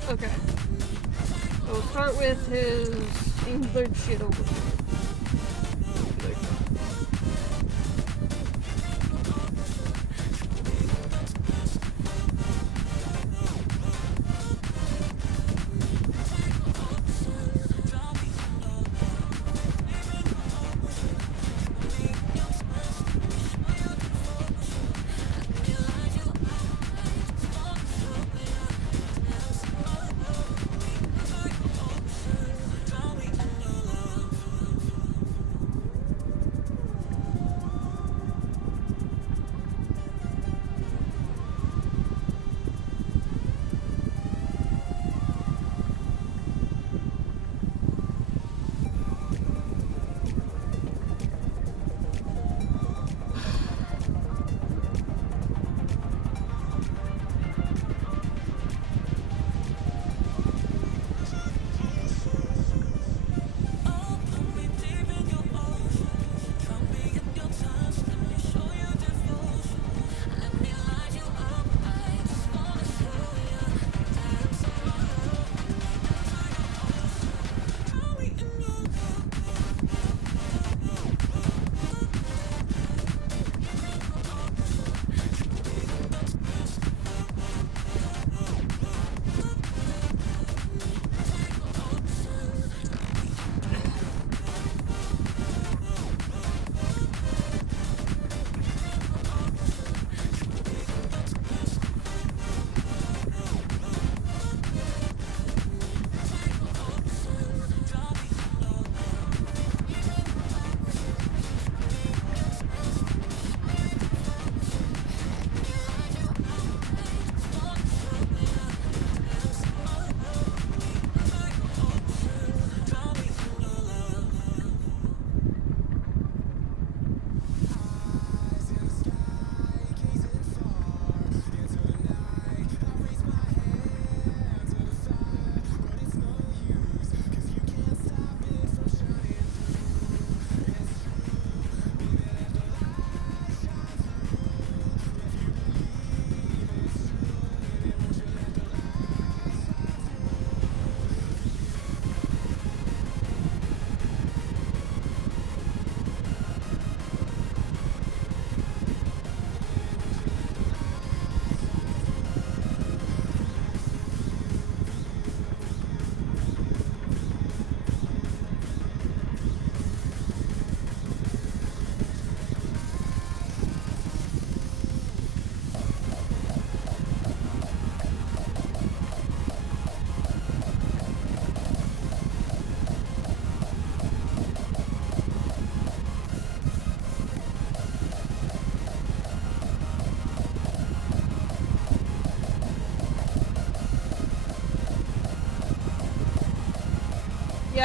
Okay. So we'll start with his third shit over here.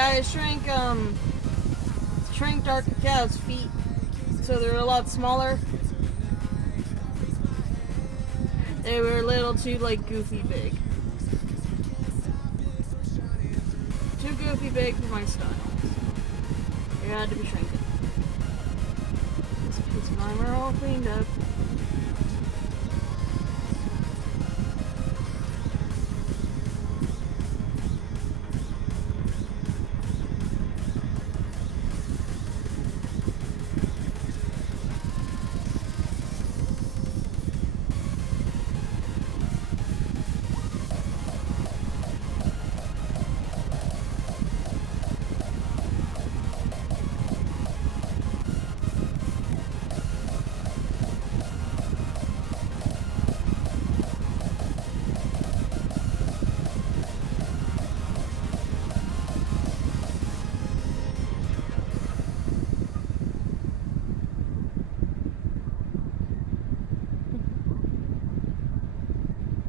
Yeah, I shrank Dark Cacao's feet so they're a lot smaller. They were a little too, like, goofy big. Too goofy big for my style. They had to be shrinking. This piece of mine were all cleaned up.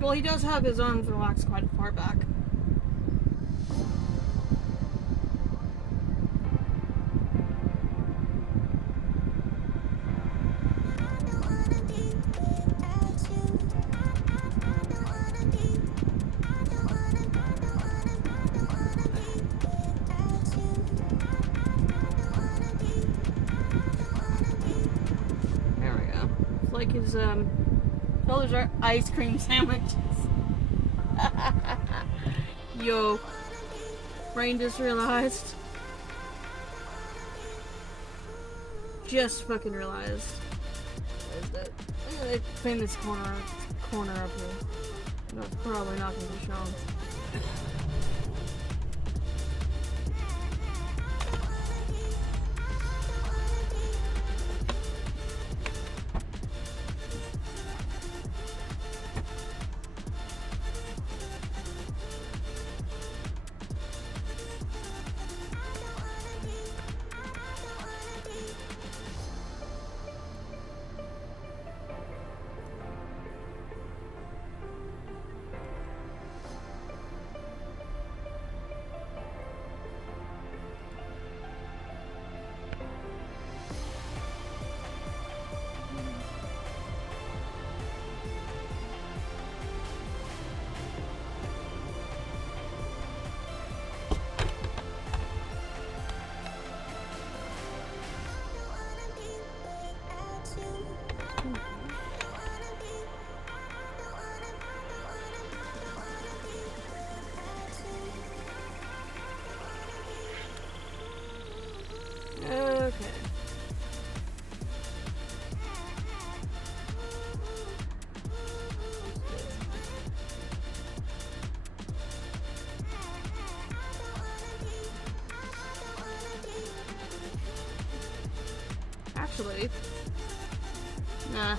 Well, he does have his arms relaxed quite far back. There we go. It's like his colors are ice cream sandwiches. Yo, brain just realized. Just fucking realized. I'm gonna clean this corner up here. No, it's probably not gonna be shown. Okay. Actually, nah.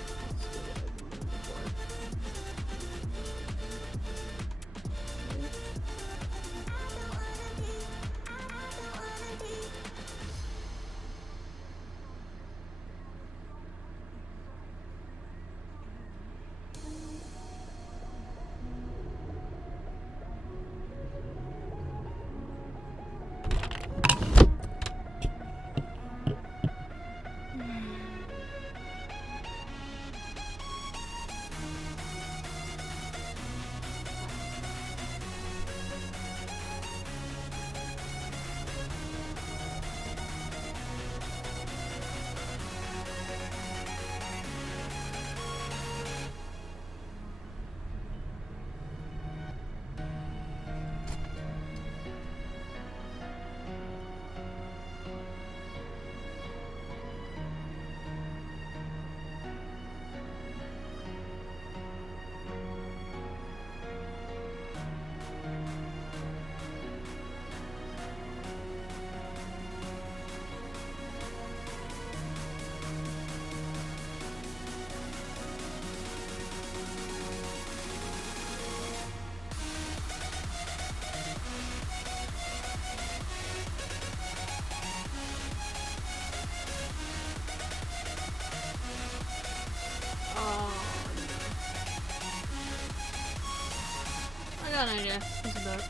I got an idea. This is better.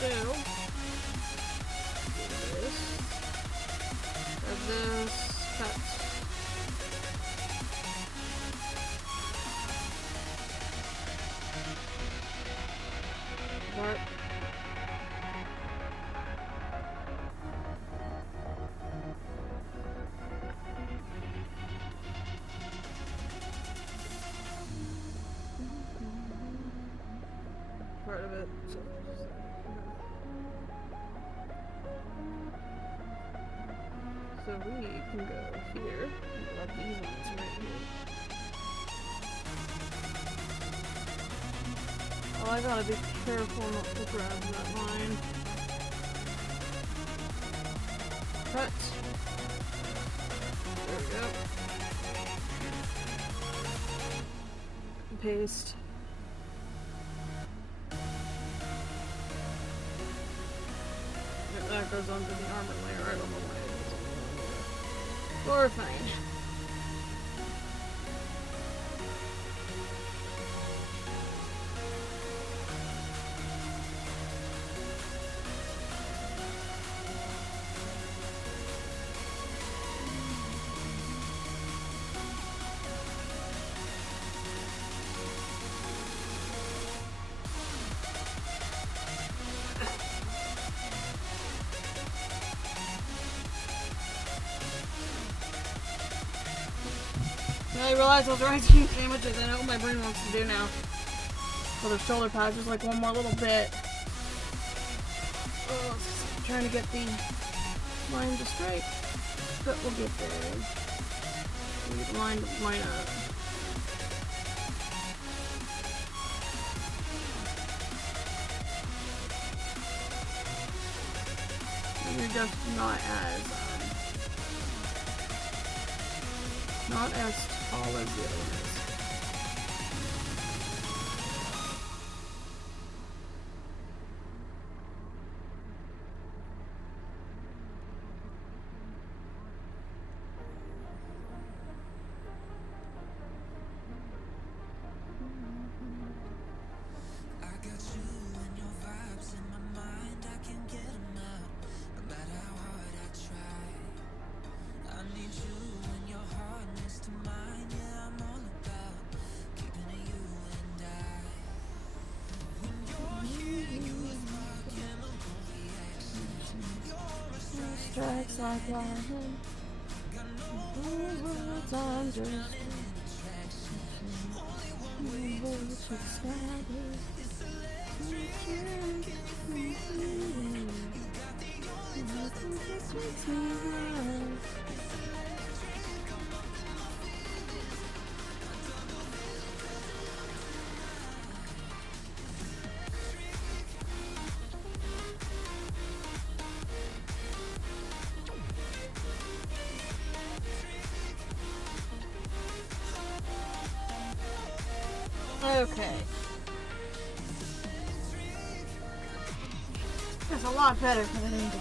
do this. Have this cut. Part. Part of it. So we can go here. Love these ones right here. Oh, I gotta be careful not to grab that line. Cut. There we go. Paste. That goes onto the armor layer. I don't know why it goes on there. We're fine. I realized I was writing sandwiches. I know what my brain wants to do now. For the shoulder pad, just like one more little bit. Oh, I'm trying to get the line just right, but we'll get there. We need the line to line up. And you're just not as tall as the other ones. Strikes like lightning. I'm just okay. That's a lot better for the angle.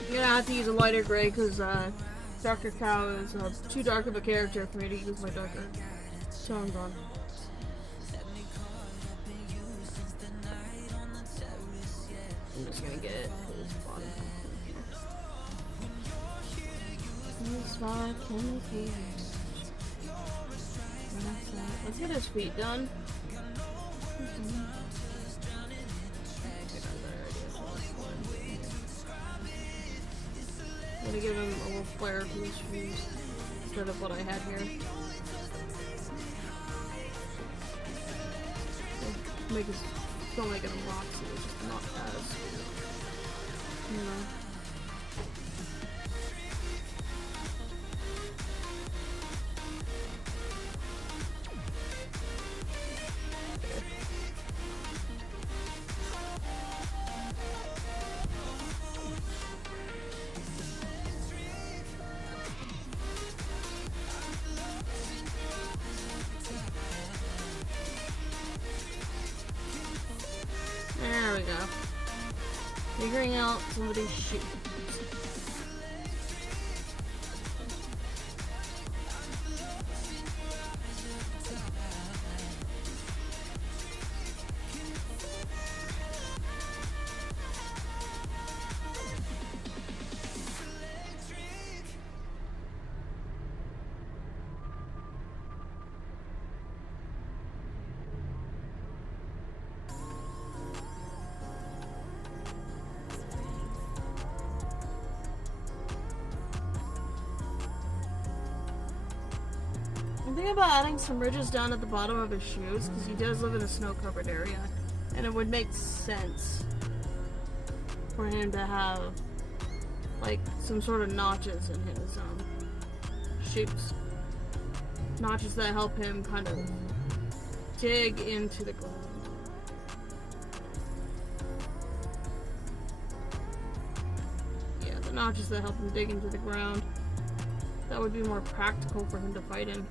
I'm gonna have to use a lighter gray because Dr. Cow is too dark of a character for me to use my darker tones on. I'm just gonna get it. Let's get his feet done. I'm gonna give him a little flare to his shoes instead of what I had here. Still making him rock, so it's just not as, you know. There we go. Figuring out somebody's shoe. thinking about adding some ridges down at the bottom of his shoes, because he does live in a snow-covered area, and it would make sense for him to have, like, some sort of notches in his shoes. Notches that help him kind of dig into the ground. Yeah, the notches that help him dig into the ground. That would be more practical for him to fight in.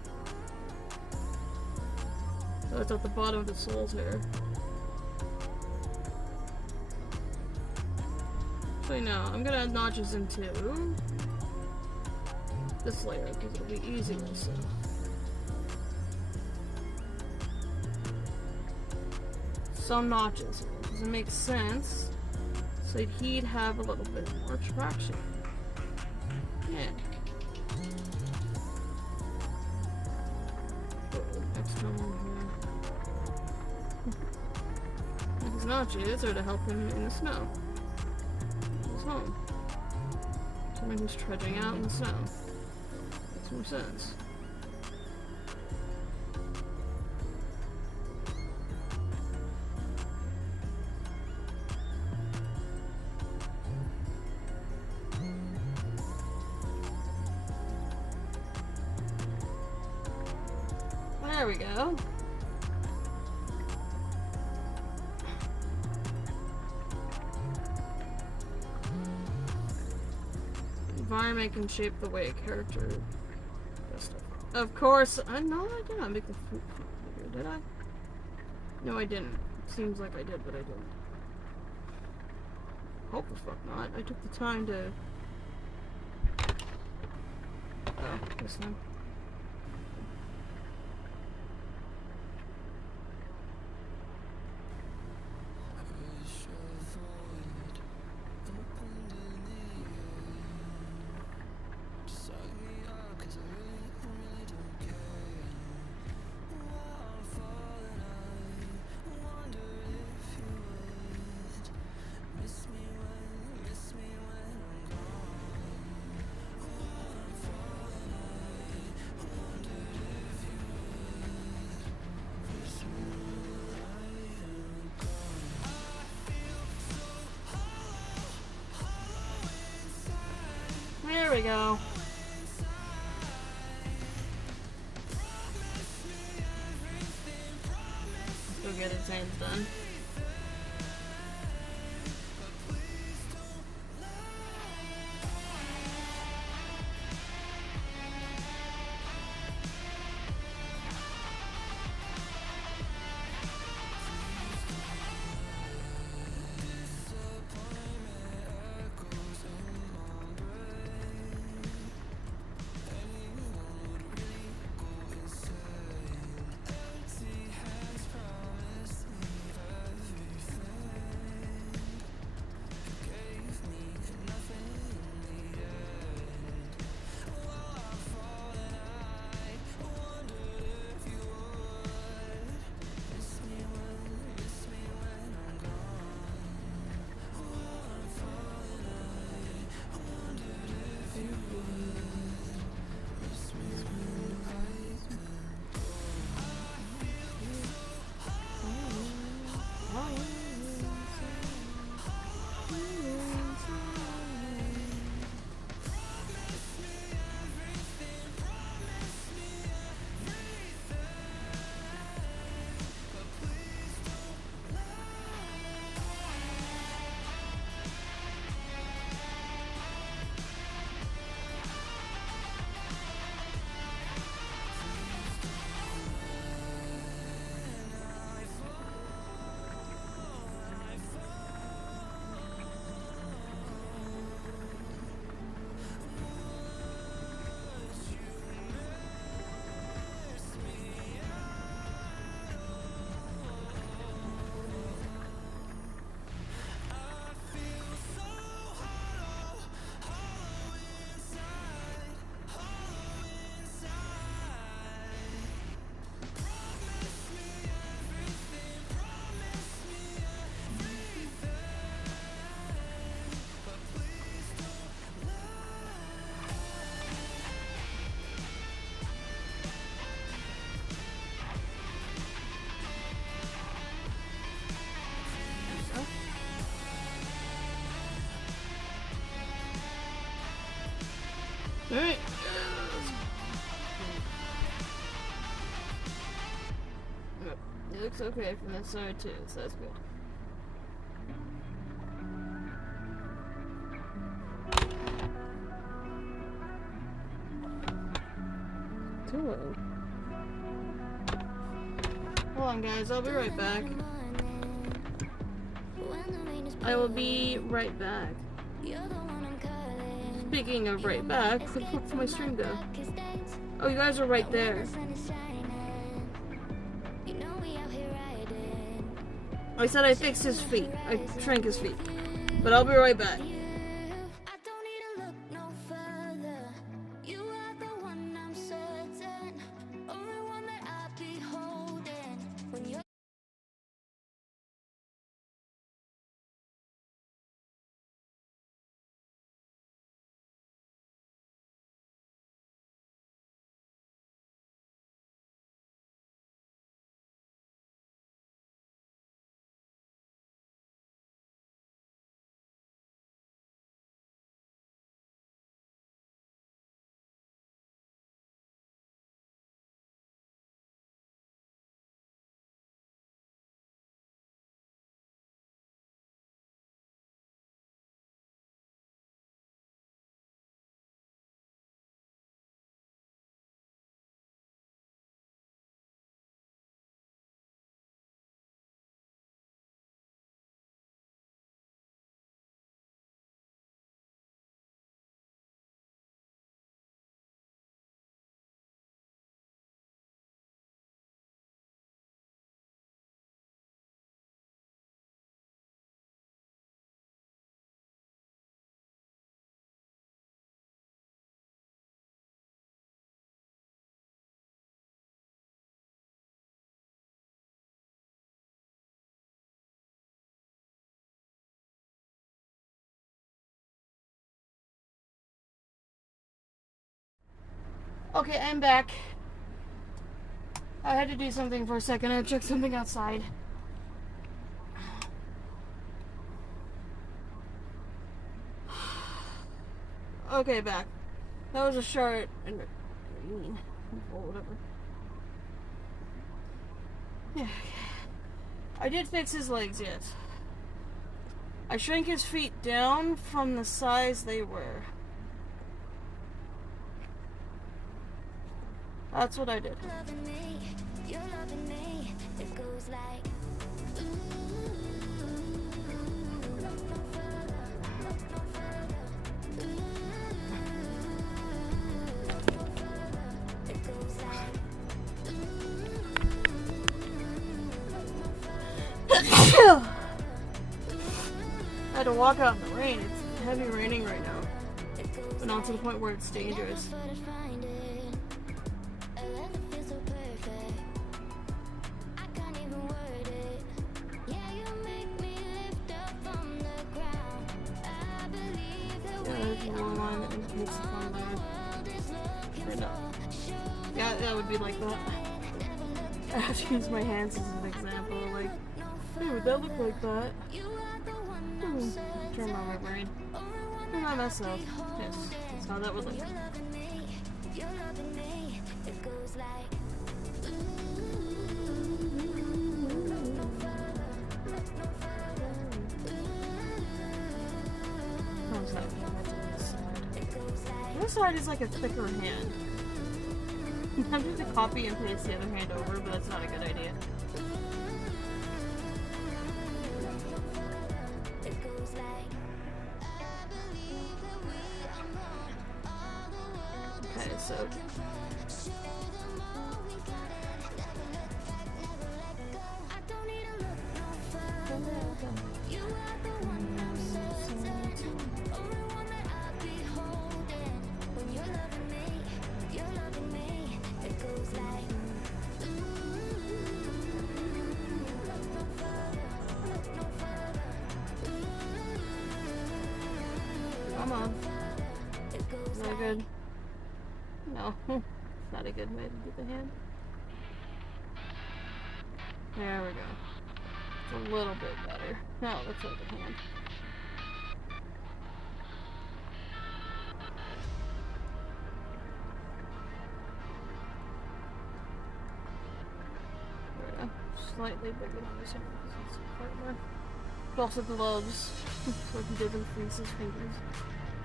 So it's at the bottom of the soles here. Actually, no, I'm gonna add notches into this layer because it'll be easier. So. Some notches here because it makes sense. So he'd have a little bit more traction. Yeah. Next one here. These notches are to help him in the snow. In his home. Someone who's trudging out in the snow. Makes more sense. There we go. Environment can shape the way a character does stuff. Of course, no, I did not make the food here, did I? No, I didn't. Seems like I did, but I didn't. Hope the fuck not. I took the time to. Oh, this one. There we go. Go get his hands done. It looks okay from this side too, so that's good. Too low. Hold on, guys. I'll be right back. I will be right back. Speaking of right back, where'd my stream go? Oh, you guys are right there. I said I fixed his feet. I shrank his feet. But I'll be right back. Okay, I'm back. I had to do something for a second. I had to check something outside. Okay, back. That was a short and or whatever. Yeah. I did fix his legs, yes. I shrank his feet down from the size they were. That's what I did. I had to walk out in the rain. It's heavy raining right now. But not to the point where it's dangerous. Yeah, that would be like that. I have to use my hands as an example. Like, hey, would that look like that? Turn on my brain. And not myself. Yes, that's how that would look. How's that? This side is like a thicker hand. I'm going to copy and paste the other hand over, but that's not a good idea. Okay, so... Come on. Is that good? No. It's not a good way to do the hand. There we go. It's a little bit better. Now let's hold the hand. There we go. slightly bigger than this one because it's a partner. But also gloves, so I can dip and freeze his fingers.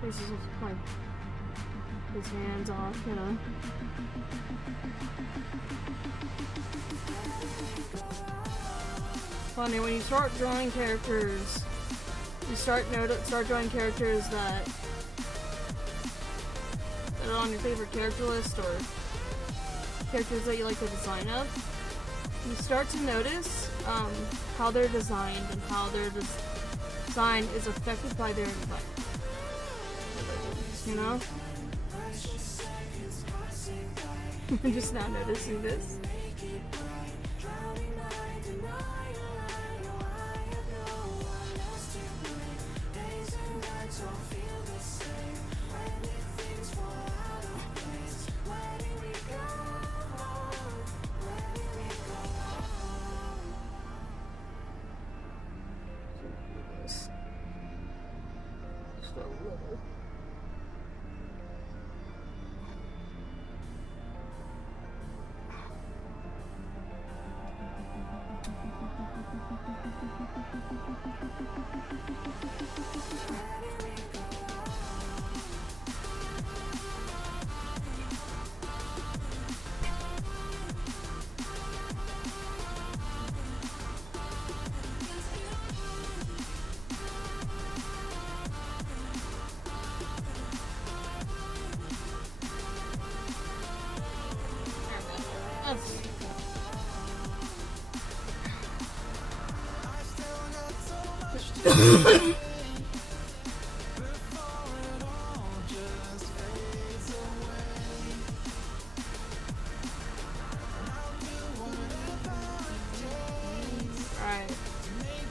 Freezes his hands off, you know. Funny, when you start drawing characters, you start drawing characters that are on your favorite character list or characters that you like the design of. You start to notice how they're designed and how their design is affected by their environment. You know? I'm just now noticing this.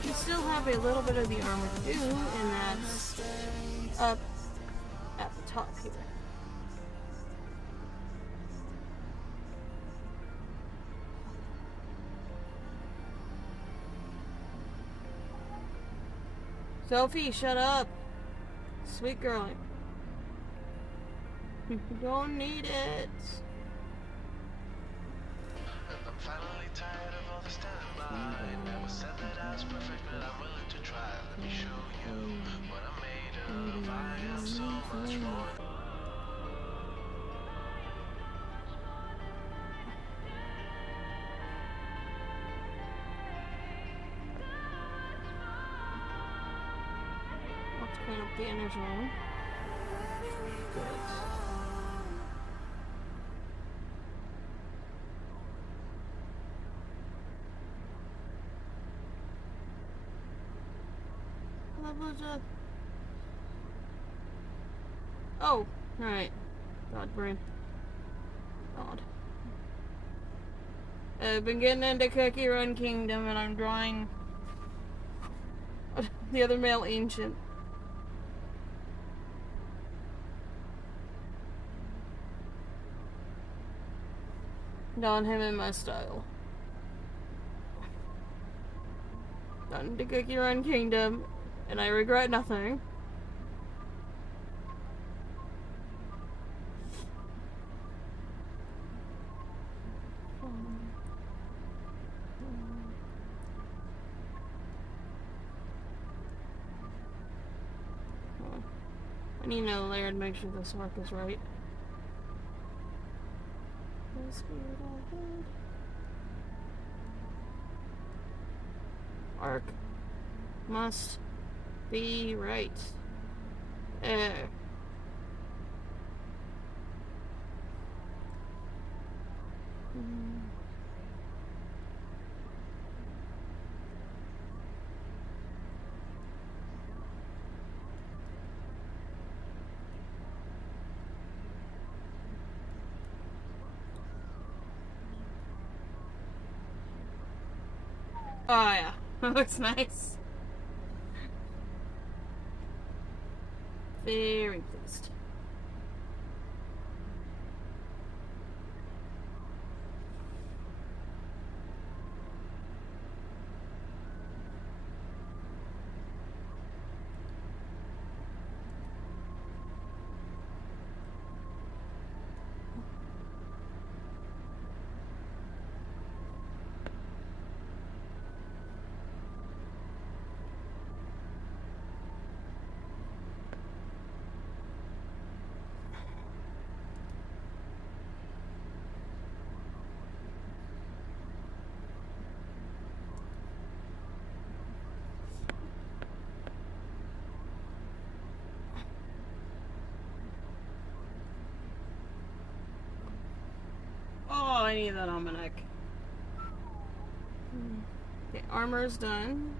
You still have a little bit of the armor to do, and that's up at the top here. Sophie, shut up. Sweet girlie. You don't need it. I'm finally tired of all the standby. Never said that I was perfect, but I'm willing to try. Let me show you what I'm made of. I am so much more. Let's clean up the energy room. Good. Oh, right. God, brain. God. I've been getting into Cookie Run Kingdom and I'm drawing the other male ancient. Drawing him in my style. Got into Cookie Run Kingdom and I regret nothing. I need to layer and make sure this mark is right. Arc must be right. Oh yeah, that looks nice. Very pleased. I need that almanac. Okay, armor's done.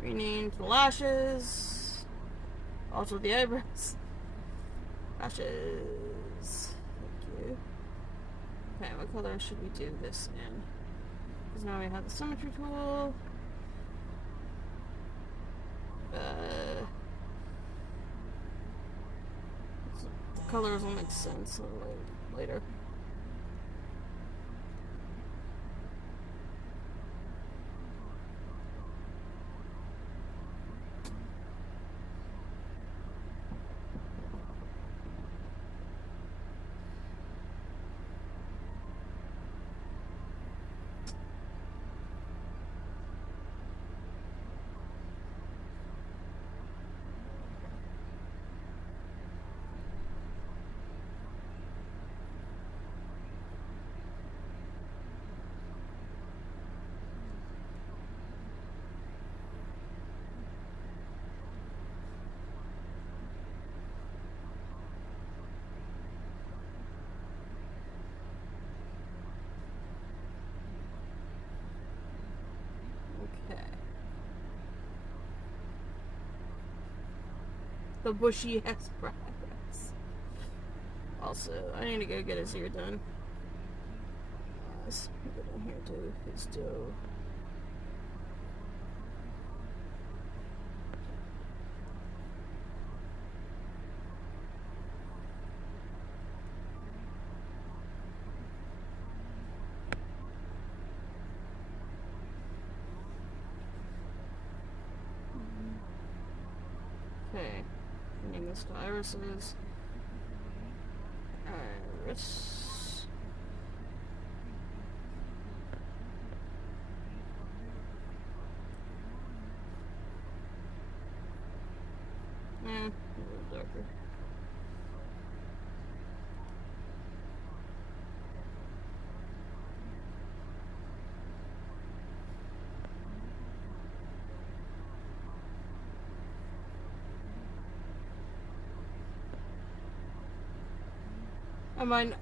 Renamed the lashes. Also the eyebrows. Lashes. Thank you. Okay, what color should we do this in? Because now we have the symmetry tool. The colors will make sense later. Okay. The bushy ass brows. Also, I need to go get his ear done. Let's go down here to his dough. Okay, name this to irises. Iris. A little darker.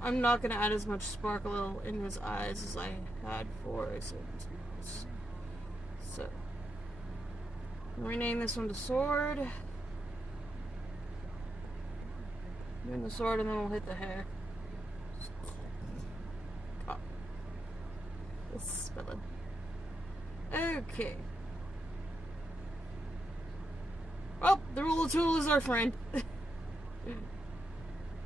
I'm not going to add as much sparkle in his eyes as I had for his nose. So, rename this one to Sword. Doing the sword and then we'll hit the hair. Oh. This is spelling. Okay. Well, the ruler tool is our friend.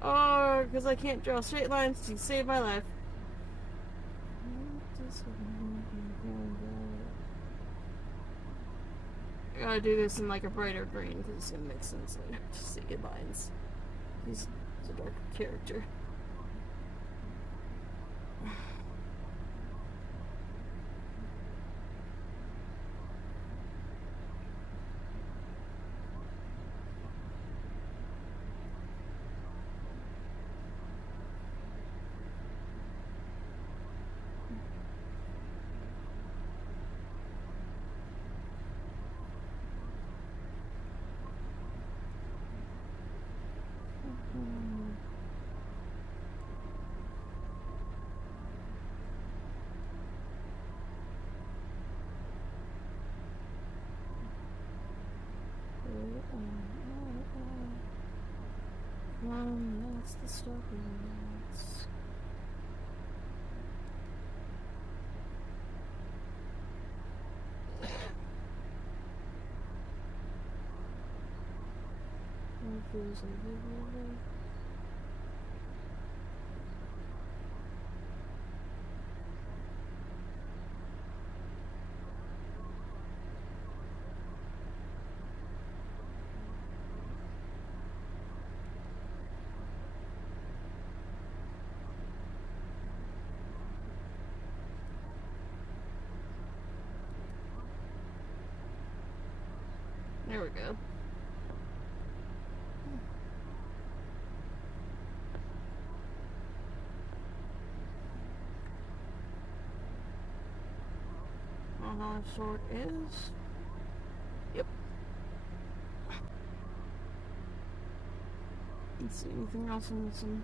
Oh, because I can't draw straight lines to save my life. I gotta do this in like a brighter green because it's gonna make sense later to see lines. He's a dark character. That's the stopping lights. There we go. How short is? Yep. Let's see, anything else I'm missing?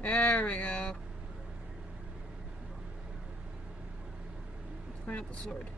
There we go. Let's clean up the sword.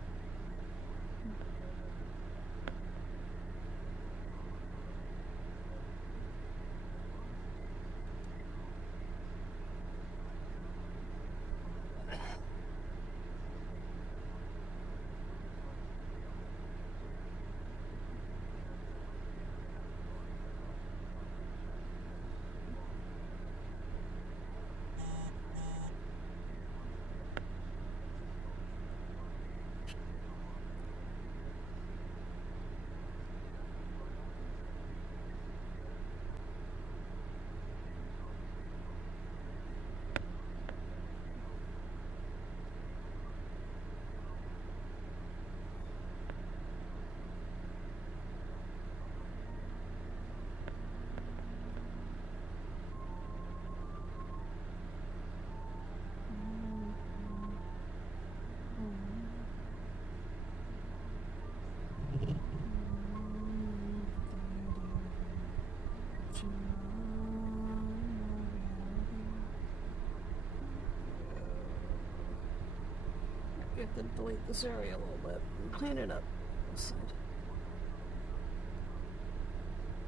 You have to delete this area a little bit and clean it up. This side.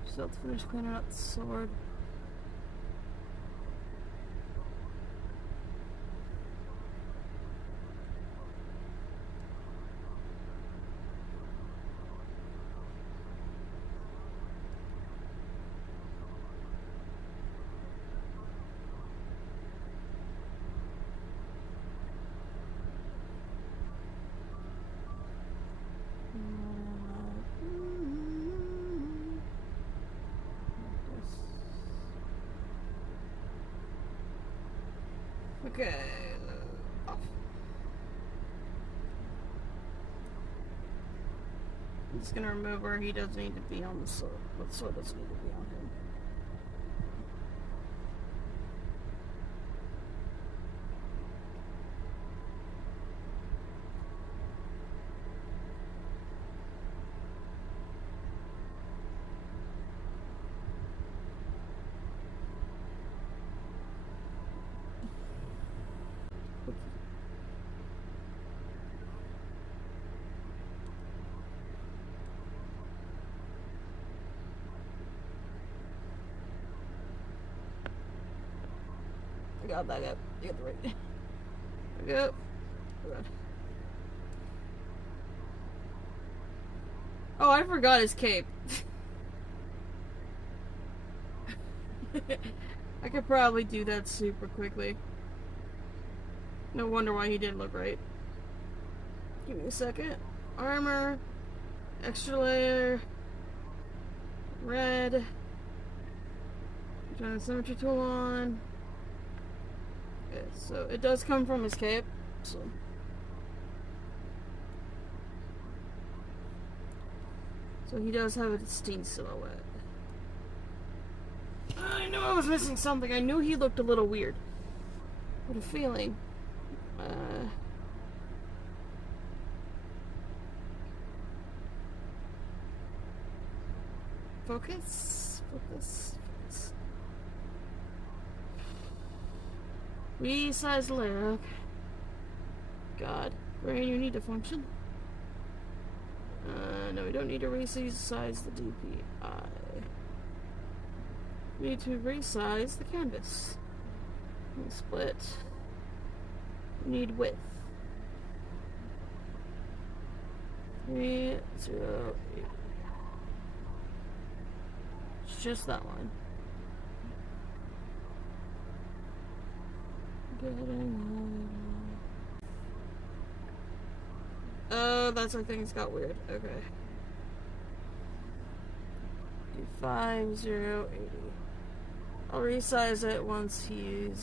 Still have to finish cleaning up the sword. Okay. Off. I'm just gonna remove where he doesn't need to be on the sword. What sword doesn't need to be on him? Back up. You got the right. Back up. Good. Oh, I forgot his cape. I could probably do that super quickly. No wonder why he didn't look right. Give me a second. Armor. Extra layer. Red. Turn the symmetry tool on. Okay, so it does come from his cape. So he does have a distinct silhouette. I knew I was missing something. I knew he looked a little weird. What a feeling. Focus. Focus. Focus. Resize the layer. Okay. God. Brain, you need to function. No, we don't need to resize the DPI. We need to resize the canvas. Split. We need width. 308. It's just that line. Oh, that's why things got weird. Okay. 5080. I'll resize it once he's